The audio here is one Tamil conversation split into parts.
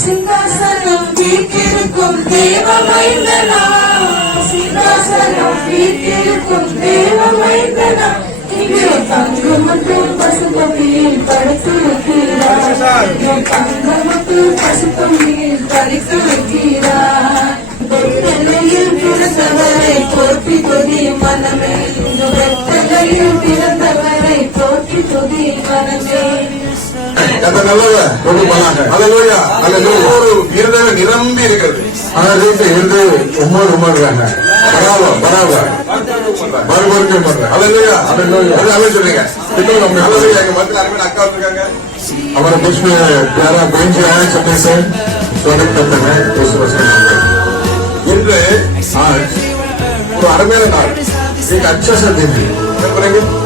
சிங்காசனம் வீட்டிற்கும் தேவமைந்தனா, சிங்காசனம் வீட்டிற்கும் தேவமைந்தனா, இங்கே தங்கம் மற்றும் பசுபதியில் படுத்திருக்கிறார், தங்கம் மற்றும் பசுபதியில் படுத்திருக்கிறார். வெத்தலையில் பிறந்தவரை போற்றி துதி மனமே, வெத்தலையில் பிறந்தவரை போற்றி துதி மனமே. நிரம்பி இருக்கிறது. हमारे बीच में प्यारा बहन जी आए चलने से स्वागत करते हैं। இன்று ஒரு அருமையான நாள், एक अच्छा सा दिन है।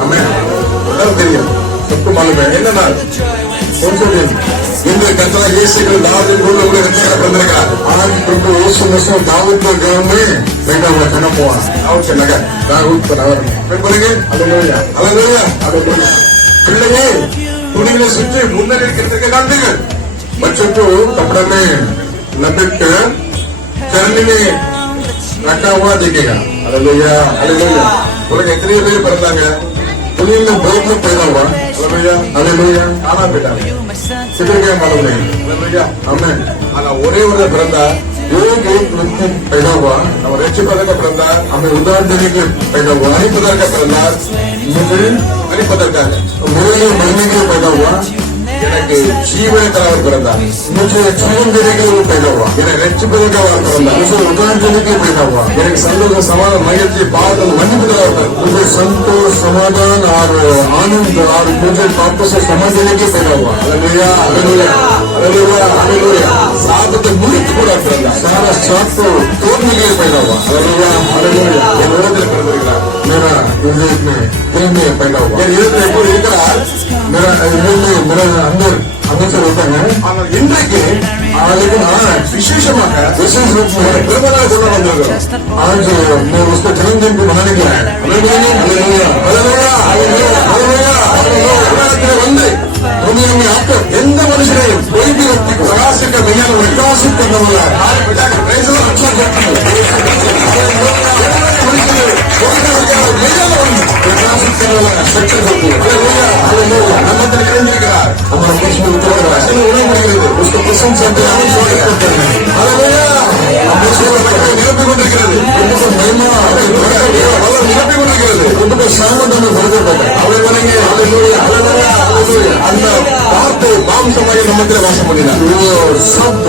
हमें தெரியும், सबको मालूम है என்ன நாள், कौन सा दिन? இன்று கர்த்தர் இயேசு दाऊद के रक्षक बंदरगाह, आज प्रभु यीशु मसीह दाऊद के गांव में पैदा हुआ जन्म हुआ। दाऊद के नगर, दाऊद का नगर में फिर बोलेंगे हालेलुया हालेलुया हालेलुया। பிள்ளையே துணிகளை சுற்றி முன்னே இருக்கிறதுக்கு காண்பீர்கள், बच्चों को कपड़ा में लपेट कर चरनी में रखा हुआ देखेगा। Hallelujah hallelujah. बोले इतने பேர் பிறந்தாங்க, दुनिया में बहुत लोग पैदा हुआ। Hallelujah hallelujah. आना बेटा कितने क्या मालूम नहीं। हालेलुया हमें आना ஒரே ஒரு பிறந்தா, एक व्यक्ति पैदा हुआ, हम रक्षक का பிறந்தா, हमें उदाहरण देने के पैदा हुआ। हरिपदर का பிறந்தா, मुझे हरिपदर का मेरे लिए मरने के लिए पैदा हुआ, எனக்கு ஜீவனை தரவர் பிறந்தார், मुझे जीवन देने के लिए पैदा हुआ, எனக்கு ரட்சிப்பதற்காக பிறந்தார், मुझे उदाहरण देने के लिए पैदा हुआ, எனக்கு சந்தோஷ சமாதானம் மகிழ்ச்சி பாதம் மன்னிப்பு தரவர், मुझे संतोष समाधान और आनंद और मुझे पापों से क्षमा देने के लिए पैदा हुआ। Hallelujah hallelujah hallelujah hallelujah. सात मुक्त पूरा பிறந்தார், सारा सात को तोड़ने के लिए पैदा हुआ। Hallelujah hallelujah. मेरा हृदय में दिल में पैदा हुआ, मेरा मेरा अंदर अंदर से होता है। இன்றைக்கு लेकिन आज विशेषமாக विशेष रूप में பிறந்த நாள் கொண்டாட வந்திருக்கிறோம்। आज मैं उसका जन्मदिन को मनाने के लिए आया। Hallelujah hallelujah hallelujah hallelujah. வந்து दुनिया में आपको எந்த மனுஷனையும் कोई भी व्यक्ति को प्रकाशित का विज्ञान विकासित करने वाला है। हमारे पिता का प्रेस अच्छा करता है, प्रकाशित करने वाला सच्चा होती है। Hallelujah hallelujah. நம்ம தெரிஞ்சிருக்கிறார், हमारे देश में उतर उड़े முடிகிறது, उसको प्रशंसा करते हैं, स्वागत करते हैं। हालेलुया। हम देश நிரப்பி கொண்டிருக்கிறது, उनको महिमा वल्लभ நிரப்பி கொண்டிருக்கிறது, उनको सामर्थ में भर देता है। அவரை வணங்கி हालेलुया हालेलुया हालेलुया। அந்த வார்த்தை மாம்சமாய் நம்மத்தில் வாசம் பண்ணினார்। वो शब्द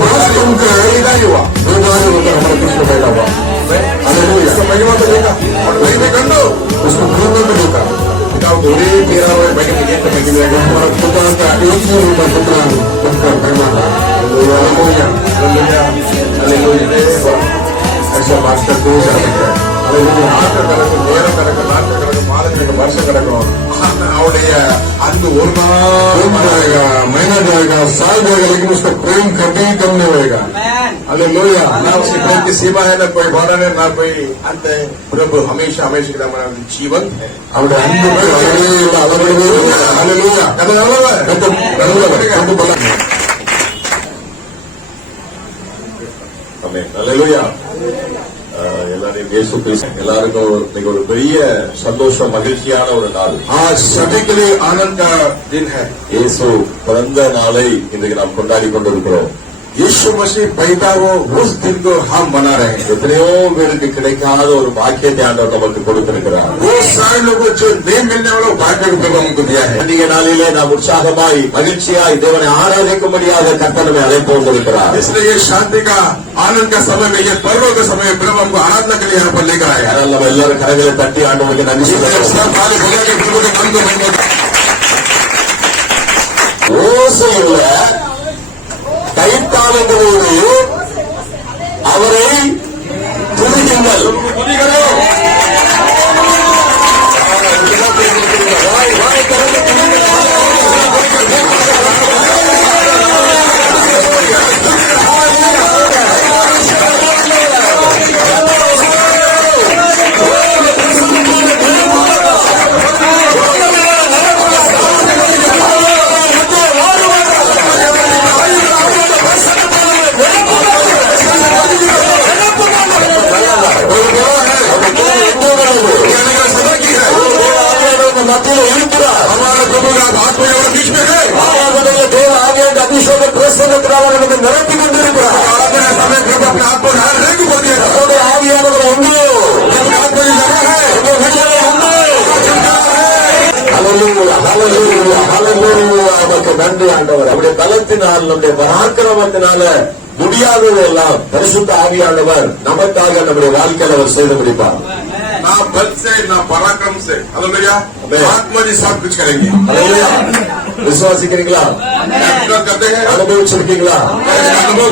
वास्तव में पैदा हुआ, हमारे बीच में पैदा हुआ। हालेलुया। महिमा को देखा और महिमा कंडो, उसको महिमा को देखा। ஒரே பேராவை பயணிக்க हमारा खुदा का एक ही रूप पुत्र बनकर महिमा था। Hallelujah hallelujah hallelujah. ऐसा बात करते हुए ஆட்ட கணக்கு நேரம் கணக்கு நாட்கள் கணக்கு மாதம் கணக்கு வருஷம் கணக்கும் அவருடைய அன்பு ஒரு நாள் महीना जाएगा, साल जाएगा, लेकिन उसका प्रेम कभी कम नहीं होगा। हालेलुया। ना उसकी प्रेम की सीमा है, ना कोई वर्णन है, ना कोई अंत है। प्रभु हमेशा हमेशा का हमारा जीवन है। அவருடைய அன்பு हालेलुया हालेलुया। எல்லாரும் இயேசு கிறிஸ்து எல்லாருக்கும் ஒரு பெரிய சந்தோஷம் மகிழ்ச்சியான ஒரு நாள்। आज सभी के लिए आनंद का दिन है। இயேசு பிறந்த நாளை இன்றைக்கு நாம் கொண்டாடி கொண்டிருக்கிறோம்। यीशु मसीह पैदा हो उस दिन को हम मना रहे हैं। எத்தனையோ பேருக்கு கிடைக்காத ஒரு பாக்கியத்தை ஆண்டவர் நமக்கு கொடுத்திருக்கிறார்। वो सारे लोगों जो नहीं मिलने वाला भाग्य को प्रभु हमको दिया है। இந்த நாளிலே நாம் உற்சாகமாய் மகிழ்ச்சியாய் தேவனை ஆராதிக்கும்படியாக கர்த்தர் நம்மை அழைத்து வந்திருக்கிறார்। इसलिए ये शांति का आनंद का समय में, ये पर्व का समय प्रभु हमको आराधना के लिए यहाँ पर लेकर आया। நம்ம எல்லாரும் கரங்களை தட்டி ஆண்டவருக்கு நன்றி சொல்லுவோம்। ஓசையுள்ள கைத்தாளங்களோடு அவரை துதியுங்கள்। ஆவியானவரை நிரப்பி கொண்டிருக்கிறார். आराधना समय प्रभु अपने आप को ढाल लेके बोल दिया அவருடைய ஆவியானவர் உண்டு. अपने आप को लगा है விடுதலை உண்டு. ஹல்லேலூயா, ஹல்லேலூயா, ஹல்லேலூயா. நமக்கு நன்றி ஆண்டவர். அவருடைய பலத்தினால் நம்முடைய பராக்கிரமத்தினால முடியாதது எல்லாம் பரிசுத்த ஆவியானவர் நமக்காக நம்முடைய வாழ்க்கையில் அவர் செய்து முடிப்பார். ना बल से ना पराक्रम से हालेलुया आत्मा जी सब कुछ करेंगे ஹல்லேலூயா. விசுவாசிக்கிறீங்களா? विश्वास करते हैं அனுபவிச்சிருக்கீங்களா?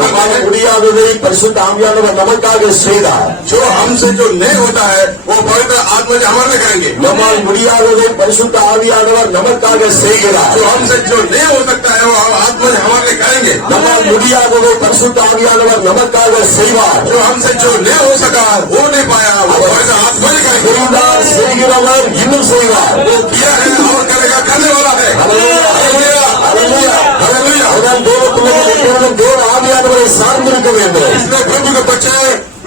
நம்மால முடியாததை பரிசுத்த ஆவியானவர் நமக்காக செய்தார். जो हमसे जो नहीं होता है वो पवित्र आत्मा जी हमारे लिए करेंगे நம்மால் முடியாததை பரிசுத்த ஆவியானவர் நமக்காக செய்கிறார். जो हमसे जो नहीं हो सकता है वो आत्मा जी हमारे लिए करेंगे நம்மால் முடியாததை பரிசுத்த ஆவியானவர் நமக்காக செய்வார். जो हमसे जो नहीं हो सका हो नहीं पाया वो पवित्र आत्मा जी करेंगे செய்தார், செய்கிறவர் இன்னும் செய்வார். वो किया है और करेगा करने वाला है ஹல்லேலூயா, ஹல்லேலூயா, ஹல்லேலூயா. அதனால் தேவ பிள்ளைகள் எப்பொழுதும் தேவ ஆவியானவரை சார்ந்திருக்க வேண்டும். इसलिए प्रभु के बच्चे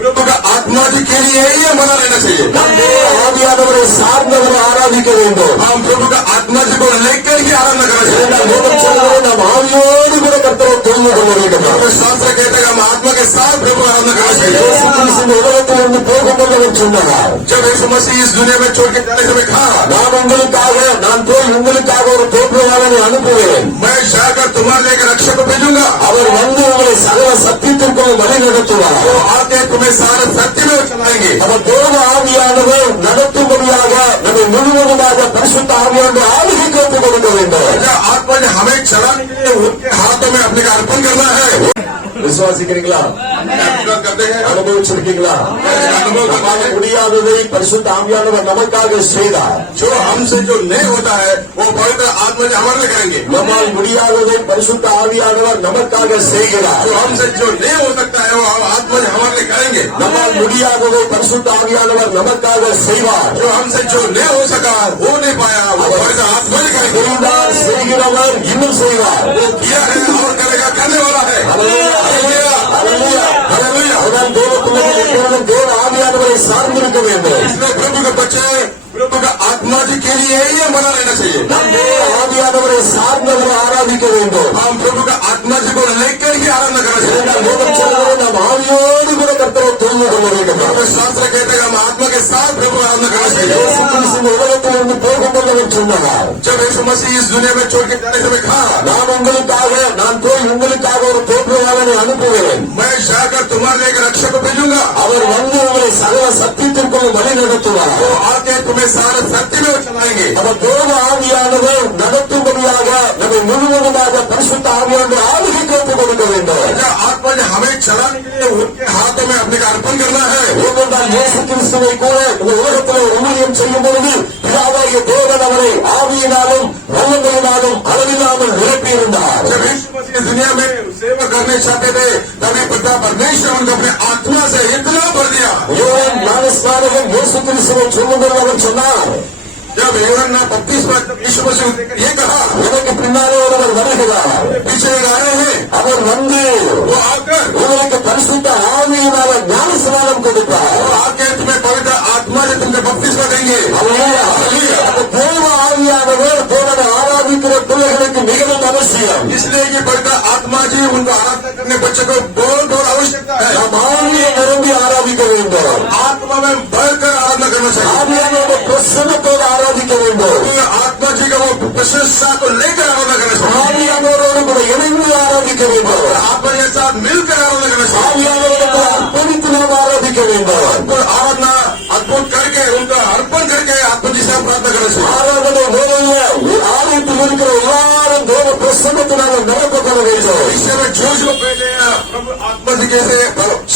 प्रभु का आत्मा जी के लिए ही बना रहना चाहिए நாம் தேவ ஆவியானவரை சார்ந்தவரை ஆராதிக்க வேண்டும். हम प्रभु का आत्मा जी को लेकर ही आराधना करना चाहिए இரண்டாம் வேதம் சொல்கிறது, நாம் ஆவியோடு கூட கர்த்தரை தொழுது கொள்ள வேண்டும். तो शास्त्र कहते हैं हम आत्मा के साथ प्रभु का आराधना करना चाहिए இயேசு கிறிஸ்து இந்த உலகத்திலிருந்து போகும்போது அவர் சொன்னார், जब यीशु मसीह इस दुनिया में छोड़ के जाने समय कहा நான் போய் உங்களுக்காக ஒரு தோற்றவாளனை அனுப்புவேன். मैं जाकर तुम्हारे लिए एक रक्षक को भेजूंगा அவர் வந்து உங்களை சகல சத்தியத்திற்குள் வழி நடத்துவார். वो आके तुम्हें सारे सत्य में चलाएंगे அவர் தேவ ஆவியானவர் நடத்தும்படியாக நம்மை முழுவதுமாக பரிசுத்த ஆவியானவர் ஆளுகைக்கு ஒப்புக் கொடுக்க வேண்டும். आत्मा ने हमें चलाने के लिए उनके हाथों में अपने का अर्पण करना है விசுவாசிக்கிறீங்களா? विश्वास करते हैं அனுபவிச்சிருக்கீங்களா? நம்மால முடியாததை பரிசுத்த ஆவியானவர் நமக்காக செய்தார். जो हमसे जो नहीं होता है वो पवित्र आत्मा जी हमारे लिए करेंगे நம்மால் முடியாததை பரிசுத்த ஆவியானவர் நமக்காக செய்கிறார். जो हमसे जो नहीं हो सकता है वो आत्मा जी हमारे लिए करेंगे நம்மால் முடியாததை பரிசுத்த ஆவியானவர் நமக்காக செய்வார். जो हमसे जो नहीं हो सका हो नहीं पाया वो पवित्र आत्मा जी करेंगे செய்தார், செய்கிறவர் இன்னும் செய்வார். वो किया है और करेगा करने वाला है ஹல்லேலூயா, ஹல்லேலூயா, ஹல்லேலூயா. அதனால் தேவ பிள்ளைகள் எப்பொழுதும் தேவ ஆவியானவரை சார்ந்திருக்க வேண்டும். इसलिए प्रभु के बच्चे प्रभु का आत्मा जी के लिए ही बना रहना चाहिए நாம் தேவ ஆவியானவரை சார்ந்தவரை ஆராதிக்க வேண்டும். हम प्रभु का आत्मा जी को लेकर ही आराधना करना चाहिए இரண்டாம் வேதம் சொல்கிறது, நாம் ஆவியோடு கூட கர்த்தரை தொழுது கொள்ள வேண்டும். तो शास्त्र कहते हैं हम आत्मा के साथ प्रभु का आराधना करना चाहिए இயேசு கிறிஸ்து இந்த உலகத்திலிருந்து போகும்போது அவர் சொன்னார், जब यीशु मसीह इस दुनिया में छोड़ के जाने समय कहा நான் போய் உங்களுக்காக ஒரு தோற்றவாளனை அனுப்புவேன். मैं जाकर तुम्हारे लिए एक रक्षक को भेजूंगा அவர் வந்து உங்களை சகல சத்தியத்திற்குள் வழி நடத்துவார். वो आके तुम्हें सारे सत्य में चलाएंगे அவர் தேவ ஆவியானவர் நடத்தும்படியாக நம்மை முழுவதுமாக பரிசுத்த ஆவியானவர் ஆளுகைக்கு ஒப்புக் கொடுக்க வேண்டும். आत्मा ने हमें चलाने के लिए उनके हाथों में अपने का अर्पण करना है ஏனென்றால் இயேசு கிறிஸ்துவை கூட இந்த உலகத்தில் ஊழியம் செய்யும் பொழுது பிதாவாகிய தேவன் அவரை ஆவியினாலும் வல்லமையினாலும் அளவில்லாமல் நிரப்பியிருந்தார். जब यीशु मसीह इस दुनिया में सेवा करने चाहते थे तभी पिता परमेश्वर उनको अपने आत्मा से इतना भर दिया யோவான் ஞானஸ்நானகன் இயேசு கிறிஸ்துவை சொல்லும்போது அவர் சொன்னார், जब यूहन्ना बपतिस्मा यीशु मसीह को देखकर ये कहा எனக்கு பின்னாலே ஒருவர் வருகிறார், पीछे एक आए हैं அவர் வந்து वो आकर உங்களுக்கு பரிசுத்த ஆவியினால ஞானஸ்நானம் கொடுப்பார். वो आके तुम्हें पवित्र आत्मा से तुमसे बपतिस्मा देंगे அல்லேலூயா. அந்த தேவ ஆவியானவர் தேவனை ஆராதிக்கிற பிள்ளைகளுக்கு மிகவும் அவசியம். इसलिए कि पवित्र आत्मा जी उनको आराधना करने बच्चे को बहुत बहुत आवश्यकता है நாம் ஆவியை நிரம்பி ஆராதிக்க வேண்டும். आत्मा में बढ़कर आराधना करना चाहिए ஆவியானோட பிரசன்னத்தோடு ஆராதிக்க வேண்டும். आत्मा जी का वो प्रशंसा को लेकर आराधना करना चाहिए ஆவியானோரோடு கூட இணைந்து ஆராதிக்க வேண்டும். आत्मा के साथ मिलकर आराधना करना चाहिए ஆவியானோடு கூட அர்ப்பணித்து நாம் ஆராதிக்க வேண்டும். उनको आराधना अद्भुत करके उनका अर्पण करके आत्मा जी से प्रार्थना करना चाहिए ஆராதனை வேலையில ஆலயத்தில் இருக்கிற எல்லாரும் தேவ பிரசன்னத்தினால நிரப்பப்பட வேண்டும். इससे में जो पहले प्रभु आत्मा जी कैसे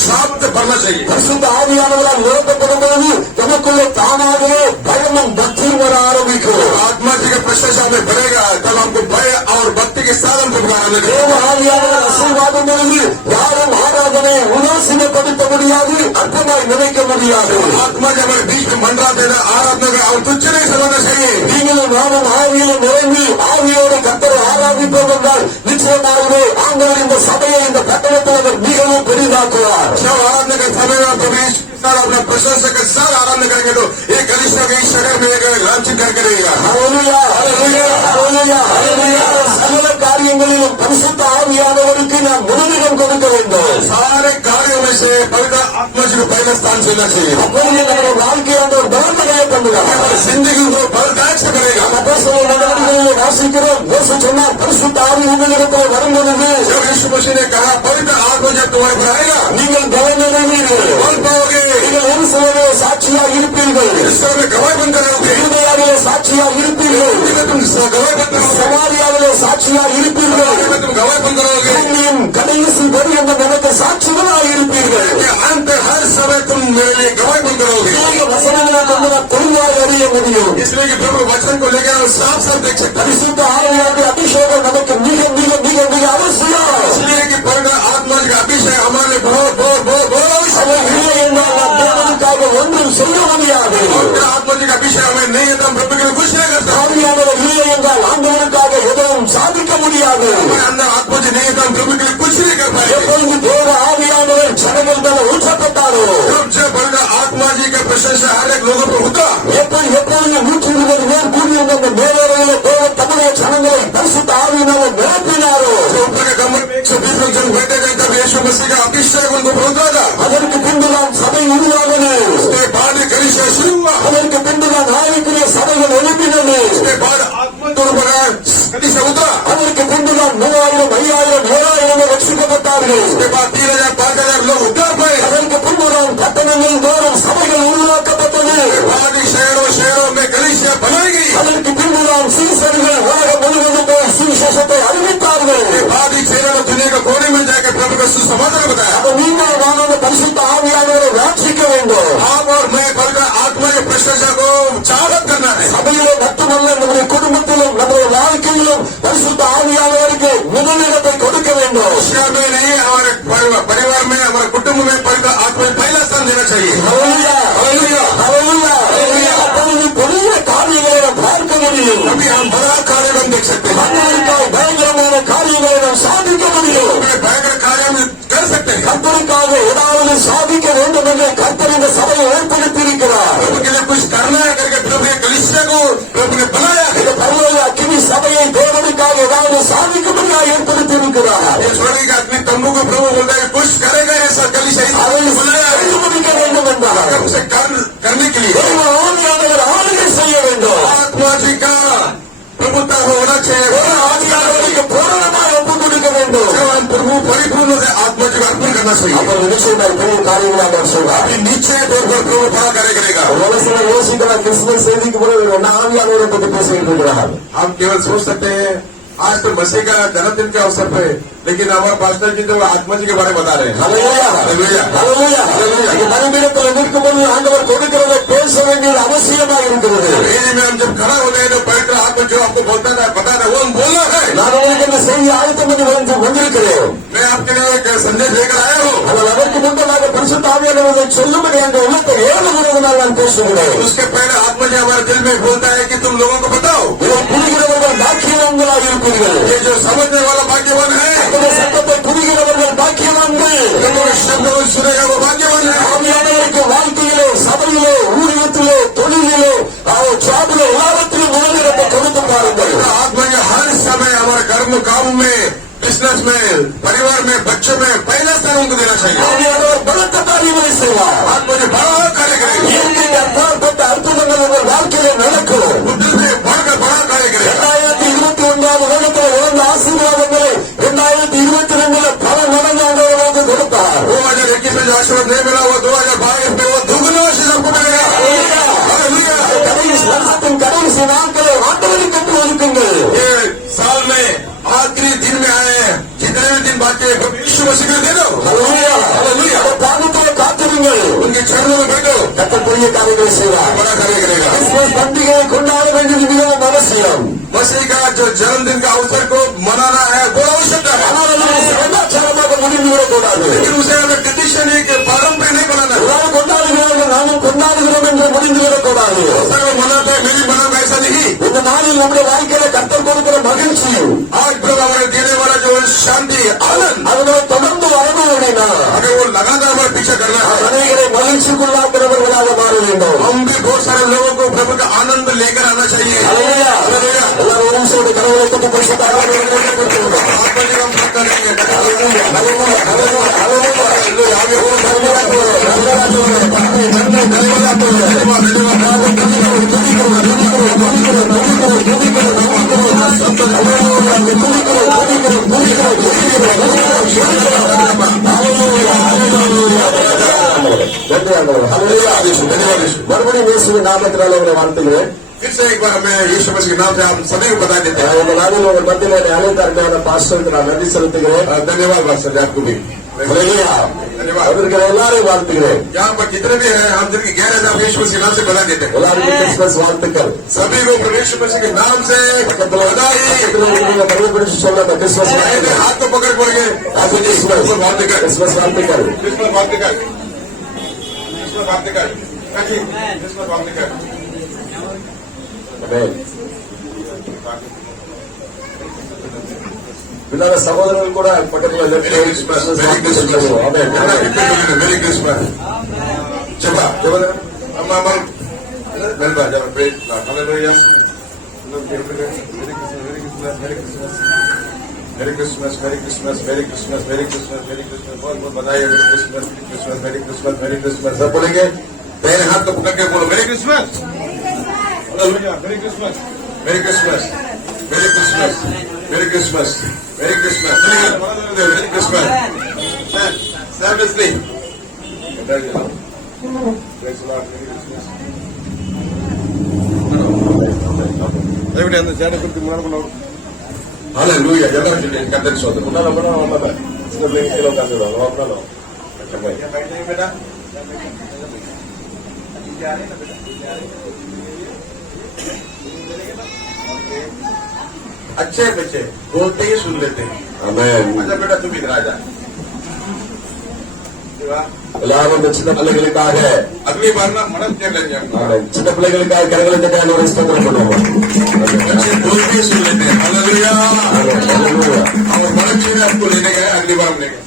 शांत भरना चाहिए பரிசுத்த ஆவியானவரால் நிரப்பப்படும் பொழுது நமக்குள்ளே தானாகவே பயமும் பக்தியும் வர ஆரம்பிக்கும். आत्मा जी के प्रशंसा में भरेगा तब हमको भय और भक्ति के साथ हमको आराधना தேவ करेगा ஆவியானவர் அசைவாடும் பொழுது யாரும் ஆராதனை உதாசீனப்படுத்த முடியாது, அற்பமாய் நினைக்க முடியாது. आत्मा जी हमारे बीच में मंडराते हैं आराधना का और तुच्छ नहीं समझना चाहिए நீங்களும் நானும் ஆவியிலும் நிரம்பி ஆவியோடு கர்த்தரை ஆராதிப்போம் என்றால் நிச்சயமாகவே ஆண்டவர் இந்த சபையை இந்த பட்டணத்தில் அவர் மிகவும் பெரிதாக்குவார். जब आराधना का समय में प्रवेश के साथ अपना प्रशंसा के साथ आराधना करेंगे तो एक कलिशा के इस शहर में एक लांछन करके रहेगा ஹல்லேலூயா, ஹல்லேலூயா, ஹல்லேலூயா, ஹல்லேலூயா. சகல காரியங்களும் காரியங்களிலும் பரிசுத்த ஆவியானவருக்கு நாம் முதலிடம் கொடுக்க வேண்டும். सारे कार्यों में से पवित्र आत्मा जी को पहले स्थान देना चाहिए. அப்பொழுது நம்முடைய வாழ்க்கையானவர் பலனடைய பண்ணுவார். जिंदगी को फलदायक से करेगा. அப்போஸ்தலர் நடவடிக்கைகளை வாசிக்கிறோம். இயேசு சொன்னார், பரிசுத்த ஆவி உங்களிடத்தில் வரும்பொழுது जब यीशु मसीह ने कहा पवित्र आत्मा जब तुम्हारे पर आएगा நீங்கள் பலனடைவீர்கள், फल पाओगे. நீங்கள் எருசலேமிலே சாட்சியாக இருப்பீர்கள், क्रिस्तों में गवाही बनकर रहोगे. யூதேயாவிலே சாட்சியாக இருப்பீர்கள், तुम गवाही बनकर रहोगे. சமாரியாவிலே சாட்சியாக இருப்பீர்கள், तुम गवाही बनकर रहोगे. பூமியின் கடைசி பரியந்தம் எனக்கு சாட்சிகளாக இருப்பீர்கள். अंत हर समय तुम मेरे लिए गवाही बनकर रहोगे. இந்த வசனங்களை கொண்டு நாம் தெளிவாக அறிய முடியும். इसलिए कि प्रभु वचन को लेकर हम साफ साफ देख सकते हैं. பரிசுத்த ஆவியானவருடைய அபிஷேகம் நமக்கு மிக மிக மிக மிக அவசியம். इसलिए कि पवित्र आत्मा का अभिषेक हमारे बहुत बहुत बहुत बहुत आवश्यक அவர் இல்லை என்றால் நாம் தேவனுக்காக ஒன்றும் செய்ய முடியாது. पवित्र आत्मा जी का अभिषेक हमें नहीं है तो हम प्रभु के लिए कुछ नहीं कर सकते. ஆவியானவர் இல்லை என்றால் ஆண்டவருக்காக எதுவும் சாதிக்க முடியாது. हमारे अंदर आत्मा जी नहीं है तो हम प्रभु के लिए कुछ नहीं कर पाएंगे. எப்பொழுது தேவ ஆவியானவர் ஜனங்கள் மேல ஊற்றப்பட்டாரோ, जब पवित्र आत्मा जी का प्रशंसा हर एक लोगों पर होता, எப்பொழுது 120 பேர் கூடியிருந்த அந்த மேலறையிலே தேவன் தம்முடைய ஜனங்களை பரிசுத்த ஆவியினாலே நிரப்பினாரோ, तो ऊपर के कमरे में 120 लोग जब बैठे गए तब यीशु मसीह का अभिषेक उनको पहुंचा था. அதற்கு பின்புதான் சபை உருவானது. उसके बाद कलीसिया शुरू हुआ. அதற்கு பின்புதான் ஆவிக்குரிய சபைகள் எழுப்பினது. उसके बाद आत्मा तौर पर कलीसिया उतरा. அதற்கு பின்புதான் 3000 5000 7000 ரட்சிக்கப்பட்டார்கள். उसके बाद 3000 5000 लोग उद्धार पाए. அதற்கு பின்புதான் பட்டணங்கள் தோறும் சபைகள் உருவாக்கப்பட்டது. बाद शहरों शहरों में कलीसिया बनाई गई. அதற்கு பின்புதான் சீசர்கள் உலகம் முழுவதும் போய் சுவிசேஷத்தை அறிவித்தார்கள். बाद ही शहरों दुनिया को कोने में जाकर प्रभु का सुसमाचार बताया. அப்ப நீங்கள் நானும் பரிசுத்த ஆவியானவரை வாசிக்க வேண்டும். आप और मैं पवित्र आत्मा के प्रशंसा को चाहत करना है. சபையிலே மட்டுமல்ல, நம்முடைய குடும்பத்திலும் நம்முடைய வாழ்க்கையிலும் பரிசுத்த ஆவியானவருக்கு முதலிடத்தை கொடுக்க வேண்டும். शिक्षा में नहीं, हमारे परिवार में, हमारे कुटुंब में पवित्र आत्मा को पहला स्थान देना चाहिए. ஹல்லேலூயா, ஹல்லேலூயா, ஹல்லேலூயா, ஹல்லேலூயா. அப்பொழுது பெரிய காரியங்களை நாம் பார்க்க முடியும். अभी हम बड़ा कार्य हम देख सकते हैं. மன்னருக்காய் பயங்கரமான காரியங்களை நாம் சாதிக்க முடியும். हमें भयंकर कार्य हम कर सकते हैं. கர்த்தருக்காக ஏதாவது சாதிக்க வேண்டும் என்று கர்த்தர் இந்த சபையை ஏற்படுத்தியிருக்கிறார். प्रभु के लिए कुछ करना है करके प्रभु के कलीसिया को प्रभु ने बनाया है. இந்த பரலோக அக்கினி சபையை தேவனுக்காக ஏதாவது சாதிக்கும்படியாக ஏற்படுத்தியிருக்கிறார். ये स्वर्ग का अग्नि तंबू को प्रभु बोलता है कुछ करेगा ऐसा कलीसिया அதை बनाया है. முடிக்க வேண்டும் என்றார். उसे करने के लिए தேவ ஆவியானவர் ஆளுகை செய்ய வேண்டும். आत्मा जी का प्रभुता होना चाहिए. ஆவியானவருக்கு பூரணமாக ஒப்புக் கொடுக்க வேண்டும். जब हम प्रभु परिपूर्ण से आत्मा जी को अर्पण करना चाहिए. அப்ப நிச்சயமாக பெரிய காரியங்களாக அவர் சொல்றார். अभी नीचे तौर पर प्रभु बड़ा कार्य करेगा. ஒரு சில யோசிக்கலாம், கிறிஸ்துமஸ் செய்திக்கு பிறகு என்ன ஆவியானவரை பற்றி பேசிட்டு இருக்கிறார். हम केवल सोच सकते हैं आज तो मसीह का जन्मदिन के अवसर पे, लेकिन हमारे पास्टर जी तो आत्मा जी के बारे में बता रहे हैं. ஹல்லேலூயா, ஹல்லேலூயா. ஹல்லேலூயா. இந்த பலிபீடத்தில் நிற்கும்போது ஆண்டவர் கொடுக்கிறதை பேச வேண்டியது அவசியமாக இருக்கிறது. वेदी में हम जब खड़ा होते हैं तो पवित्र आत्मा जो आपको बोलता है बता रहे वो हम बोलना है. நான் உங்களுக்கு இந்த செய்தி ஆயத்தம் பண்ணி வந்திருக்கிறேன். मैं आपके लिए एक संदेश लेकर आया हूँ. ஆனால் அதற்கு முன்பதாக பரிசுத்த ஆவியானவரை சொல்லும்படி அந்த உள்ளத்தை ஏழுகிறதுனால் நான் பேசுகிறேன். उसके पहले आत्मा जी हमारे दिल में बोलता है कि तुम लोगों को बताओ. இதை புரிகிறவர்கள் பாக்கியவான்களாக இருப்பீர்கள். ये जो समझने वाला भाग्यवान है, இந்த சத்தத்தை புரிகிறவர்கள் பாக்கியவான்கள். जो शब्द सुनेगा वो भाग्यवान है. ஆவியானவருக்கு வாழ்க்கையிலே, சபையிலே, ஊழியத்திலே, தொழிலிலே, ஜாபிலே எல்லாவற்றிலும் முதலிடத்தை கொடுத்து பாருங்கள். आत्मा के हर समय हमारे कर्म काम में, बिजनेस में, परिवार में, बच्चों में पहला स्थान उनको देना चाहिए. ஆவியானவர் பலத்த காரியங்களை செய்வார். आत्मा जी बड़ा कार्य करेगा. இயற்கைக்கு அப்பாற்பட்ட அற்புதங்கள் உங்கள் வாழ்க்கையிலே நடக்கும். बुद्धि से बढ़कर बड़ा कार्य करेगा. 2021 வருடத்தில் இழந்த ஆசீர்வாதங்களை 2022 பல மடங்கு ஆண்டவராக கொடுத்தார். 2021 में जो आशीर्वाद नहीं मिला वो 2022 में वो दुगना आशीर्वाद को मिलेगा. हालेलुया. கடைசி வருஷத்தின் கடைசி நாட்களை ஆண்டவருக்கு என்று ஒதுக்குங்கள். ये साल में आखिरी दिन में आए जितने भी दिन बाकी है यीशु मसीह को दे दो. ஹல்லேலூயா. हालेलुया. அந்த பாதத்திலே காத்திருங்கள். उनके चरणों में बैठो. கர்த்தர் பெரிய காரியங்களை செய்வார். बड़ा कार्य करेगा. கிறிஸ்துமஸ் பண்டிகையை கொண்டாட வேண்டியது மிகவும் அவசியம். मसीह का जो जन्मदिन का अवसर को मनाना है वो आवश्यकता है. ஆனால் அது சமாச்சாரமாக முடிந்துவிடக்கூடாது. लेकिन उसे हमें ट्रेडिशन एक पारंपरिक नहीं बनाना है. எல்லாரும் கொண்டாடுகிறார்கள், நாமும் கொண்டாடுகிறோம் என்று முடிந்துவிடக்கூடாது. सर्व मनाता है मेरी मनाता ऐसा नहीं. இந்த நாளில் நம்முடைய வாழ்க்கையில கர்த்தர் கொடுக்கிற மகிழ்ச்சி, आज प्रभु हमारे देने वाला जो शांति आनंद அதனை தொடர்ந்து வரணும் அப்படின்னா हमें वो लगातार हमारे पीछे करना है. அநேகரை மகிழ்ச்சிக்குள்ளாக்குறவர்களாக மாற வேண்டும். हम भी बहुत सारे लोगों को प्रभु का आनंद लेकर आना चाहिए. ஹல்லேலூயா. எல்லாரும் ஒரு நிமிஷம் கடவுளை பற்றி பரிசுத்த ஆவியானவரை மறுபடியும் இயேசுவின் நாமத்தினால உங்களை வாழ்த்துகிறேன். फिर से एक बार हमें यीशु मसीह के नाम से आप सभी को बता देते हैं. இந்த நாளில் உங்கள் மத்தியில் அனைத்து அருமையான பாஸ்டருக்கு நான் நன்றி செலுத்துகிறேன். धन्यवाद पास्टर आपको भी. धन्यवाद. அவர்கள் எல்லாரையும் வாழ்த்துகிறேன். यहाँ पर जितने भी हैं हम जिनकी गैर आप यीशु मसीह के नाम से बता देते हैं. எல்லாருக்கும் கிறிஸ்துமஸ் வாழ்த்துக்கள். सभी को यीशु मसीह के नाम से बधाई. பைபிள் படிச்சு சொல்ல கிறிஸ்துமஸ் हाथ को पकड़ पड़ेंगे. கிறிஸ்துமஸ் வாழ்த்துக்கள். क्रिसमस वार्तिका क्रिसमस वार्तिका பின்னால சகோதரர்கள் கூட பக்கத்தில் मेरी क्रिसमस चपा अम्मा अम्मा मेरे पास जब praise hallelujah merry Christmas merry Christmas merry Christmas merry Christmas merry Christmas बहुत बहुत बधाई मेरी Christmas merry Christmas merry Christmas सब बोलेंगे पहले हाथ को पकड़ के बोलो merry Christmas hallelujah merry Christmas merry Christmas merry Christmas merry Christmas merry Christmas merry Christmas सर्विसली எവിടെ அந்த சேட்டை கொடுத்து முன்னாடி கொண்டு हालेलुया எல்லாரும் சொல்லுங்க கர்த்தருக்கு ஸ்தோத்திரம். முன்னால போனா வந்தாங்க சில பிள்ளைங்க கீழே உட்காந்துருவாங்க வரணும். बेटा अच्छे बच्चे बोलते ही सुन लेते हैं. ஆமென். अच्छा बेटा तुम इधर आ जा. எல்லாரும் இந்த சின்ன பிள்ளைகளுக்காக अगली बार ना मदद कर लेंगे. சின்ன பிள்ளைகளுக்காக கரங்களை தட்டி ஒரு ஸ்தோத்திரம் பண்ணுவோம். बच्चे बोलते ही सुन लेते हैं. हालेलुया. और मदद चाहिए आपको लेने गए अगली बार लेंगे.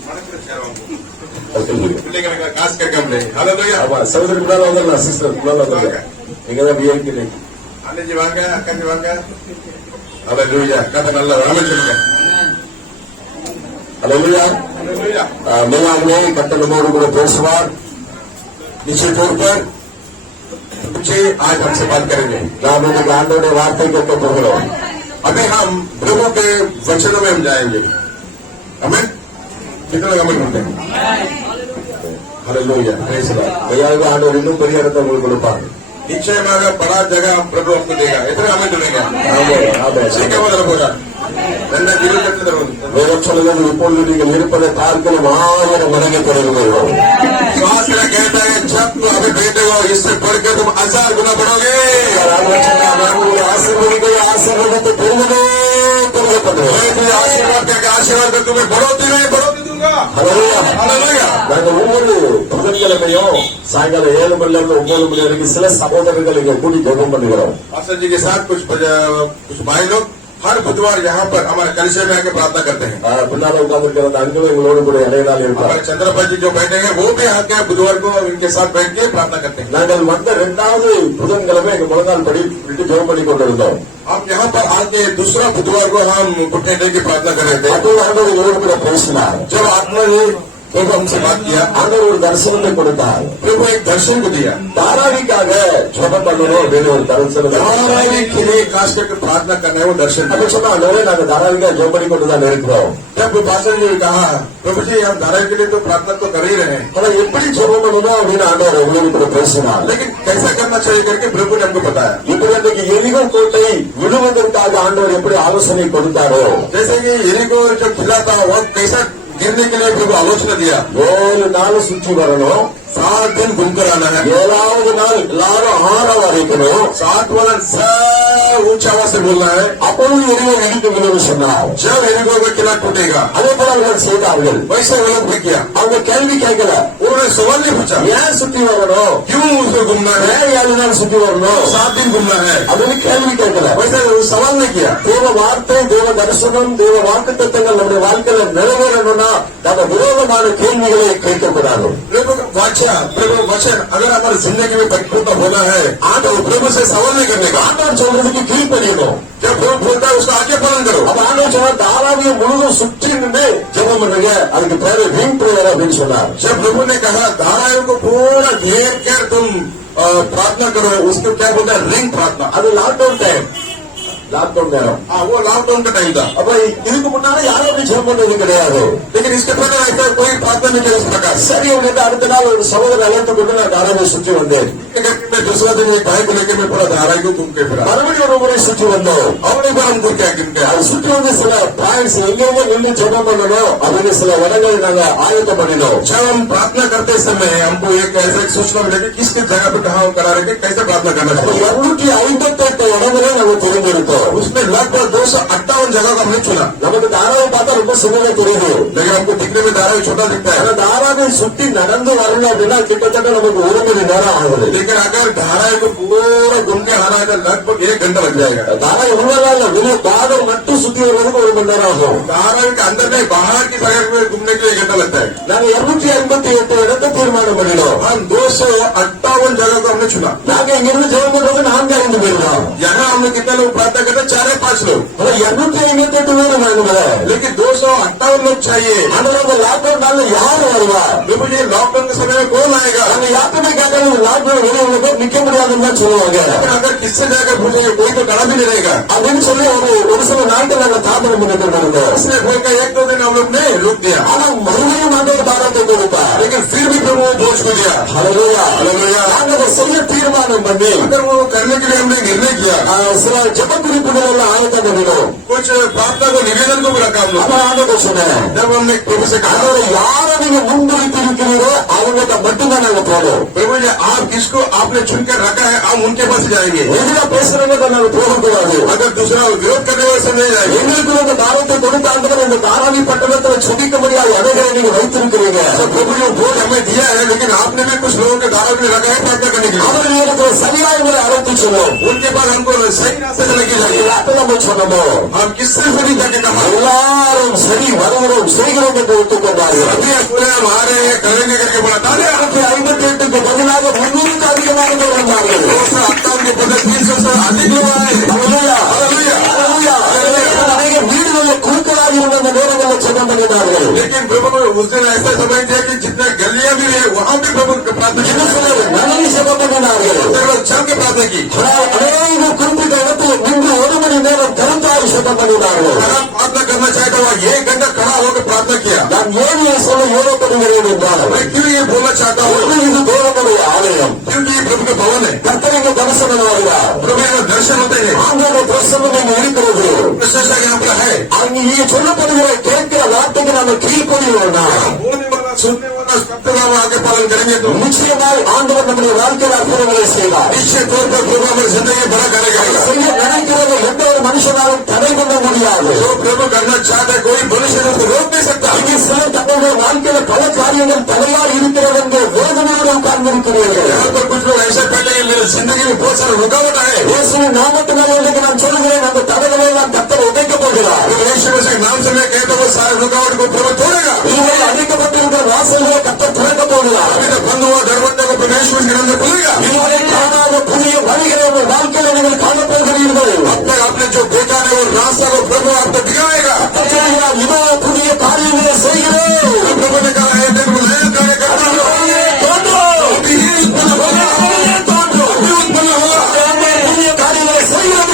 பிள்ளைங்களுக்கு காசு கேட்காம இல்லைங்க. हालेलुया. ஆமா சகோதரி முன்னால வந்துடலாம் சிஸ்டர் முன்னால வந்துடலாம். நீங்க தான் விஐபி. அண்ணஞ்சி வாங்க அக்கஞ்சி வாங்க. हालेलुया. கதை நல்ல வேலை சொல்லுங்க. हालेलुया. हालेलुया. மேலாண்மை கர்த்தர் நம்மோடு கூட பேசுவார். निश्चित तौर पर बच्चे आज हमसे बात करेंगे. நாம் இன்னைக்கு ஆண்டவருடைய வார்த்தை கேட்க போகிறோம். अभी हम प्रभु के वचनों में हम जाएंगे. हमें कितना कमेंट होते हैं. हालेलुया. Praise the Lord. மெய்யாகவே ஆண்டவர் இன்னும் பெரிய இடத்தை உங்களுக்கு கொடுப்பார். निश्चयமாக बड़ा जगह प्रभु आपको देगा. इतना हमें मिलेगा. ஆமென். ஆமென். सीखा मतलब होगा. ரெண்டா இருபத்தெட்டு தருவது. வேதம் சொல்லுகிறது இப்பொழுது நீங்கள் இருப்பதை பார்க்கலாம் 1000 மடங்கு பெறுகிறீர்கள். शास्त्र कहता है जब तुम अभी बेटे हो इससे बढ़कर तुम 1000 गुना बढ़ोगे. ஆசீர்வாதத்தை பெறுவதே பெருகப்படுவது. आशीर्वाद करके आशीर्वाद कर तुम्हें बढ़ोती दूंगा. हालेलुया. हालेलुया. நாங்கள் ஒவ்வொரு புதன்கிழமையும் சாயங்காலம் 7 மணில இருந்து 9 மணி வரைக்கும் சில சகோதரர்கள் இங்க கூடி ஜெபம் பண்ணுகிறோம். पास्टर जी के साथ कुछ भाई लोग हर बुधवार यहाँ पर हमारे कलिसिया में आके प्रार्थना करते हैं. பின்னால உட்கார்ந்திருக்கிற அந்த அங்கிளும் எங்களோடு கூட இடையினால் இருப்பார். हमारे चंद्रपा जी जो बैठे हैं वो भी आके बुधवार को इनके साथ बैठ के प्रार्थना करते हैं. நாங்கள் வந்த 2வது புதன்கிழமை எங்க முழங்கால் படி விட்டு ஜெபம் பண்ணி கொண்டிருந்தோம். हम यहाँ पर आके दूसरा बुधवार को हम घुटने टेक की प्रार्थना कर रहे थे. அப்போ ஆண்டவர் எங்களோடு கூட பேசினார். जब आत्मा ने प्रभु हमसे बात किया. ஆண்டவர் ஒரு தரிசனத்தை கொடுத்தார். प्रभु एक दर्शन को दिया. தாராவிக்காக ஜெபம் பண்ணணும் அப்படின்னு ஒரு தரிசனம். धारावी के लिए खास करके प्रार्थना करना है वो दर्शन. அப்ப சொன்னா ஆண்டவரே நாங்க தாராவிக்காக ஜெபம் பண்ணி கொண்டுதான் இருக்கிறோம். जब पास्टर जी ने कहा प्रभु जी हम धारावी के लिए तो प्रार्थना तो कर ही रहे हैं. ஆனா எப்படி ஜெபம் பண்ணணும் அப்படின்னு ஆண்டவர் எங்களோடு கூட பேசினார். लेकिन कैसा करना चाहिए करके प्रभु ने हमको बताया. இப்படி அன்றைக்கு எரிகோ கோட்டை விழுவதற்காக ஆண்டவர் எப்படி ஆலோசனை கொடுத்தாரோ जैसे कि एरिको जब खिला था वह कैसा गिरने के लिए प्रभु आलोचना दिया. 7 நாள் சுற்றி வரணும். 7 दिन घूमकर आना है. 7வது நாள் எல்லாரும் ஆரவாரிக்கணும். 7 वाला ऊंचा आवाज से बोलना है. அப்பொழுது எரிகோ இடித்து விழுந்து சொன்னார். जब एरिको का किला टूटेगा. அதே போல அவர்கள் செய்தார்கள். वैसे वो लोग भी किया. அவங்க கேள்வி கேட்கல. उन्होंने सवाल नहीं पूछा ஏன் சுற்றி வரணும், क्यों उसको घूमना है, ஏன் 7 நாள் சுற்றி வரணும், 7 दिन घूमना है. அதுன்னு கேள்வி கேட்கல. वैसे सवाल नहीं किया. தேவ வார்த்தை, தேவ தரிசனம், தேவ வாக்குத்தத்தங்கள் நம்முடைய வாழ்க்கையில நிறைவேறணும்னா நம்ம விரோதமான கேள்விகளை கேட்கக்கூடாது. प्रभु वचन अगर हमारी जिंदगी में परिपूर्ण होना है तो प्रभु से सवाल नहीं करने का. ஆண்டவர் சொல்றதுக்கு கீழ்ப்படியணும். जब प्रभु बोलता है उसका आगे पालन करो. அப்ப ஆண்டவர் சொன்னார் தாராவிய முழுதும் சுற்றி நின்று ஜெபம் பண்ணுங்க, அதுக்கு பேரு ரிங் பிரேயர் அப்படின்னு சொன்னார். जब प्रभु ने कहा धाराओं को पूरा घेर कर तुम प्रार्थना करो, उसको क्या बोलता है रिंग प्रार्थना. அது லாக்டவுன் டைம். லாக்டவுன் நேரம். वो लॉकडाउन का टाइम था. அப்ப இதுக்கு முன்னால யாரும் அப்படி ஜெபம் பண்ணது கிடையாது. लेकिन इसके पहले ऐसा कोई प्रार्थना नहीं किया इस प्रकार. சரி, உங்களுக்கு அடுத்த நாள் ஒரு சகோதரர் அழைத்து கொண்டு நான் தாராவை சுற்றி வந்தேன். मैं दूसरा दिन एक भाई को लेकर मैं पूरा धाराई को घूम के फिरा. மறுபடியும் ஒரு முறை சுற்றி வந்தோம். और एक बार हमको क्या गिनते அது சுற்றி வந்து சில பாயிண்ட்ஸ் எங்கெங்க நின்று ஜெபம் பண்ணணும் அப்படின்னு சில இடங்கள் நாங்க ஆயத்தம் பண்ணினோம். जब हम प्रार्थना करते समय हमको एक ऐसा एक सूचना मिला कि किस जगह पे कहा करा रहे कैसे प्रार्थना करना चाहिए. 258 இடங்களே நம்ம தெரிஞ்சிருக்கோம். उसमें लगभग 258 जगह का हमने चुना. நமக்கு தாராவை பார்த்தா ரொம்ப சின்னதா தெரியுது. लेकिन हमको दिखने में धारावी छोटा दिखता है. தாராவை சுற்றி நடந்து வரணும் அப்படின்னா கிட்டத்தட்ட நமக்கு 1 மணி நேரம் ஆகுது. लेकिन अगर धारावी को पूरा घूम के आना है तो लगभग 1 घंटा लग जाएगा. தாராவை உள்ளதால வெளியே பாதம் மட்டும் சுத்தி வருவதற்கு 1 மணி நேரம் ஆகும். धारावी के अंदर में बाहर की जगह में घूमने के लिए 1 घंटा लगता है. நாங்க 258 இடத்தை தீர்மானம் பண்ணினோம். हम 258 जगह को हमने चुना. நாங்க இங்கிருந்து ஜெபம் பண்றது 4-5 பேர் தான். यहाँ हमने कितने लोग प्रार्थना करते 4-5 लोग. 258 பேர் வாங்குங்க. लेकिन 258 लोग चाहिए. ஆனா லாக்டவுன் நாள்ல யார் வருவா? मुझे लॉकडाउन के समय में कौन आएगा? நாங்க யாருமே கேட்டாலும் லாக்டவுன் வெளியே உள்ள பேர் நிக்க முடியாதுன்னு தான் சொல்லுவாங்க. लेकिन अगर किससे जाकर पूछेंगे कोई तो खड़ा भी नहीं रहेगा. அப்படின்னு சொல்லி ஒரு சில நாட்கள் நாங்க தாமதம் பண்ணிட்டு இருந்தோம். इसलिए बोलकर 1-2 दिन हम लोग ने रुक दिया. ஆனா மறுபடியும் ஆண்டவர் பாரத்தை கொடுத்தார். लेकिन फिर भी प्रभु वो बोझ को दिया. ஹல்லேலூயா. हालेलुया. நாங்க அதை செய்ய தீர்மானம் பண்ணி अगर वो करने के लिए हमने निर्णय किया. சில ஜெப குறிப்புகள் எல்லாம் ஆயத்தம் பண்ணினோம். कुछ प्रार्थना को निवेदन को भी रखा हम लोग. அப்ப ஆண்டவர் சொன்னேன், जब हमने प्रभु से कहा அதோட யாரை நீங்க முன்னிறுத்தி இருக்கிறீரோ அவங்ககிட்ட மட்டும்தான் நாங்க போறோம். प्रभु जी आप किसको आपने चुनकर रखा है हम उनके पास जाएंगे. எதிரா பேசுறவங்க நாங்க போகக்கூடாது. अगर दूसरा विरोध करने वाले से नहीं जाएंगे. எங்களுக்கு இந்த தாரத்தை கொடுத்த ஆண்டவர் இந்த தாராவி பட்டணத்தில் சுதிக்க முடியாத அனைவரை நீங்க வைத்திருக்கிறீங்க. तो प्रभु जी बोझ हमें दिया है लेकिन आपने भी कुछ लोगों के धारा में रखा है प्रार्थना करने के लिए. அவர்கள் எனக்கு சரியாக உங்களை அழைத்து சொல்லுவோம். उनके पास हमको सही रास्ते से लेके जाएंगे. நம்ம சொன்னோம், हम किससे से नहीं जाके कहा எல்லாரும் சரி வருகிறோம் செய்கிறோம் என்று ஒத்துக்கொண்டார்கள். अभी पूरे हम आ रहे हैं करेंगे करके बोला था. 258 பதிலாக 300 அதிகமாக வந்தார்கள். 258 के बदले 300 से अधिक लोग आए. ஹல்லேலூயா. हालेलुया. ஹல்லேலூயா. அநேக வீடுகளில் குறுக்களாக இருந்த அந்த நேரங்களில் ஜெபம் பண்ணினார்கள். लेकिन प्रभु ने उस दिन ऐसा समय दिया कि जितने गलियां भी है वहां भी प्रभु की प्रार्थना की. இன்னும் சிலர் நலனை ஜெபம் பண்ணினார்கள். चल के प्रार्थना की. அநேக குறிப்பிட்ட இடத்துல நின்று 1 மணி நேரம் கருத்தாய் ஜெபம் பண்ணினார்கள். अगर आप प्रार्थना करना चाहते हो 1 घंटा खड़ा होकर प्रार्थना किया. நான் ஏன் இதை சொல்ல யோகப்படுகிறேன் என்றால் मैं क्यों ये बोलना चाहता हूँ இது தேவனுடைய ஆலயம். क्योंकि ये प्रभु का भवन है. கர்த்தருக்கு தரிசனம் வருகிறார். प्रभु का दर्शन होते हैं. ஆண்டவருடைய பிரசன்னம் இங்கு இருக்கிறது. विशेषता यहाँ पर है. அங்கே இங்கே சொல்லப்படுகிற கேட்கிற வார்த்தைக்கு நம்ம கீழ்ப்படிவோம்னா बोलने वाला सुनने वाला शब्द का हम आगे पालन करेंगे तो நிச்சயமாய் ஆண்டவர் நம்முடைய வாழ்க்கையில் அற்புதங்களை செய்வார். निश्चित तौर पर प्रभु हमारी जिंदगी बड़ा करेगा. செய்ய நினைக்கிறது எந்த ஒரு மனுஷனாலும் தடை பண்ண முடியாது. जो प्रभु करना चाहता है कोई मनुष्य उसको रोक नहीं सकता. இங்கே சிலர் தங்களுடைய வாழ்க்கையில பல காரியங்கள் தடையால் இருக்கிறது என்று வேதனையோடு உட்கார்ந்திருக்கிறீர்கள். यहाँ पर कुछ लोग ऐसे पहले मेरी जिंदगी में बहुत सारा रुकावट है. இயேசுவின் நாமத்தினாலே இன்றைக்கு நான் சொல்லுகிறேன், அந்த தடைகளை எல்லாம் கர்த்தர் உடைக்கப் போகிறார். यीशु मसीह के नाम से मैं कहता हूँ सारे रुकावट को प्रभु तोड़ेगा. இதுவரை அடைக்கப்பட்டிருக்கிற வாசல்களை கர்த்தர் திறக்கப் போகிறார். अभी तक बंद हुआ दरवाजा को परमेश्वर के नाम से खुलेगा. இதுவரை காணாத புதிய வழிகளை உங்கள் வாழ்க்கையில நீங்கள் காணப்போகிறீர்கள். अब तक आपने जो देखा है वो रास्ता को प्रभु आपको दिखाएगा. கர்த்தர் சொல்கிறார், இதோ புதிய காரியங்களை செய்கிறேன். प्रभु ने कहा है दिन में नया कार्य करता हूँ. अभी ही उत्पन्न होगा. अभी उत्पन्न होगा. புதிய காரியங்களை செய்கிறேன்.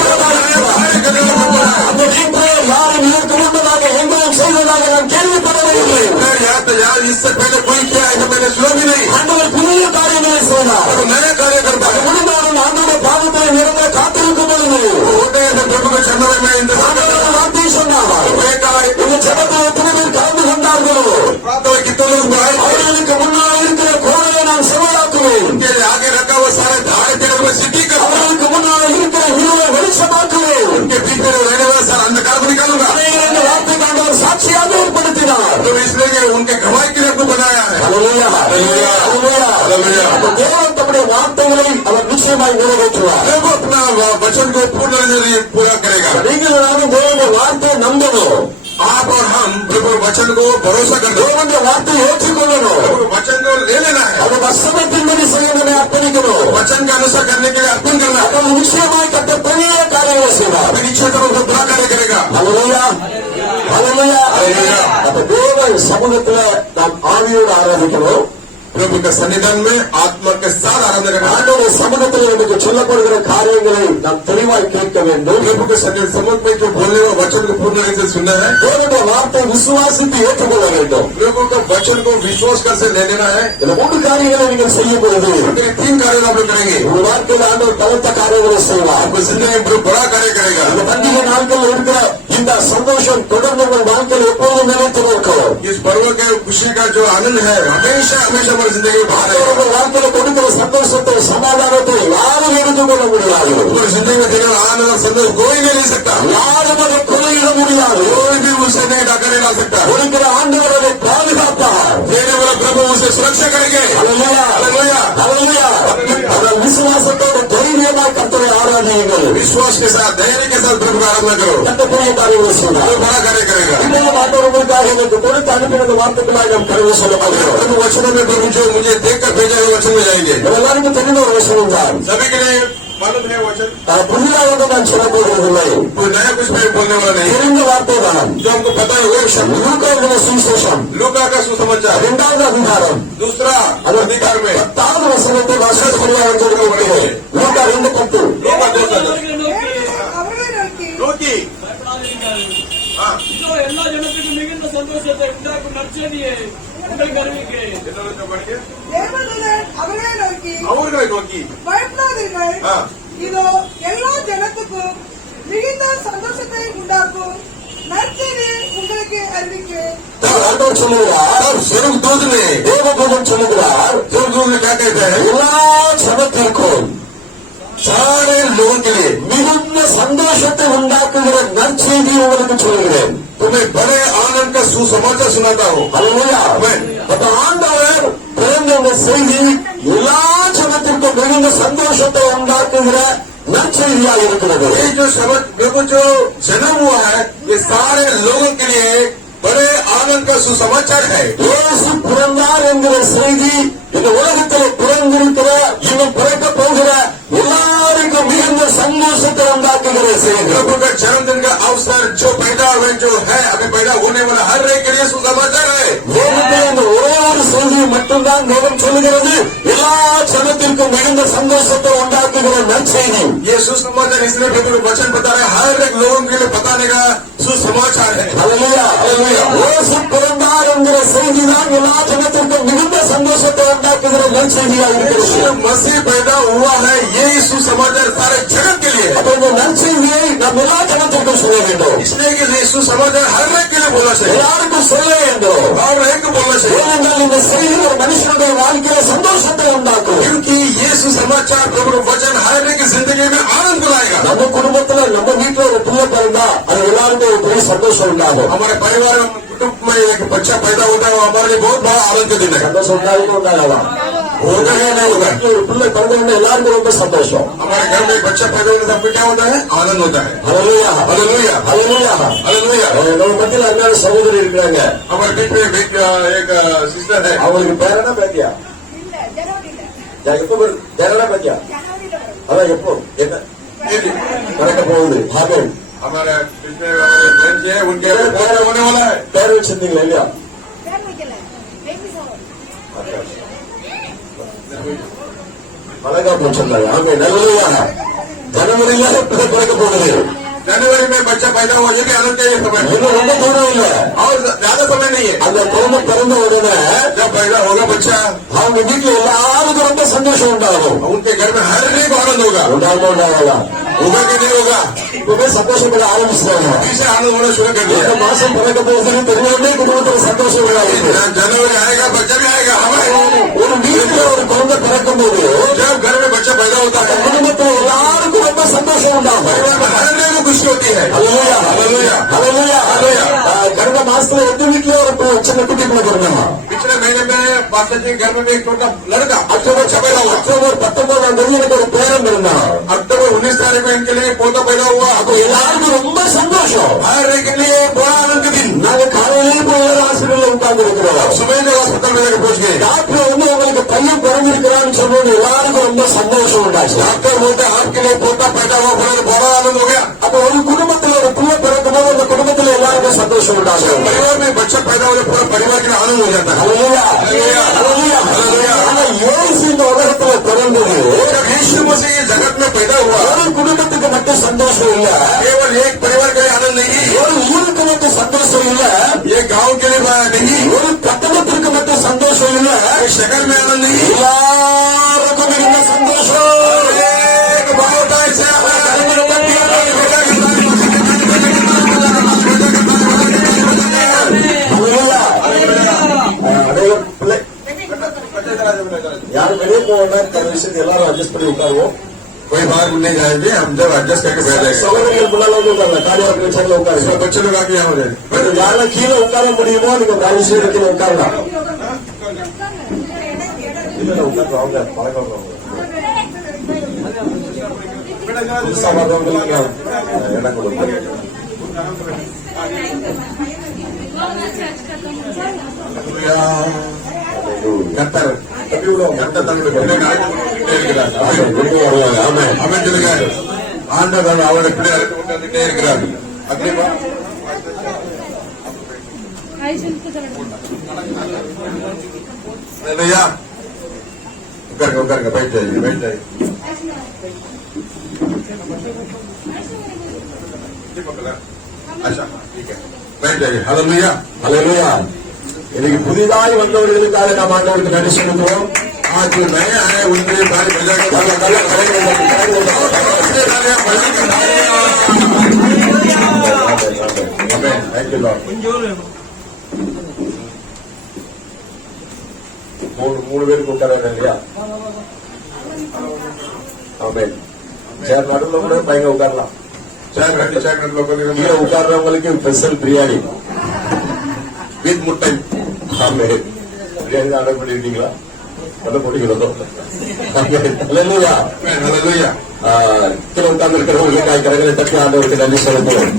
कार्य करने का प्रभु है. அந்த வீட்டிலே யாரும் இதற்கு முன்னதாக எங்கேயும் செய்ததாக நான் கேள்விப்படவில்லை. मैं यार इससे पहले कोई किया है तो मैंने सुना भी नहीं. ஆண்டவர் புதிய காரியங்களை செய்தார். तो नया कार्य करता है. முடிந்தாலும் ஆண்டவருடைய பாதத்தில் நிறந்த காத்திருக்கும் பொழுது होते हैं तो प्रभु के चरणों में मैं इंतजार करता ஆண்டவர் வார்த்தை சொன்னார். हूँ. मैं कहा இந்த ஜெபத்தில் எத்தனை பேர் கலந்து கொண்டார்களோ प्राप्त हुए कितने लोग आए. அவர்களுக்கு முன்னால் இருக்கிற கோடையை நான் செவலாக்குவேன். उनके आगे रखा हुआ सारे धाड़े तेरे में सिद्धि कर. அவர்களுக்கு முன்னால் இருக்கிற இருளை வெளிச்சமாக்குவேன். उनके पीछे रहने वाला सारा अंधकार को निकालूंगा. இந்த வார்த்தை ஆண்டவர் சாட்சியாக ஏற்படுத்தினார். तो इसलिए कि उनके गवाही के लिए आपको बनाया है. ஹல்லேலூயா. ஹல்லேலூயா. ஹல்லேலூயா. ஹல்லேலூயா. அப்ப தேவன் தம்முடைய வார்த்தைகளை அவர் நிச்சயமாய் நிறைவேற்றுவார். प्रभु अपना वचन को पूर्ण रूप पूरा करेगा. நீங்கள் நானும் தேவனுடைய வார்த்தையை நம்பணும். आप और हम प्रभु वचन को भरोसा कर दो. தேவனுடைய வார்த்தையை ஏற்றுக்கொள்ளணும். प्रभु वचन को ले लेना है. அது வசனத்தின்படி செய்யணும்னு அர்ப்பணிக்கணும். वचन का अनुसार करने के लिए अर्पण करना है. அப்ப நிச்சயமாய் கர்த்தர் பெரிய காரியங்களை செய்வார். अभी निश्चित रूप से पूरा कार्य करेगा. ஹல்லேலூயா. ஹல்லேலூயா. ஹல்லேலூயா. அப்ப தேவ சமூகத்துல நாம் ஆவியோடு ஆராதிக்கணும். प्रभु के सन्निधान में आत्मा के साथ आनंद करना। ஆண்டவருடைய சமூகத்தில் நமக்கு சொல்லப்படுகிற காரியங்களை நாம் தெளிவாய் கேட்க வேண்டும். प्रभु के सम्मुख में जो बोलने वाला वचन को पूर्ण रीति से सुनना है। தேவனுடைய வார்த்தை விசுவாசித்து ஏற்றுக்கொள்ள வேண்டும். प्रभु के वचन को विश्वास कर से ले लेना है। இந்த 3 காரியங்களை நீங்கள் செய்யும் பொழுது 3 कार्य आप लोग करेंगे। உங்க வாழ்க்கையில் ஆண்டவர் பலத்த காரியங்களை செய்வார். आपको जिंदगी में बड़ा कार्य करेगा। இந்த பண்டிகை நாட்கள் இருக்கிற இந்த சந்தோஷம் தொடர்ந்து உங்கள் வாழ்க்கையில் எப்போதும் நிலைத்து நிற்கும். इस पर्व के खुशी का जो आनंद है हमेशा हमेशा हमारी जिंदगी में बाहर ஆண்டவர் உங்கள் வாழ்க்கையில் கொடுக்கிற சந்தோஷத்தை சமாதானத்தை யாரும் எடுத்துக்கொள்ள முடியாது. पूरी जिंदगी में देने वाला आनंद और संतोष कोई नहीं ले सकता। யாரும் அதை கொலையிட முடியாது. कोई भी उसे नहीं ढका नहीं डाल सकता। கொடுக்கிற ஆண்டவர் அதை பாதுகாப்பார். देने वाला प्रभु उसे सुरक्षा करेंगे। அல்லேலூயா, हालेलुया, அல்லேலூயா. அவர் விசுவாசத்தோடு தைரியமாக கர்த்தரை ஆராதியுங்கள். विश्वास के साथ धैर्य के साथ प्रभु का आराधना करो। கர்த்தருடைய காரியங்களை செய்வார். वो बड़ा कार्य करेगा। இன்னும் ஆண்டவர்களுக்காக எனக்கு கொடுத்து அனுப்பின வார்த்தைகளாக நாம் கருவி சொல்லப்படுகிறோம். प्रभु वचनों में प्रभु जो मुझे देखकर भेजा है वचन में जाएंगे। எல்லாருக்கும் தெரிந்த ஒரு வசனம் தான். सभी के लिए मालूम है वचन। புதிதாக நான் சொல்ல போகிறதில்லை. कोई नया कुछ मैं बोलने वाला नहीं। தெரிந்த வார்த்தை தான். जो हमको पता है वो शब्द லூக்காவின் சுவிசேஷம் लूका का सुसमाचार 2வது அதிகாரம் दूसरा अधिकार में 10வது வசனத்தை வாசிக்கிறீர்கள் என்று சொல்லுகிறேன். லூக்கா 2:10. लूका 2:10 அவர்களை நோக்கி रोकी இதோ எல்லா ஜனத்துக்கும் மிகுந்த சந்தோஷத்தை உண்டாக்கும் நற்செய்தியை உங்களுக்கு அறிவிக்கிறேன். தேவதூதன் அவர்களை நோக்கி அவர்களை நோக்கி பயப்படாதீர்கள். ஆ. இதோ எல்லா ஜனத்துக்கும் மிகுந்த சந்தோஷத்தை உண்டாக்கும் நற்செய்தியை உங்களுக்கு அறிவிக்கிறேன். ஆண்டவர் சொல்லுகிறார், स्वर्गदूत ने தேவதூதன் சொல்லுகிறார், स्वर्गदूत ने क्या कहते हैं எல்லா ஜனத்திற்கும் सारे लोगों के लिए மிகுந்த சந்தோஷத்தை உண்டாக்குகிற நற்செய்தி உங்களுக்கு சொல்லுகிறேன். तुम्हें बड़े आनंद का सुसमाचार सुनाता हूँ। அல்லேலூயா. அப்ப ஆண்டவர் பிறந்த இந்த செய்தி எல்லா ஜனத்திற்கும் மிகுந்த சந்தோஷத்தை உண்டாக்குகிற நற்செய்தியாக இருக்கிறது. ये जो शब्द मेरे को जो जन्म हुआ है ये सारे लोगों के लिए बड़े आनंद का सुसमाचार है। இயேசு பிறந்தார் என்கிற செய்தி இந்த உலகத்தில் பிறந்திருக்கிற இன்னும் பிறக்க போகிற எல்லாருக்கும் மிகுந்த சந்தோஷத்தை உண்டாக்குகிற செய்தி. प्रभु का जन्मदिन का अवसर जो पैदा हुए जो है अभी पैदा होने वाला हर एक के लिए सुसमाचार है। வேதத்தில் இந்த ஒரே ஒரு செய்தியை மட்டும்தான் வேதம் சொல்லுகிறது, எல்லா ஜனத்திற்கும் மிகுந்த சந்தோஷத்தை உண்டாக்குகிற நற்செய்தி. ये सुसमाचार इसलिए प्रभु ने वचन बता रहे हर एक लोगों के लिए बताने का सुसमाचार है। அல்லேலூயா, அல்லேலூயா. இயேசு பிறந்தார் என்கிற செய்திதான் எல்லா ஜனத்திற்கும் மிகுந்த சந்தோஷத்தை உண்டாக்குகிற நற்செய்தியாக இருக்கிறது. यीशु मसीह पैदा हुआ है ये सुसमाचार सारे जगत के लिए है। அப்ப இந்த நற்செய்தியை நாம் எல்லா ஜனத்திற்கும் சொல்ல வேண்டும். इसलिए कि ये सुसमाचार हर एक के लिए बोलना चाहिए எல்லாருக்கும் சொல்ல வேண்டும். और एक को बोलना चाहिए ஏனென்றால் இந்த செய்தி ஒரு மனுஷனுடைய வாழ்க்கையில சந்தோஷத்தை உண்டாக்கும். क्योंकि ये सुसमाचार प्रभु का वचन हर एक की जिंदगी में आनंद बुलाएगा। நம்ம குடும்பத்துல நம்ம வீட்டுல ஒரு பிள்ளை பிறந்தா அது எல்லாருக்கும் ஒரு பெரிய சந்தோஷம் உண்டாகும். हमारे परिवार कुटुंब में एक बच्चा पैदा होता है वो हमारे लिए बहुत बड़ा आनंद का दिन है। சந்தோஷம் உண்டாகும் உண்டாகலாம். होगा है नहीं होगा ஒரு பிள்ளை பிறந்தவங்க எல்லாருக்கும் ரொம்ப சந்தோஷம். हमारे घर में एक बच्चा पैदा होने से हमको क्या होता है आनंद होता है। அல்லேலூயா, हालेलुया அல்லேலூயா. हालेलुया நம்ம மத்தியில அருமையான சகோதரி இருக்கிறாங்க. हमारे बीच में एक सिस्टर है அவங்களுக்கு பேரனா பேத்தியா? இல்ல ஜனவரி இல்ல எப்போ பேரனா பேத்தியா? ஜனவரியில வரும். அதான் எப்போ என்ன दीदी நடக்க போகுது? ஆமென். हमारे बीच में हमारे बहन जी है उनके पैदा होने वाला है। பேர் வச்சிருந்தீங்களா இல்லையா? பேர் வைக்கல பேபி சவர். அழகா போச்சிருந்தாங்க. ஆமென். அல்லேலூயா. ஜனவரியில பிறக்க போகுது. जनवरी में बच्चा पैदा हुआ ये भी आनंद का ये समय है இன்னும் ரொம்ப தூரம் இல்ல. और ज्यादा समय नहीं है। அந்த குழந்தை பிறந்த உடனே जब पैदा होगा बच्चा அவங்க வீட்டுல எல்லாருக்கும் ரொம்ப சந்தோஷம் உண்டாகும். उनके घर में हर एक को आनंद होगा। உண்டாகும் உண்டாகலாம். होगा कि नहीं होगा இப்பவே சந்தோஷப்பட ஆரம்பிச்சிட்டாங்க. इसे आनंद होना शुरू कर दिया। இந்த மாசம் பிறக்க போகுதுன்னு தெரியாமலே குடும்பத்துல சந்தோஷம் உண்டாகுது. जनवरी आएगा बच्चा भी आएगा हमारे ஒரு வீட்டுல ஒரு குழந்தை பிறக்கும் போது जब घर में बच्चा पैदा होता है குடும்பத்துல எல்லாருக்கும் ரொம்ப சந்தோஷம் உண்டாகும். परिवार में हर एक को खुशी होती है। அல்லேலூயா, हालेलुया அல்லேலூயா, அல்லேலூயா. கடந்த மாசத்துல எந்த வீட்டுல ஒரு சின்ன குட்டி பிள்ளை பிறந்தாமா? पिछले महीने में पास्टर जी के घर में भी एक छोटा लड़का अक्टूबर 6 पैदा हुआ। அக்டோபர் 19ஆம் தேதி எனக்கு ஒரு பேரன் இருந்தான். अक्टूबर 19 तारीख को इनके लिए पोता पैदा हुआ। அப்ப எல்லாருக்கும் ரொம்ப சந்தோஷம். हर एक के लिए बड़ा आनंद का दिन। நாங்க காலையிலேயே போய் ஹாஸ்பிட்டல்ல உட்கார்ந்து இருக்கிறோம். सुबह में अस्पताल में जाकर पहुंच गए। டாக்டர் உங்களுக்கு பையன் பிறந்திருக்கிறான்னு சொல்றது எல்லாருக்கும் ரொம்ப சந்தோஷம் உண்டாச்சு. डॉक्टर बोलते हैं आपके लिए पोता पैदा हुआ बोले बड़ा आनंद हो गया। அப்ப ஒரு குடும்பத்துல ஒரு பிள்ளை பிறக்கும் போது அந்த குடும்பத்துல எல்லாருக்கும் சந்தோஷம் உண்டாகும். परिवार में बच्चा पैदा होने पूरा परिवार के लिए आनंद हो जाता है। அல்லேலூயா, हालेलुया அல்லேலூயா. हालेलुया சந்தோஷம் இல்ல, ये गांव के लिए नहीं, ஒரு பட்டணத்திற்கு மட்டும் சந்தோஷம் இல்ல, ये शहर में आनंद नहीं, எல்லாருக்கும் இருந்த சந்தோஷம். एक बहुत ऐसा யாரும் வெளியே போவாங்க, விஷயத்தை எல்லாரும் அட்ஜஸ்ட் பண்ணி உட்காருவோம். कोई बाहर नहीं जाएंगे, हम जब एडजस्ट करके बैठ जाएंगे. சகோதரிகள் முன்னால வந்து உட்காருங்க, காரியார் பிரச்சனை உட்காருங்க. बच्चे लोग आके यहाँ हो जाएंगे. யாரும் கீழே உட்கார முடியுமோ நீங்க விஷயத்தை கீழே உட்காரலாம். இல்ல உட்காந்து அவங்க பழக்கம் புதுசா வர்றவங்களுக்கு இடம் கொடுங்க. கத்தர் கத்தர் தங்களுக்கு இருக்கிறார். அவன் சொல்லுங்க, ஆண்டவர் அவருடைய பிள்ளைகளுக்கு கொண்டு இருக்கிறார். அக்னிமா भैया उतर उतर बैठ जाइए बैठ जाइए. अच्छा ठीक है बैठ जाइए. हालेलुया அல்லேலூயா. இன்னைக்கு புதிதாய் வந்தவர்களுக்காக நாம் ஆண்டவருக்கு நன்றி செலுத்துவோம். आज जो नए आए उनके बारे में மூணு பேருக்கு உட்கார இல்லையா? ஆமென். சேர் நடுவில் கூட பையங்க உட்காரலாம். கீழே உட்கார்றவங்களுக்கு ஸ்பெஷல் பிரியாணி வித் முட்டை. ஆமென். பிரியாணி ஆர்டர் பண்ணிருக்கீங்களா? பண்ண போட்டீங்களோ? அல்லேலூயா. हालेलुया கீழே உட்கார்ந்து இருக்கிறவங்களுக்கு கரங்களை தட்டி ஆண்டவருக்கு நன்றி செலுத்துவோம்.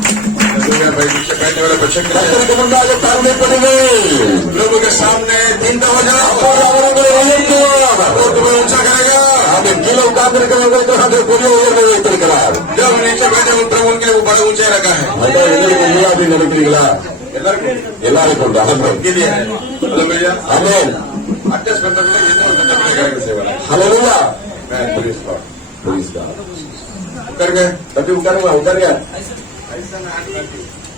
बैठने वाले बच्चे கர்த்தருக்கு முன்பாக தாழ்மைப்படுங்கள். लोगों के सामने दीनता हो जाओ அவர் அவர்களை உயர்த்துவார். और तुम्हें ऊंचा करेगा. அவன் கீழே உட்கார்ந்து இருக்கிறவங்களுக்கு அந்த பெரிய உயர்வை வைத்திருக்கிறார். जब नीचे बैठे उन प्रभु उनके वो बड़े ऊंचे रखा है. அதான் எங்களுக்கு இல்லையா அப்படின்னு நினைக்கிறீங்களா? எல்லாருக்கும் உண்டு. ஆமென். के लिए है. हालेलुया ஆமென். अड्जस्ट करने के लिए ये तो करेगा सेवा. ஹல்லேலூயா. मैं पुलिस का Praise God. उतर गए. தட்டி உட்காருங்க, உட்காருங்க.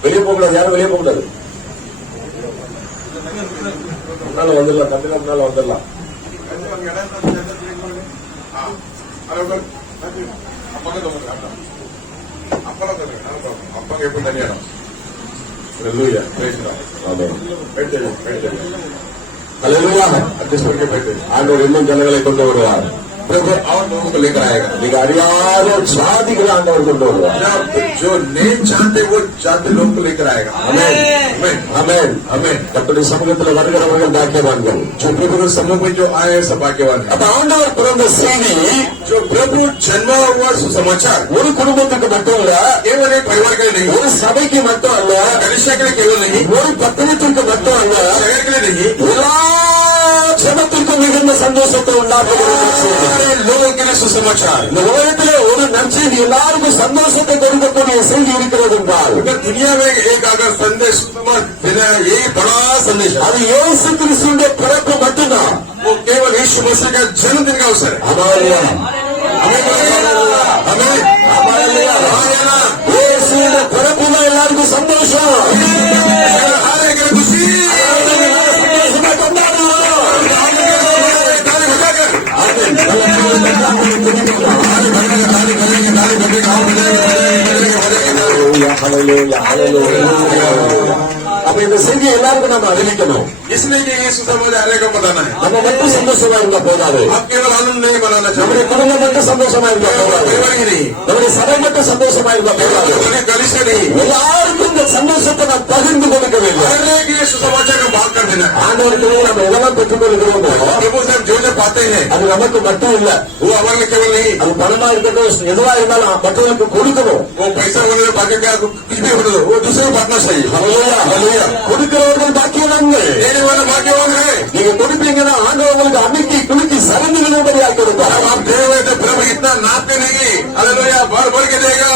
வெளியே போகக்கூடாது, யாரும் வெளியே போகக்கூடாது. முன்னால வந்துடலாம், தட்டில முன்னால வந்துடலாம். அப்பா எப்படி தனியா ஹல்லேலூயா. ஆமென். ஹல்லேலூயா. अड्जस्ट करके बैठे. ஆண்டவர் இன்னும் ஜனங்களை கொண்டு வருவார். प्रभु और लोगों को लेकर आएगा. நீங்க அறியாத ஜாதிகளை ஆண்டவர் கொண்டு வருவார். जो नहीं जानते वो जानते लोग को लेकर आएगा. ஆமென். आमीन ஆமென். आमीन. கர்த்தருடைய சமூகத்தில் வருகிறவர்கள் பாக்கியவான்கள். जो प्रभु के समूह में जो आए हैं सब भाग्यवान है. அப்ப ஆண்டவர் பிறந்த செய்தி जो प्रभु जन्मा हुआ सुसमाचार ஒரு குடும்பத்துக்கு மட்டும் இல்ல, केवल एक परिवार के लिए नहीं, ஒரு சபைக்கு மட்டும் அல்ல, कलिसिया के लिए केवल नहीं, ஒரு பட்டணத்திற்கு மட்டும் அல்ல, शहर के लिए नहीं, எல்லா ஜனத்திற்கும் மிகுந்த சந்தோஷத்தை உண்டாக்குகிறது. सारे लोगों के लिए सुसमाचार. இந்த உலகத்திலே ஒரு நற்செய்தி எல்லாருக்கும் சந்தோஷத்தை கொடுக்கக்கூடிய செய்தி இருக்கிறது என்றால் अगर दुनिया में एक अगर संदेश देना यही बड़ा संदेश है, அது இயேசு கிறிஸ்துவின் பிறப்பு மட்டும்தான். वो केवल यीशु मसीह का जन्मदिन का अवसर है. ஹல்லேலூயா. हमें हमें ஹல்லேலூயா. இயேசுவின் பிறப்புல எல்லாருக்கும் சந்தோஷம். हर एक खुशी சந்தோஷமா கொண்டாடுவோம். ஹல்லேலூயா. ஹல்லேலூயா. அப்ப இந்த செய்தியை எல்லாருக்கும் நம்ம அறிவிக்கணும். इसलिए कि ये सुसमाचार को बताना है. நம்ம மட்டும் சந்தோஷமா இருந்தா போதாது. आप केवल आनंद नहीं मनाना நம்முடைய चाहिए, குடும்பம் மட்டும் சந்தோஷமா இருந்தா போதாது. परिवार ही नहीं, நம்முடைய சபை மட்டும் சந்தோஷமா இருந்தா போதாது. कलिसिया नहीं, எல்லாருக்கும் இந்த சந்தோஷத்தை நான் பகிர்ந்து கொடுக்க வேண்டும். हर एक ये सुसमाचार का बात कर देना. ஆண்டவருக்கு நம்ம எதெல்லாம் பெற்றுக் கொள்கிறோமோ प्रभु साहब जो जो पाते हैं அது நமக்கு மட்டும் இல்ல, वो हमारे लिए केवल नहीं, அது பணமா இருக்கட்டும் எதுவா இருந்தாலும் மற்றவர்களுக்கு கொடுக்கணும். वो पैसा होने बाकी क्या कुछ भी होने दो, वो दूसरे को बांटना चाहिए. ஹல்லேலூயா. हालेलुया. கொடுக்கிறவர்கள் பாக்கியவான்கள். देने वाला भाग्यवान है. நீங்க கொடுப்பீங்கன்னா ஆண்டவர்களுக்கு அன்னைக்கு குலுக்கி சரிந்து விடும்படியாக கொடுப்பார். जब आप दे हुए तो प्रभु इतना नापते नहीं, हालेलुया, भर भर के देगा.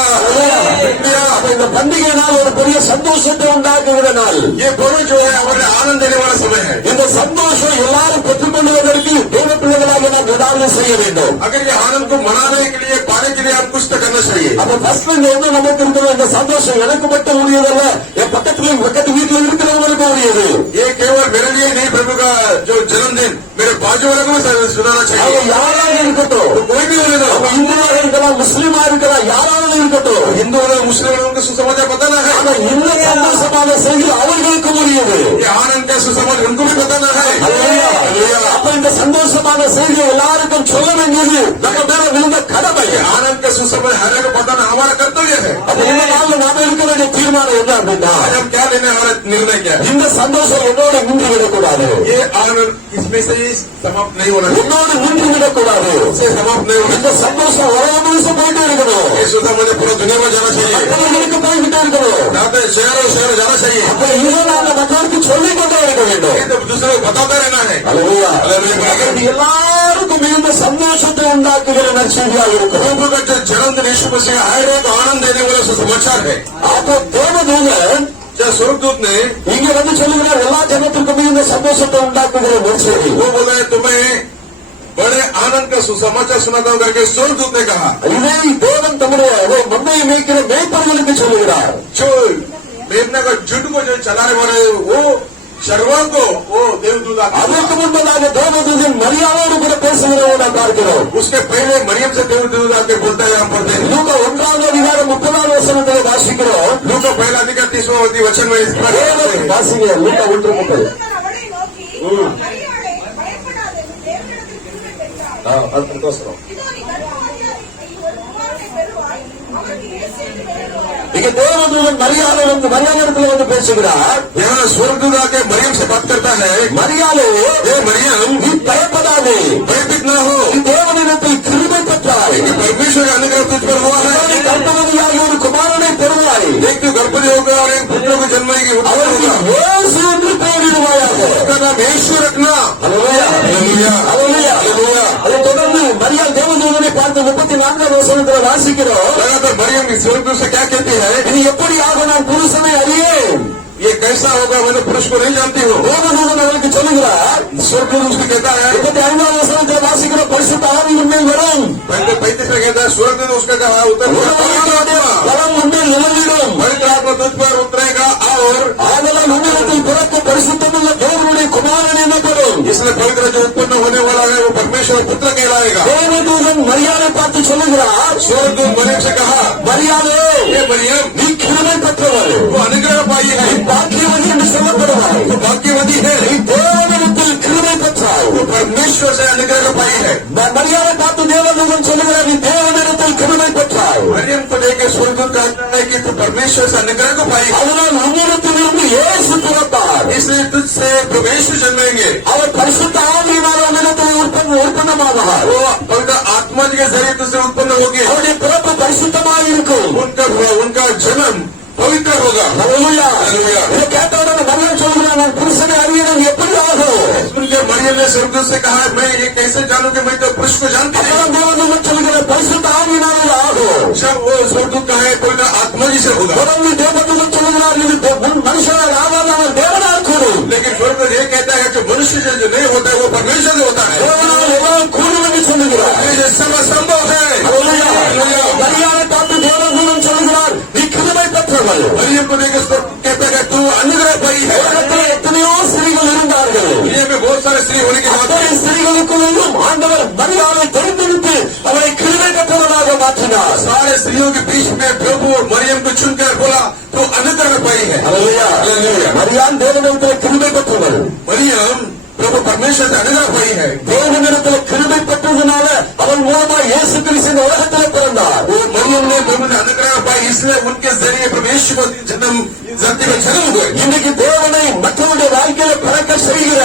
அப்ப இந்த இந்த பண்டிகை நாள் ஒரு பெரிய சந்தோஷத்தை உண்டாக்குகிற நாள். ये पर्व जो है हमारे आनंद देने वाला समय है. இந்த சந்தோஷம் எல்லாரும் பெற்றுக் கொள்வதற்கு தேவ பிள்ளைகளாக நாம் ஏதாவது செய்ய வேண்டும். अगर ये आनंद को मनाने के लिए पाने के लिए आप कुछ तो करना चाहिए. அப்ப ஃபர்ஸ்ட் என்ன நமக்கு இருக்கிற இந்த சந்தோஷம் எனக்கு மட்டும் உரியதல்ல, என் பக்கத்து வீட்டில் இருக்கிறவங்களுக்கு உரியது. ये केवल मेरे लिए नहीं, प्रभु का जो जन्मदिन मेरे बाजू वालों को भी सुनाना चाहिए. அவன் யாராக இருக்கட்டும், कोई भी होने दो, இந்துவாக இருக்கலாம், முஸ்லீமா இருக்கலாம், யாராவது இருக்கட்டும், हिंदू हो मुस्लिम हो, उनको सुसमाचार बताना है. ஆனா இந்த சந்தோஷமான செய்தி அவர்களுக்கு உரியது. ये आनंद का सुसमाचार उनको भी बताना है. அப்ப இந்த சந்தோஷமான செய்தியை எல்லாருக்கும் சொல்ல வேண்டியது நம்ம மேல விழுந்த கடமை. आनंद का सुसमाचार हर एक को बताना हमारा कर्तव्य है. அப்ப இந்த நாள்ல நாம இருக்க வேண்டிய தீர்மானம் என்ன அப்படின்னா, आज हम क्या लेने हमारा निर्णय क्या है? இந்த சந்தோஷம் என்னோட நின்று விடக்கூடாது, ये आनंद इसमें से ही समाप्त नहीं होना चाहिए. என்னோட நின்று விடக்கூடாது, इससे समाप्त नहीं होना இந்த சந்தோஷம் ஒரே நிமிஷம் போயிட்டே இருக்கணும், चाहिए. ये सुसमाचार पूरा दुनिया में जाना चाहिए. மக்களுக்கு போய்கிட்டே இருக்கணும். जाते शहर जाना चाहिए. அப்ப இதை நாம மக்களுக்கு சொல்லிக் கொண்டே இருக்க வேண்டும். ये तो दूसरे को बताते रहना है. அல்லேலூயா. அல்லேலூயா. இது எல்லாருக்கும் மிகுந்த சந்தோஷத்தை உண்டாக்குகிற நற்செய்தியாக இருக்கும். प्रभु का जो जन्मदिन यीशु मसीह हर एक आनंद देने वाला सुसमाचार है. அப்போ தேவதூதன் जब स्वर्गदूत ने இங்க வந்து சொல்லுகிறார், எல்லா ஜனத்திற்கும் மிகுந்த சந்தோஷத்தை உண்டாக்குகிற நற்செய்தி. वो बोला है तुम्हें बड़े आनंद का सुसमाचार सुनाता हूं करके स्वर्गदूत ने कहा. இதை தேவன் தம்முடைய மந்தையை மேய்க்கிற மேய்ப்பர்களுக்கு சொல்லுகிறார். जो मेमने का झुंड को जो चलाने वाले वो शर्वान को वो देवदूत அதற்கு முன்பதாக தேவதூதன் மரியாதையோடு கூட பேசுகிறவரை நாம் பார்க்கிறோம். उसके पहले मरियम से देवदूत आके बोलता है. हम पढ़ते हैं லூக்கா 1வது அதிகாரம் 30வது வசனத்திலே வாசிக்கிறோம். लूका पहला अधिकार 30वां वचन में इस प्रकार வாசிங்க, லூக்கா 1:30. தூதன் அவளை நோக்கி, மரியாளே, பயப்படாதே, நீ தேவனிடத்தில் கிருபை பெற்றாய். அதுக்கோசரம் இதோ நீ கர்ப்பவதியாய் நீ ஒரு குமாரனை பெறுவாய். அவனுக்கு இயேசு என்று பெயரிடுவாய். இங்க தேவதூதன் மரியாதையிடத்தில் வந்து பேசுகிறார். यहाँ स्वर्गदूत आके मरियम से बात करता है. மரியாதை, हे मरियम நீ பயப்படாதே, भयभीत न हो, நீ தேவனிடத்தில் கிருபை பெற்றாய், कि परमेश्वर का अनुग्रह तुझ पर हुआ है. நீ கர்ப்பவதியாகி ஒரு குமாரனை பெறுவாய், एक तो गर्भवती होगा और एक पुत्र को जन्मेगी. அவருக்கு இயேசு என்று பெயரிடுவாயாக. उसका नाम यीशु रखना. அல்லேலூயா. அல்லேலூயா. அல்லேலூயா. அல்லேலூயா. அதைத் தொடர்ந்து மரியாள் தேவதூதனை பார்த்து 34வது வசனத்தில் வாசிக்கிறோம். लगातार मरियम स्वर्गदूत से क्या कहती है? இது எப்படியாக நான் புருஷனை அறியேன்? ये कैसा होगा, मैंने पुरुष को नहीं जानती हूँ. தேவதூதன் அவருக்கு சொல்லுகிறார். स्वर्गदूत उसको कहता है. 35வது வசனத்தில் வாசிக்கிற பரிசுத்த ஆவி உன்மேல் வரும், 35 में कहता है स्वर्गदूत उसका कहा उत्तर வரம் உன்மேல் நிழலிடும், पवित्र आत्मा तुझ पर उतरेगा और ஆதலால் உன்னிடத்தில் பிறக்கும் பரிசுத்தமுள்ள தேவனுடைய குமாரன் எனப்படும். इसलिए पवित्र जो उत्पन्न होने वाला है वो परमेश्वर पुत्र कहलाएगा. தேவதூதன் மரியாதை பார்த்து சொல்லுகிறார். स्वर्गदूत मरियम से कहा, மரியாதை, ये मरियम நீ கிருபை பெற்றவர், वो अनुग्रह पाई है, பாக்கியவதி என்று சொல்லப்படுவாய், वो भाग्यवती है, நீ தேவனிடத்தில் கிருபை பெற்றாய். वो परमेश्वर से अनुग्रह पाई है. மரியாதை பார்த்து தேவதூதன் சொல்லுகிறார், நீ தேவனிடத்தில் கிருபை பெற்றாய், मरियम को लेकर स्वर्गदूत कहता है कि तू परमेश्वर से अनुग्रह को पाई है. அதனால் உன்னிடத்திலிருந்து இயேசு பிறப்பார், इसलिए तुझसे परमेश्वर जन्मेंगे. அவர் பரிசுத்த ஆவியினால் உன்னிடத்தில் உற்பத்தமாவார், वो पवित्र आत्मा के जरिए तुझसे उत्पन्न होगी. அவருடைய பிறப்பு பரிசுத்தமாக இருக்கும். उनका जन्म पवित्र होगा. அல்லேலூயா. அல்லேலூயா. இதை கேட்டவுடனே மரியாதை சொல்கிறார், நான் புருஷனை அறியேன், எப்படி ஆகும்? उनके मरियम ने स्वर्गदूत से कहा, मैं ये कैसे जानूं कि मैं तो पुरुष को जानती नहीं. அப்பதான் தேவதூதன் சொல்கிறார், பரிசுத்த ஆவியினால் இது ஆகும். जब वो स्वर्गदूत कहा है पवित्र आत्मा जी से होगा. தொடர்ந்து தேவதூதன் சொல்கிறார், இது மனுஷனால் ஆகாது, அவர் தேவனால் கூடும். लेकिन स्वर्गदूत ये कहता है कि मनुष्य से जो नहीं होता है वो परमेश्वर से होता है. தேவனால் எல்லாம் கூடும் என்று சொல்லுகிறார். ये सब संभव है. அல்லேலூயா. அல்லேலூயா. மரியாதை பார்த்து தேவதூதன் சொல்கிறார், நீ கிருபை பெற்றவள். मरियम को लेकर स्वर्गदूत कहता है तू अनुग्रह पाई है. உலகத்தில் எத்தனையோ ஸ்திரீகள் இருந்தார்கள், दुनिया में बहुत सारे स्त्री होने के बाद அத்தனை ஸ்திரீகளுக்குள்ளும் ஆண்டவர் மரியாதை தெரிந்தெடுத்து அவரை கிருபை பெற்றவளாக மாற்றினார். सारे स्त्रियों के बीच में प्रभु मरियम को चुनकर बोला तू अनुग्रह पाई है. அல்லேலூயா. அல்லேலூயா. மரியாள் தேவனிடத்தில் கிருபை பெற்றவள். मरियम प्रभु परमेश्वर से अनुग्रह पाई है. தேவனிடத்தில் கிருபை பெற்றதுனால அவன் மூலமா இயேசு கிறிஸ்து இந்த உலகத்தில் பிறந்தார். वो मरियम ने प्रभु से अनुग्रह पाई, इसलिए उनके जरिए परमेश्वर को जन्म धरती में जन्म हुए. இன்னைக்கு தேவனை மற்றவருடைய வாழ்க்கையில பிறக்க செய்கிற